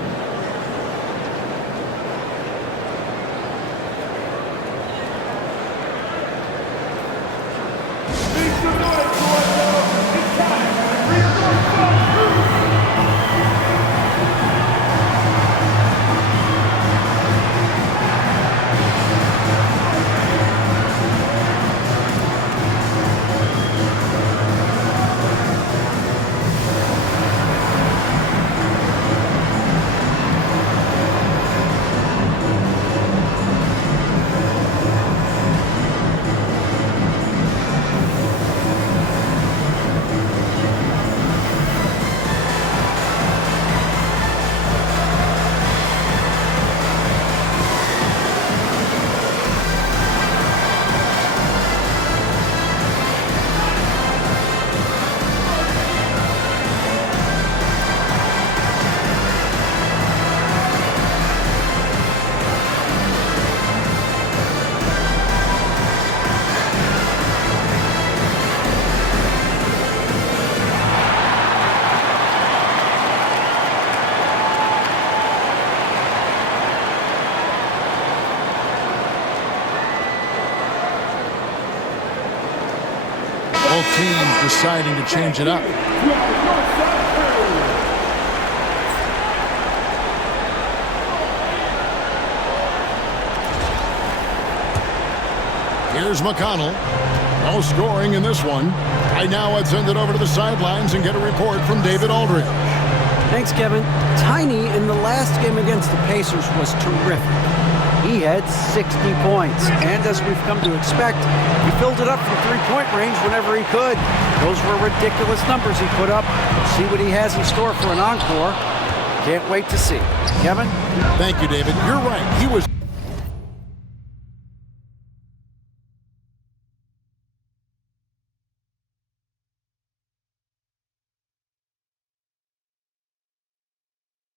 Both teams deciding to change it up. Here's McConnell. No scoring in this one. Right now, let's send it over to the sidelines and get a report from David Aldridge. Thanks, Kevin. Tiny in the last game against the Pacers was terrific. He had 60 points, and as we've come to expect, he filled it up from three-point range whenever he could. Those were ridiculous numbers he put up. See what he has in store for an encore. Can't wait to see. Kevin? Thank you, David. You're right. He was...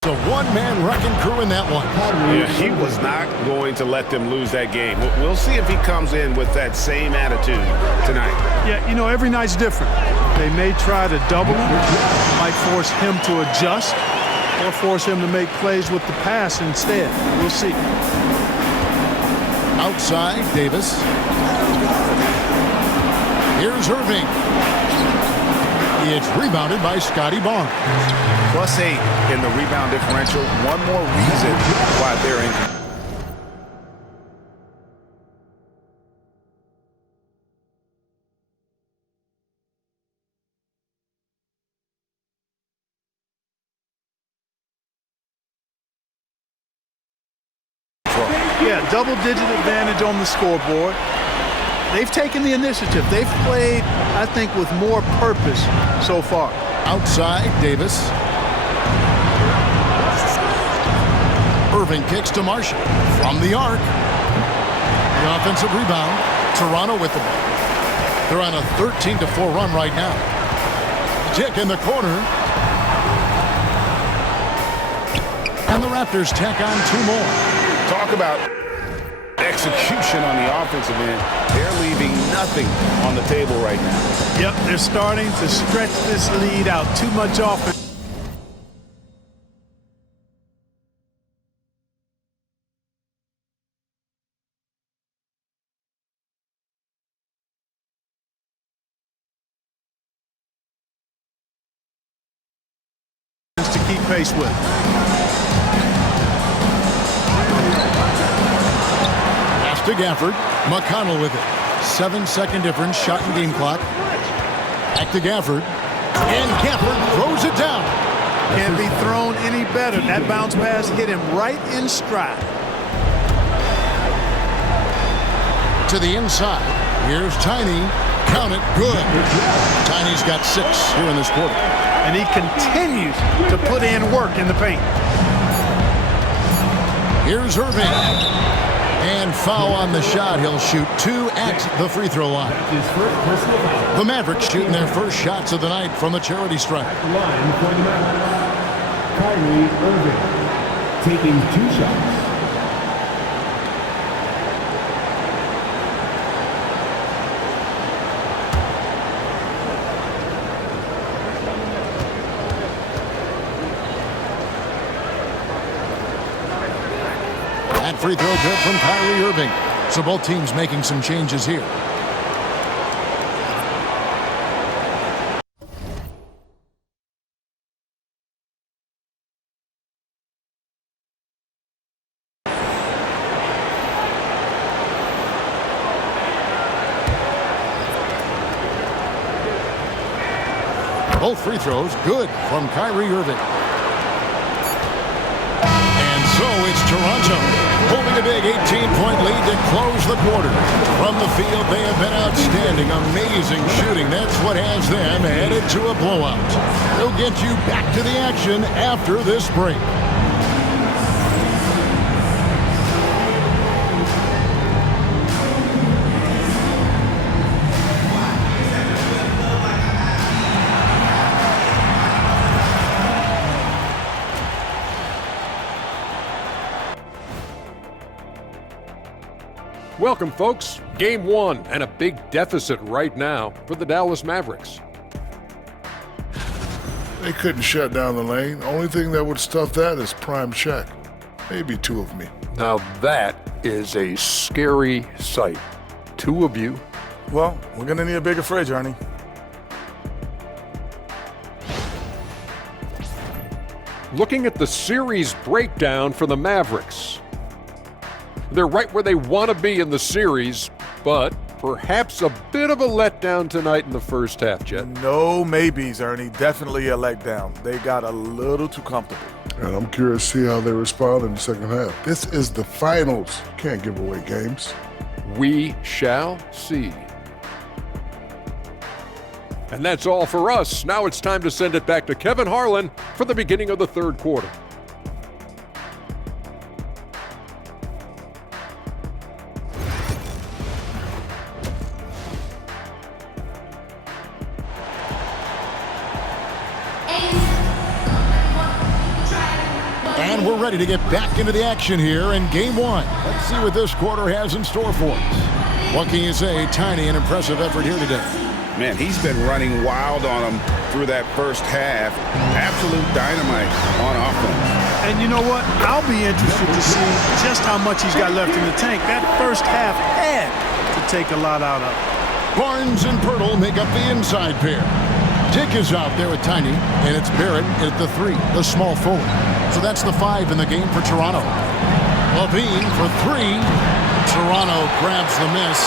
a one-man wrecking crew in that one. Yeah, he was not going to let them lose that game. We'll see if he comes in with that same attitude tonight. Yeah, you know, every night's different. They may try to double him, might force him to adjust, or force him to make plays with the pass instead. We'll see. Outside, Davis. Here's Irving. It's rebounded by Scotty Barnes. +8 in the rebound differential. One more reason why they're in. Yeah, double-digit advantage on the scoreboard. They've taken the initiative. They've played, I think, with more purpose so far. Outside, Davis. Irving kicks to Marshall from the arc. The offensive rebound. Toronto with the ball. They're on a 13-4 run right now. Tick in the corner. And the Raptors tack on two more. Talk about execution on the offensive end. They're leaving nothing on the table right now. Yep, they're starting to stretch this lead out. Too much offense. To keep pace with. To Gafford. McConnell with it. 7-second difference. Shot and game clock. Back to Gafford. And Gafford throws it down. Can't be thrown any better. That bounce pass hit him right in stride. To the inside. Here's Tiny. Count it. Good. Tiny's got 6 here in this quarter. And he continues to put in work in the paint. Here's Irving. And foul on the shot. He'll shoot 2 at the free throw line. The Mavericks shooting their first shots of the night from the charity stripe. Line for the Mavericks. Kyrie Irving taking 2 shots. That free throw good from Kyrie Irving. So both teams making some changes here. Both free throws good from Kyrie Irving. And so it's Toronto holding a big 18-point lead to close the quarter. From the field, they have been outstanding. Amazing shooting. That's what has them headed to a blowout. They'll get you back to the action after this break. Welcome, folks. Game 1 and a big deficit right now for the Dallas Mavericks. They couldn't shut down the lane. Only thing that would stuff that is prime check. Maybe 2 of me. Now that is a scary sight. 2 of you. Well, we're going to need a bigger fridge, Ernie. Looking at the series breakdown for the Mavericks. They're right where they want to be in the series, but Perhaps a bit of a letdown tonight in the first half, Jet. No maybes, Ernie. Definitely a letdown. They got a little too comfortable. And I'm curious to see how they respond in the second half. This is the finals. Can't give away games. We shall see. And that's all for us. Now it's time to send it back to Kevin Harlan for the beginning of the third quarter. And we're ready to get back into the action here in Game 1. Let's see what this quarter has in store for us. What can you say? Tiny, an impressive effort here today. Man, he's been running wild on them through that first half. Absolute dynamite on offense. And you know what? I'll be interested to see just how much he's got left in the tank. That first half had to take a lot out of it. Barnes and Pirtle make up the inside pair. Dick is out there with Tiny, and it's Barrett at the 3, the small forward. So that's the 5 in the game for Toronto. Levine for 3. Toronto grabs the miss.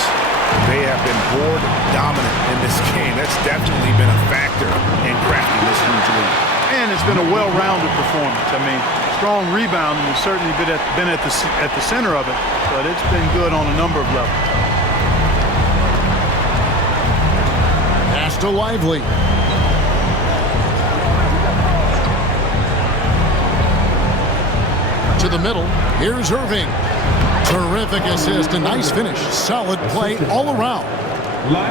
They have been board dominant in this game. That's definitely been a factor in crafting this huge lead. And it's been a well-rounded performance. I mean, strong rebounding has certainly been at the center of it, but it's been good on a number of levels. Pass to Lively. To the middle. Here's Irving. Terrific assist, a nice finish. Solid play all around.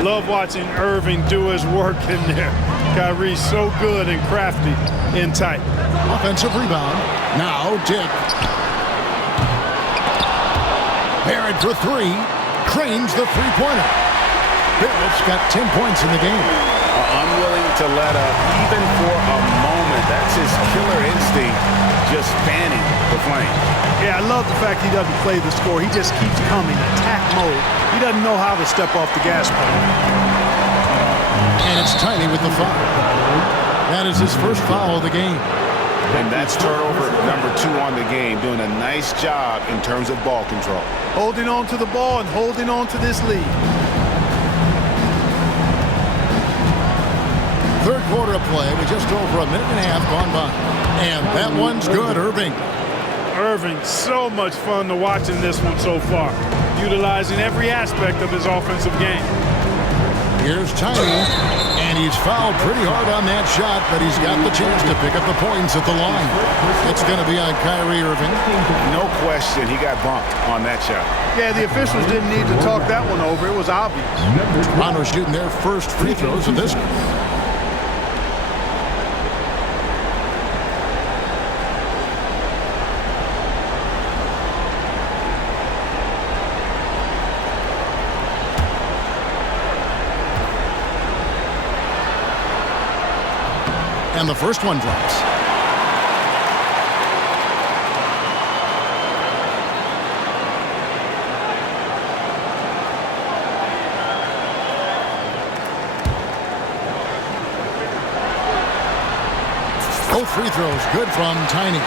Love watching Irving do his work in there. Kyrie's so good and crafty in tight. Offensive rebound. Now Dick. Barrett for 3. Cranes the three-pointer. Barrett's got 10 points in the game. Unwilling to let up even for a moment. That's his killer instinct, just fanning the flame. Yeah, I love the fact he doesn't play the score. He just keeps coming, attack mode. He doesn't know how to step off the gas pedal. And it's Tiny with the foul. That is his first foul of the game. And that's turnover number 2 on the game, doing a nice job in terms of ball control. Holding on to the ball and holding on to this lead. Third quarter of play with just over a minute and a half gone by. And that one's good, Irving. Irving, so much fun to watch in this one so far, utilizing every aspect of his offensive game. Here's Tiny, and he's fouled pretty hard on that shot, but he's got the chance to pick up the points at the line. It's going to be on Kyrie Irving. No question, he got bumped on that shot. Yeah, the officials didn't need to talk that one over. It was obvious. Toronto shooting their first free throws of this game. And the first one drops. Both free throws good from Tiny.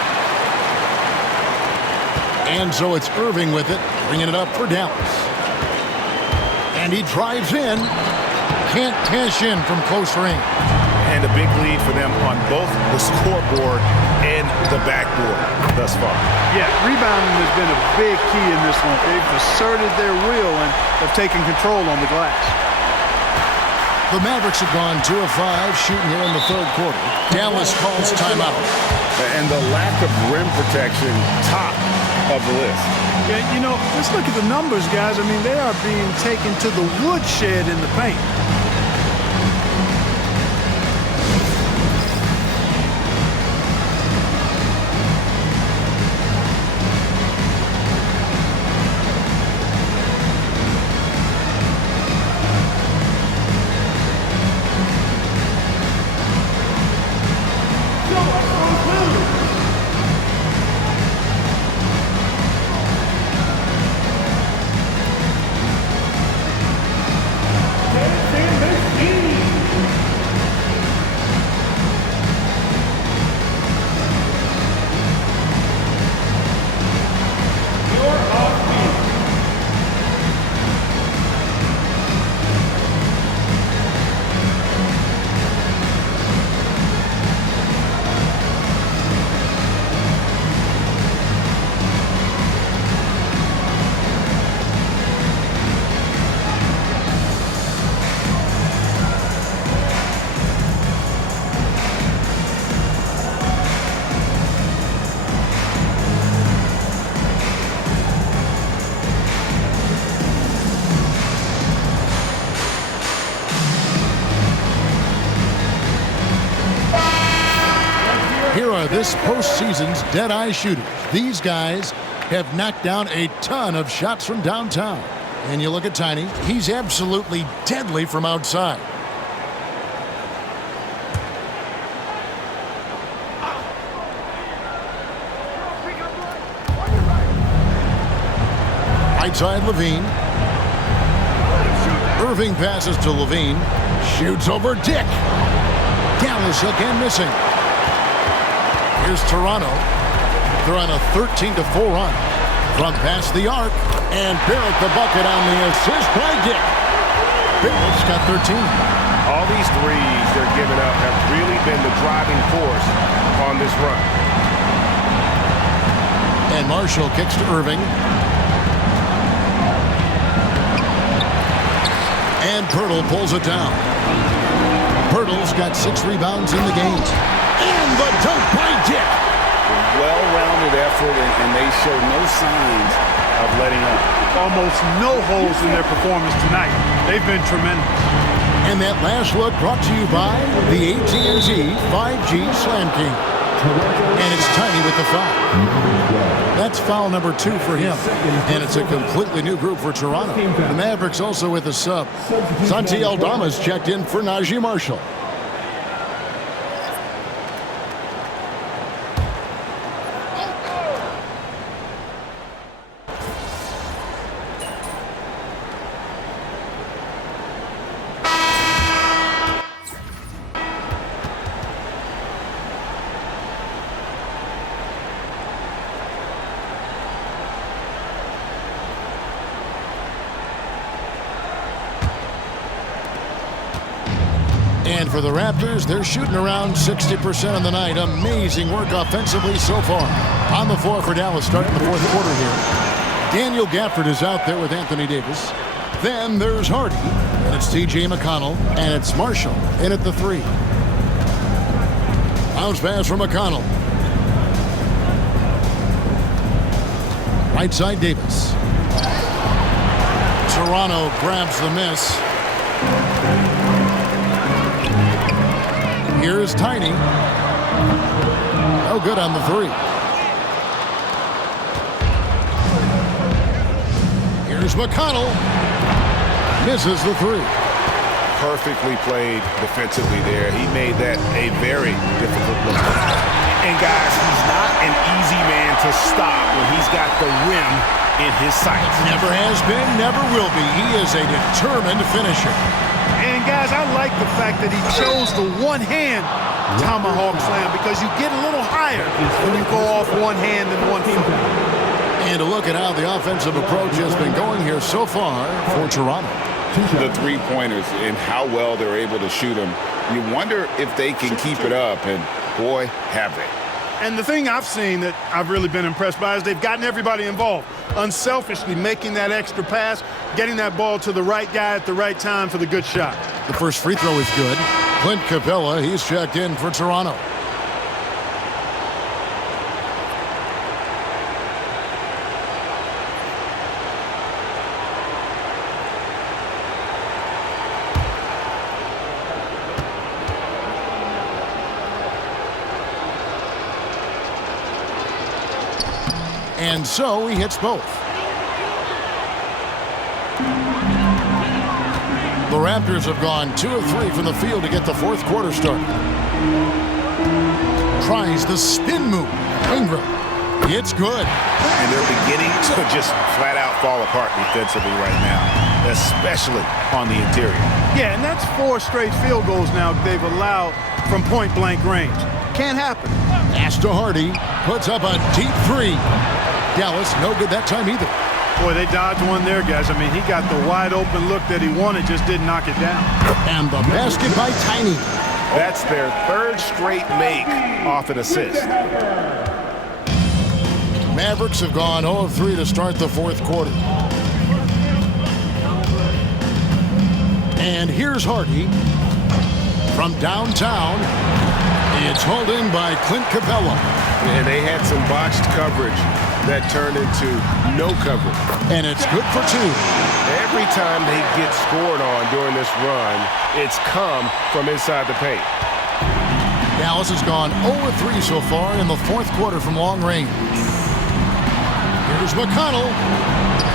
And so it's Irving with it, bringing it up for Dallas. And he drives in. Can't cash in from close range. And a big lead for them on both the scoreboard and the backboard thus far. Yeah, rebounding has been a big key in this one. They've asserted their will and have taken control on the glass. The Mavericks have gone 2 of 5 shooting here in the third quarter. Dallas calls timeout. And the lack of rim protection, top of the list. Yeah, you know, just look at the numbers, guys. I mean, they are being taken to the woodshed in the paint. this postseason's dead-eye shooters. These guys have knocked down a ton of shots from downtown. And you look at Tiny, he's absolutely deadly from outside. Right side, Levine. Irving passes to Levine. Shoots over Dick. Dallas again missing. Here's Toronto. They're on a 13-4 run. From past the arc. And Barrett the bucket on the assist by Dick. Barrett's got 13. All these threes they're giving up have really been the driving force on this run. And Marshall kicks to Irving. And Pirtle pulls it down. Pirtle's got 6 rebounds in the game. And the dunk by Dick. Well-rounded effort, and they show no signs of letting up. Almost no holes in their performance tonight. They've been tremendous. And that last look brought to you by the AT&T 5G Slam King. And it's Tiny with the foul. That's foul number 2 for him. And it's a completely new group for Toronto. The Mavericks also with a sub. Santi Aldama's checked in for Najee Marshall. And for the Raptors, they're shooting around 60% on the night. Amazing work offensively so far. On the floor for Dallas starting the fourth quarter here. Daniel Gafford is out there with Anthony Davis. Then there's Hardy, and it's T.J. McConnell, and it's Marshall in at the 3. Bounce pass from McConnell. Right side Davis. Toronto grabs the miss. Here's Tiny. No good on the 3. Here's McConnell. Misses the 3. Perfectly played defensively there. He made that a very difficult look. And guys, he's not an easy man to stop when he's got the rim in his sights. Never has been, never will be. He is a determined finisher. And guys, I like the fact that he chose the one-hand tomahawk slam because you get a little higher when you go off one hand than one foot. And to look at how the offensive approach has been going here so far for Toronto. The three-pointers and how well they're able to shoot them. You wonder if they can keep it up, and boy, have they. And the thing I've seen that I've really been impressed by is they've gotten everybody involved. Unselfishly making that extra pass, getting that ball to the right guy at the right time for the good shot. The first free throw is good. Clint Capella, he's checked in for Toronto. And so he hits both. The Raptors have gone 2 of 3 from the field to get the fourth quarter started. Tries the spin move. Ingram. It's good. And they're beginning to just flat out fall apart defensively right now, especially on the interior. Yeah, and that's 4 straight field goals now they've allowed from point-blank range. Can't happen. Pass to Hardy. Puts up a deep 3. Dallas, no good that time either. Boy, they dodged one there, guys. I mean, he got the wide-open look that he wanted, just didn't knock it down. And the basket by Tiny. That's their 3rd straight make off an assist. Mavericks have gone 0 of 3 to start the fourth quarter. And here's Hardy from downtown. It's hauled in by Clint Capella. And they had some botched coverage that turned into no coverage. And it's good for 2. Every time they get scored on during this run, it's come from inside the paint. Dallas has gone 0-3 so far in the fourth quarter from long range. Here's McConnell,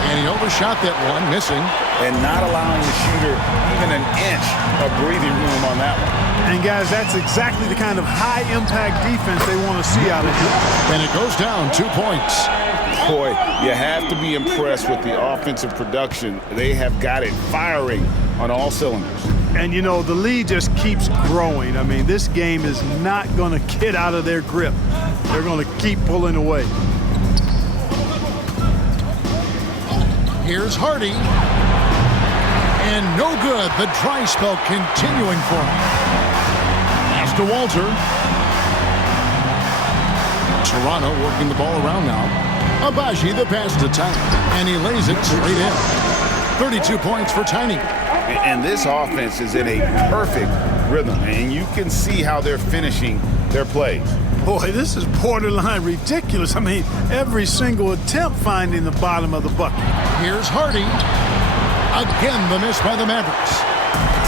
and he overshot that one, missing. And not allowing the shooter even an inch of breathing room on that one. And guys, that's exactly the kind of high-impact defense they want to see out of here. And it goes down 2 points. Boy, you have to be impressed with the offensive production. They have got it firing on all cylinders. And, you know, the lead just keeps growing. I mean, this game is not going to get out of their grip. They're going to keep pulling away. Here's Hardy. And no good. The dry spell continuing for him. Pass to Walter. Toronto working the ball around now. Agbaji, the pass to Tiny. And he lays it straight in. 32 points for Tiny. And this offense is in a perfect rhythm. And you can see how they're finishing their plays. Boy, this is borderline ridiculous. I mean, every single attempt finding the bottom of the bucket. Here's Hardy. Again, the miss by the Mavericks.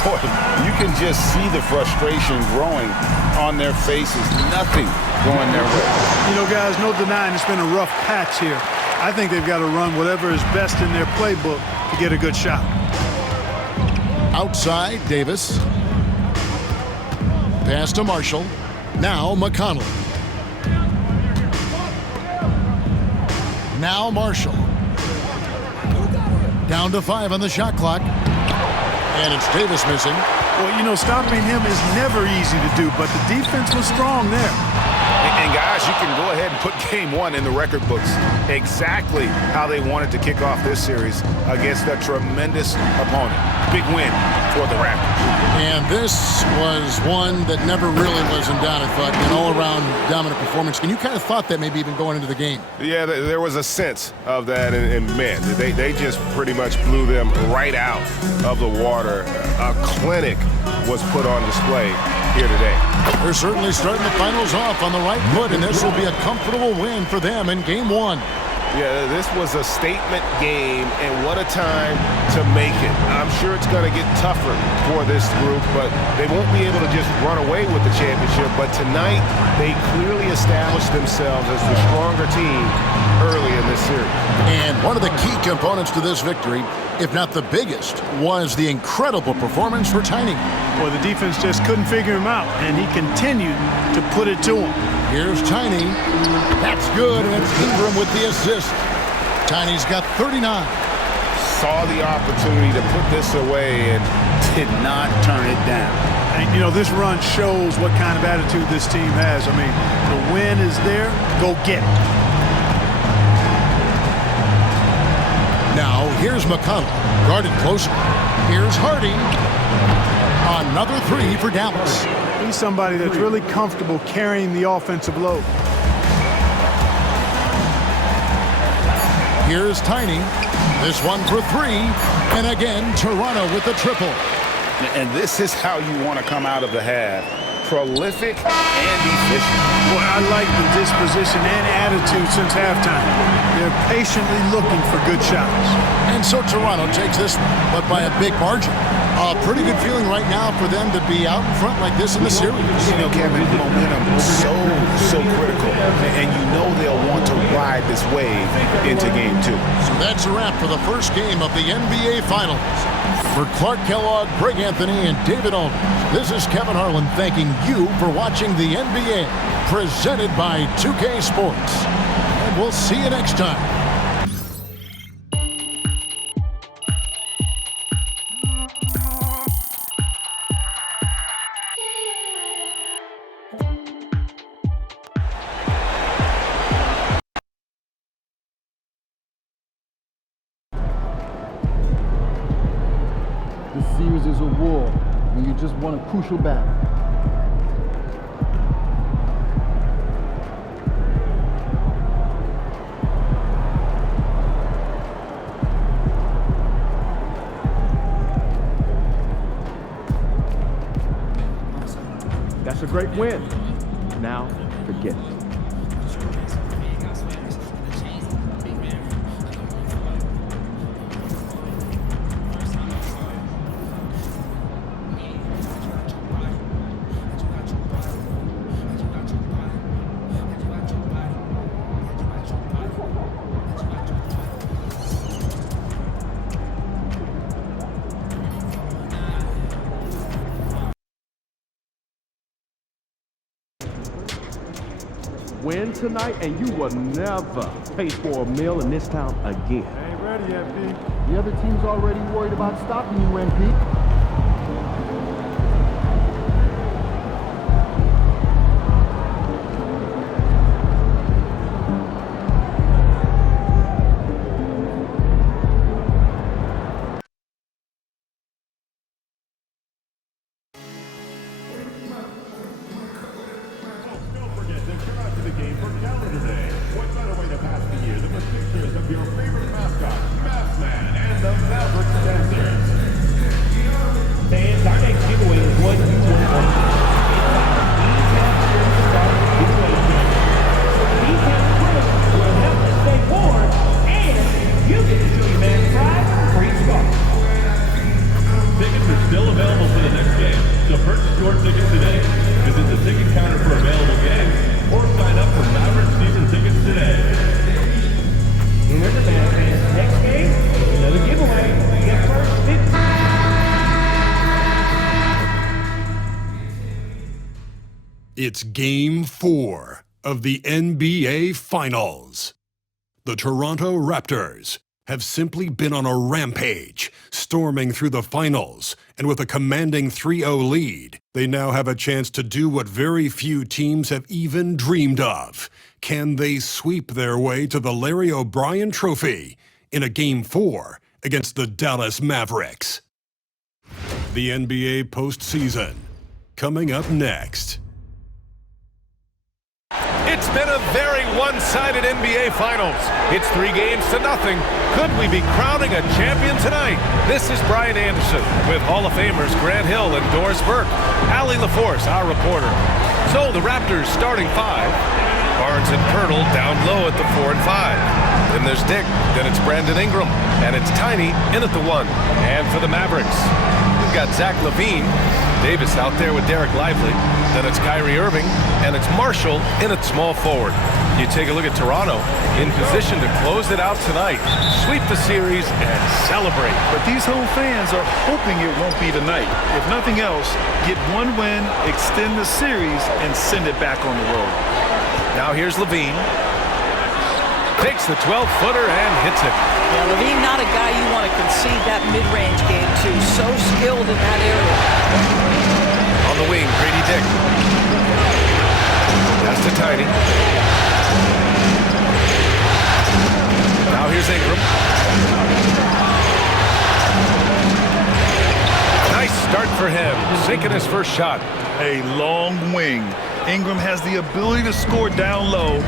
Boy, you can just see the frustration growing on their faces. Nothing going their way. You know, guys, no denying it's been a rough patch here. I think they've got to run whatever is best in their playbook to get a good shot. Outside, Davis. Pass to Marshall. Now McConnell. Now Marshall. Down to 5 on the shot clock. And it's Davis missing. Well, you know, stopping him is never easy to do, but the defense was strong there. And guys, you can go ahead and put game one in the record books. Exactly how they wanted to kick off this series against a tremendous opponent. Big win for the Raptors. And this was one that never really was in doubt, I thought. An all-around dominant performance. And you kind of thought that maybe even going into the game. Yeah, there was a sense of that. And man, they just pretty much blew them right out of the water. A clinic was put on display here today. They're certainly starting the finals off on the right foot, and this will be a comfortable win for them in game one. Yeah, this was a statement game, and what a time to make it. I'm sure it's going to get tougher for this group, but they won't be able to just run away with the championship. But tonight, they clearly established themselves as the stronger team early in this series. And one of the key components to this victory, if not the biggest, was the incredible performance for Tiny. Well, the defense just couldn't figure him out, and he continued to put it to him. Here's Tiny. That's good, and it's Ingram with the assist. Tiny's got 39. Saw the opportunity to put this away and did not turn it down. And, you know, this run shows what kind of attitude this team has. I mean, the win is there. Go get it. Now, here's McConnell. Guarded closer. Here's Hardy. Another 3 for Dallas. He's somebody that's really comfortable carrying the offensive load. Here's Tiny. This one for 3. And again, Toronto with the triple. And this is how you want to come out of the half. Prolific and efficient. Boy, I like the disposition and attitude since halftime. They're patiently looking for good shots. And so Toronto takes this, but by a big margin. A pretty good feeling right now for them to be out in front like this in the series. You know, Kevin, momentum so critical. And you know they'll want to ride this wave into game 2. So that's a wrap for the first game of the NBA Finals. For Clark Kellogg, Greg Anthony, and David Aldridge, this is Kevin Harlan thanking you for watching the NBA, presented by 2K Sports. And we'll see you next time. This series is a war, and you just won a crucial battle. That's a great win. Now, forget it. win tonight, and you will never pay for a meal in this town again. Ain't ready yet, B. The other team's already worried about stopping you, MP. It's Game 4 of the NBA Finals. The Toronto Raptors have simply been on a rampage, storming through the finals, and with a commanding 3-0 lead, they now have a chance to do what very few teams have even dreamed of. Can they sweep their way to the Larry O'Brien Trophy in a Game 4 against the Dallas Mavericks? The NBA postseason, coming up next. It's been a very one-sided NBA Finals. It's 3-0. Could we be crowning a champion tonight? This is Brian Anderson with Hall of Famers Grant Hill and Doris Burke. Allie LaForce, our reporter. So the Raptors starting 5. Barnes and Pirtle down low at the 4 and 5. Then there's Dick. Then it's Brandon Ingram. And it's Tiny in at the 1. And for the Mavericks, we've got Zach LaVine. Davis out there with Derek Lively. Then it's Kyrie Irving, and it's Marshall in at small forward. You take a look at Toronto, in position to close it out tonight, sweep the series, and celebrate. But these home fans are hoping it won't be tonight. If nothing else, get one win, extend the series, and send it back on the road. Now here's LaVine. Takes the 12-footer and hits it. Yeah, LaVine not a guy you want to concede that mid-range game to. So skilled in that area. On the wing, Grady Dick. That's to Tiny. Now here's Ingram. Nice start for him, sinking his first shot. A long wing. Ingram has the ability to score down low.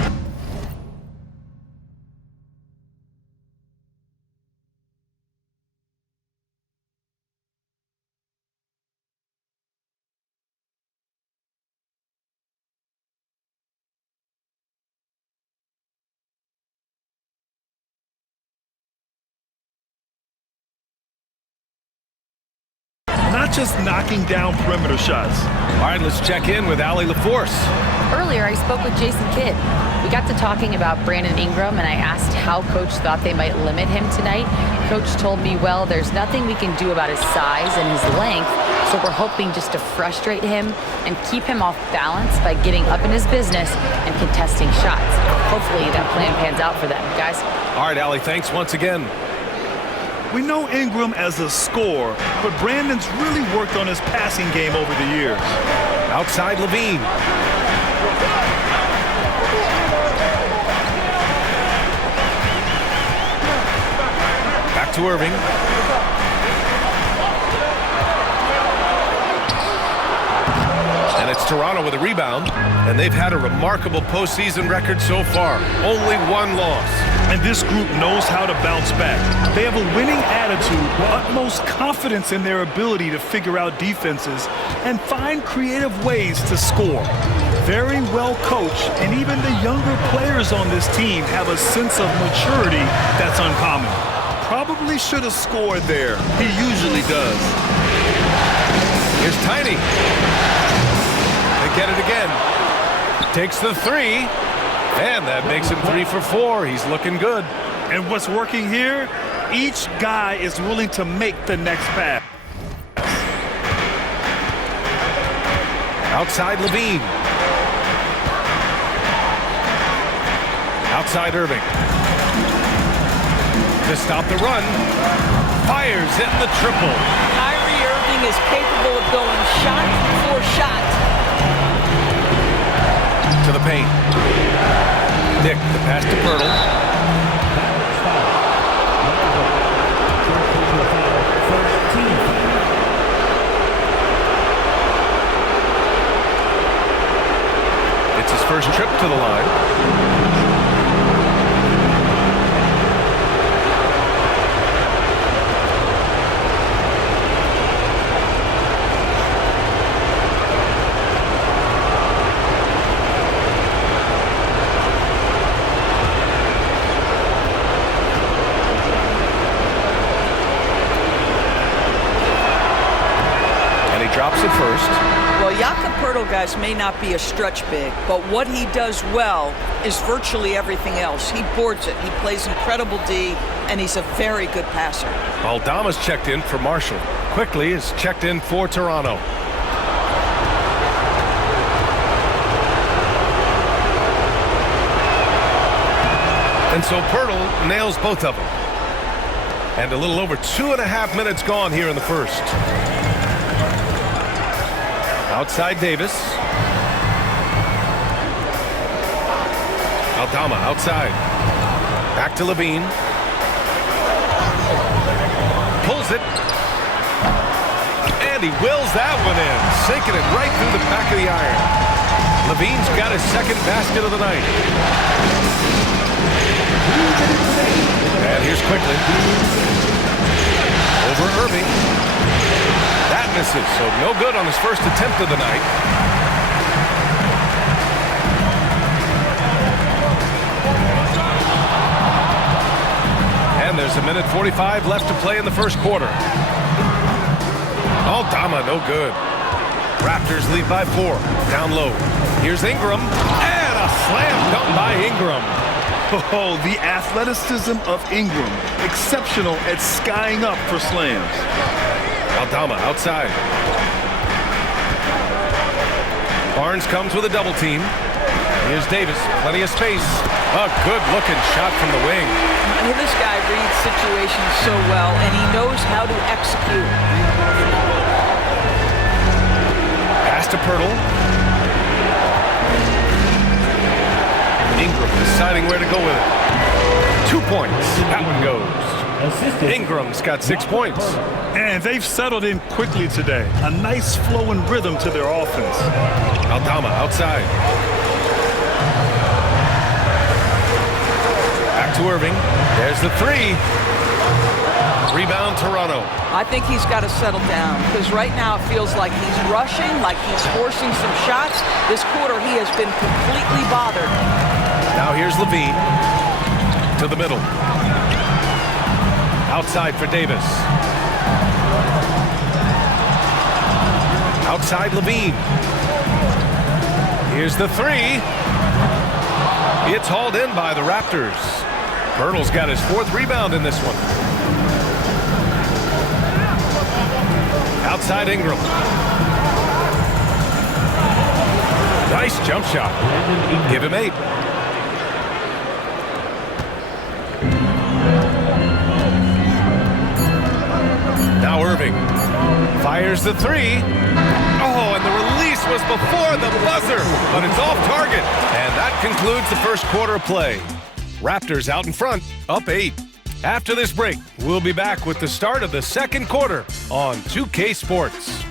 Not just knocking down perimeter shots. All right, let's check in with Allie LaForce. Earlier, I spoke with Jason Kidd. We got to talking about Brandon Ingram, and I asked how Coach thought they might limit him tonight. Coach told me, well, there's nothing we can do about his size and his length, so we're hoping just to frustrate him and keep him off balance by getting up in his business and contesting shots. Hopefully that plan pans out for them, guys. All right, Allie, thanks once again. We know Ingram as a scorer, but Brandon's really worked on his passing game over the years. Outside LaVine. Back to Irving. And it's Toronto with a rebound, and they've had a remarkable postseason record so far. Only one loss. And this group knows how to bounce back. They have a winning attitude, utmost confidence in their ability to figure out defenses and find creative ways to score. Very well coached, and even the younger players on this team have a sense of maturity that's uncommon. Probably should have scored there. He usually does. Here's Tiny. They get it again. Takes the 3. And that makes him 3 for 4. He's looking good. And what's working here? Each guy is willing to make the next pass. Outside LaVine. Outside Irving. To stop the run. Fires in the triple. Kyrie Irving is capable of going shot for shot. To the paint. Nick, the pass to Pirtle. It's his first trip to the line. Drops it first. Well, Jakob Poeltl, guys, may not be a stretch big, but what he does well is virtually everything else. He boards it. He plays incredible D, and he's a very good passer. Aldama's checked in for Marshall. Quickly is checked in for Toronto. And so Poeltl nails both of them. And a little over 2.5 minutes gone here in the first. Outside Davis. Aldama outside. Back to Levine. Pulls it. And he wills that one in. Sinking it right through the back of the iron. Levine's got his second basket of the night. And here's Quickly. Over Irving. That misses, so no good on his first attempt of the night. And there's 1:45 left to play in the first quarter. Aldama, no good. Raptors lead by 4, down low. Here's Ingram, and a slam dunk by Ingram. Oh, the athleticism of Ingram, exceptional at skying up for slams. Aldama outside. Barnes comes with a double team. Here's Davis, plenty of space. A good-looking shot from the wing. This guy reads situations so well, and he knows how to execute. Pass to Poeltl. Ingram deciding where to go with it. 2 points. That one goes. Ingram's got 6 points. And they've settled in quickly today. A nice flow and rhythm to their offense. Aldama outside. Back to Irving. There's the three. Rebound Toronto. I think he's got to settle down because right now it feels like he's rushing, like he's forcing some shots. This quarter he has been completely bothered. Now here's Levine. To the middle. Outside for Davis. Outside Levine. Here's the three. It's hauled in by the Raptors. Poeltl's got his 4th rebound in this one. Outside Ingram. Nice jump shot. Give him 8. Now Irving fires the three. Oh, and the release was before the buzzer, but it's off target. And that concludes the first quarter of play. Raptors out in front, up 8. After this break, we'll be back with the start of the second quarter on 2K Sports.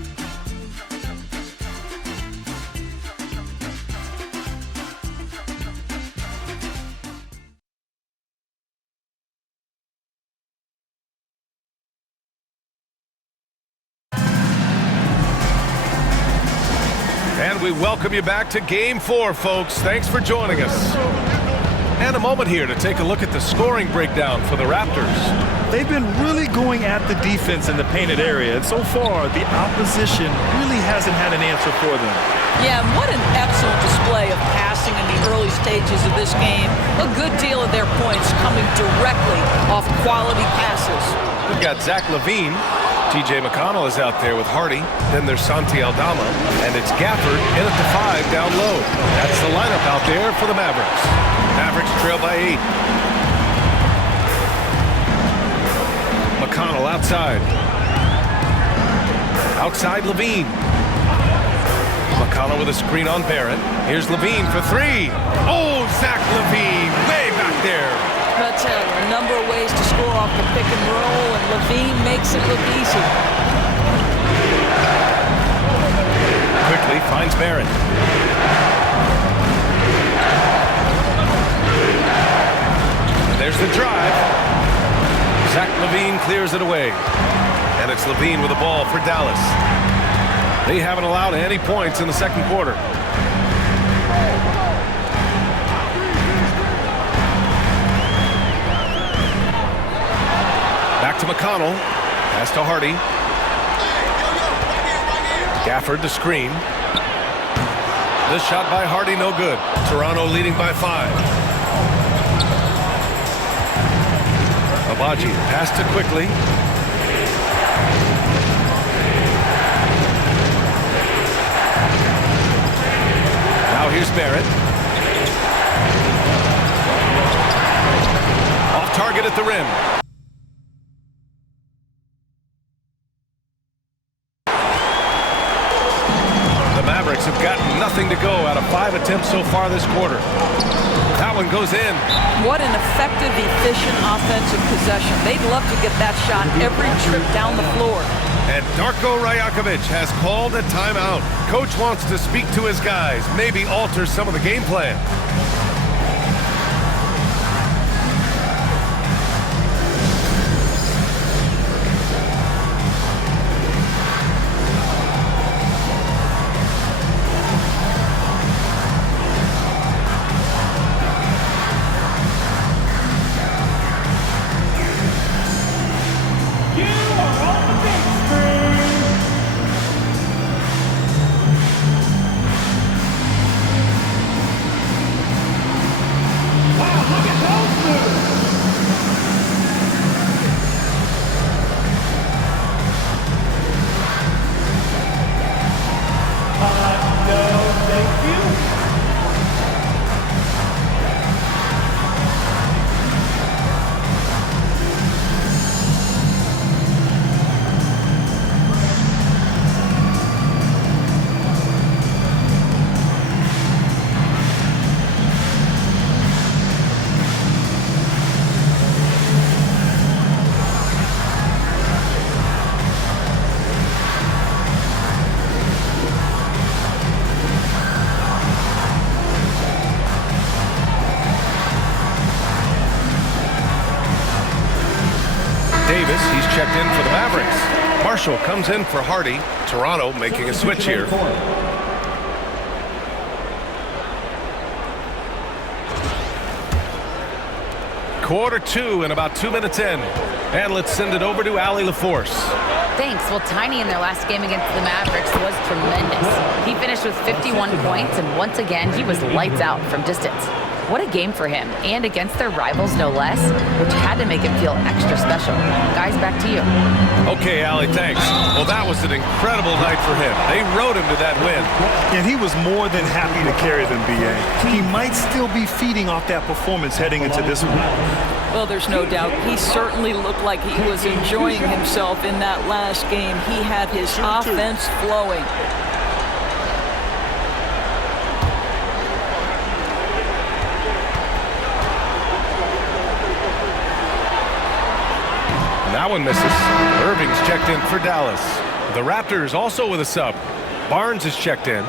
And we welcome you back to Game 4, folks. Thanks for joining us. And a moment here to take a look at the scoring breakdown for the Raptors. They've been really going at the defense in the painted area, and so far, the opposition really hasn't had an answer for them. Yeah, and what an excellent display of passing in the early stages of this game. A good deal of their points coming directly off quality passes. We've got Zach LaVine T.J. McConnell is out there with Hardy. Then there's Santi Aldama. And it's Gafford in at the 5 down low. That's the lineup out there for the Mavericks. Mavericks trail by 8. McConnell outside. Outside Levine. McConnell with a screen on Barrett. Here's Levine for 3. Oh, Zach Levine way back there. That's a number of ways to score off the pick and roll, and Levine makes it look easy. Quickly finds Barrett. There's the drive. Zach Levine clears it away. And it's Levine with the ball for Dallas. They haven't allowed any points in the second quarter. Back to McConnell. Pass to Hardy. Gafford to screen. This shot by Hardy, no good. Toronto leading by 5. Abaji pass to Quickly. Now here's Barrett. Off target at the rim. The Mavericks have got nothing to go out of 5 attempts so far this quarter. That one goes in. What an effective, efficient offensive possession. They'd love to get that shot every trip down the floor. And Darko Rajakovic has called a timeout. Coach wants to speak to his guys, maybe alter some of the game plan. Davis, he's checked in for the Mavericks. Marshall comes in for Hardy. Toronto making a switch here. Quarter 2 and about 2 minutes in. And let's send it over to Allie LaForce. Thanks. Well, Tiny in their last game against the Mavericks was tremendous. He finished with 51 points, and once again, he was lights out from distance. What a game for him, and against their rivals, no less, which had to make him feel extra special. Guys, back to you. Okay, Allie, thanks. Well, that was an incredible night for him. They rode him to that win. And he was more than happy to carry them, B.A. He might still be feeding off that performance heading into this one. Well, there's no doubt. He certainly looked like he was enjoying himself in that last game. He had his offense flowing. That one misses. Irving's checked in for Dallas. The Raptors also with a sub. Barnes is checked in.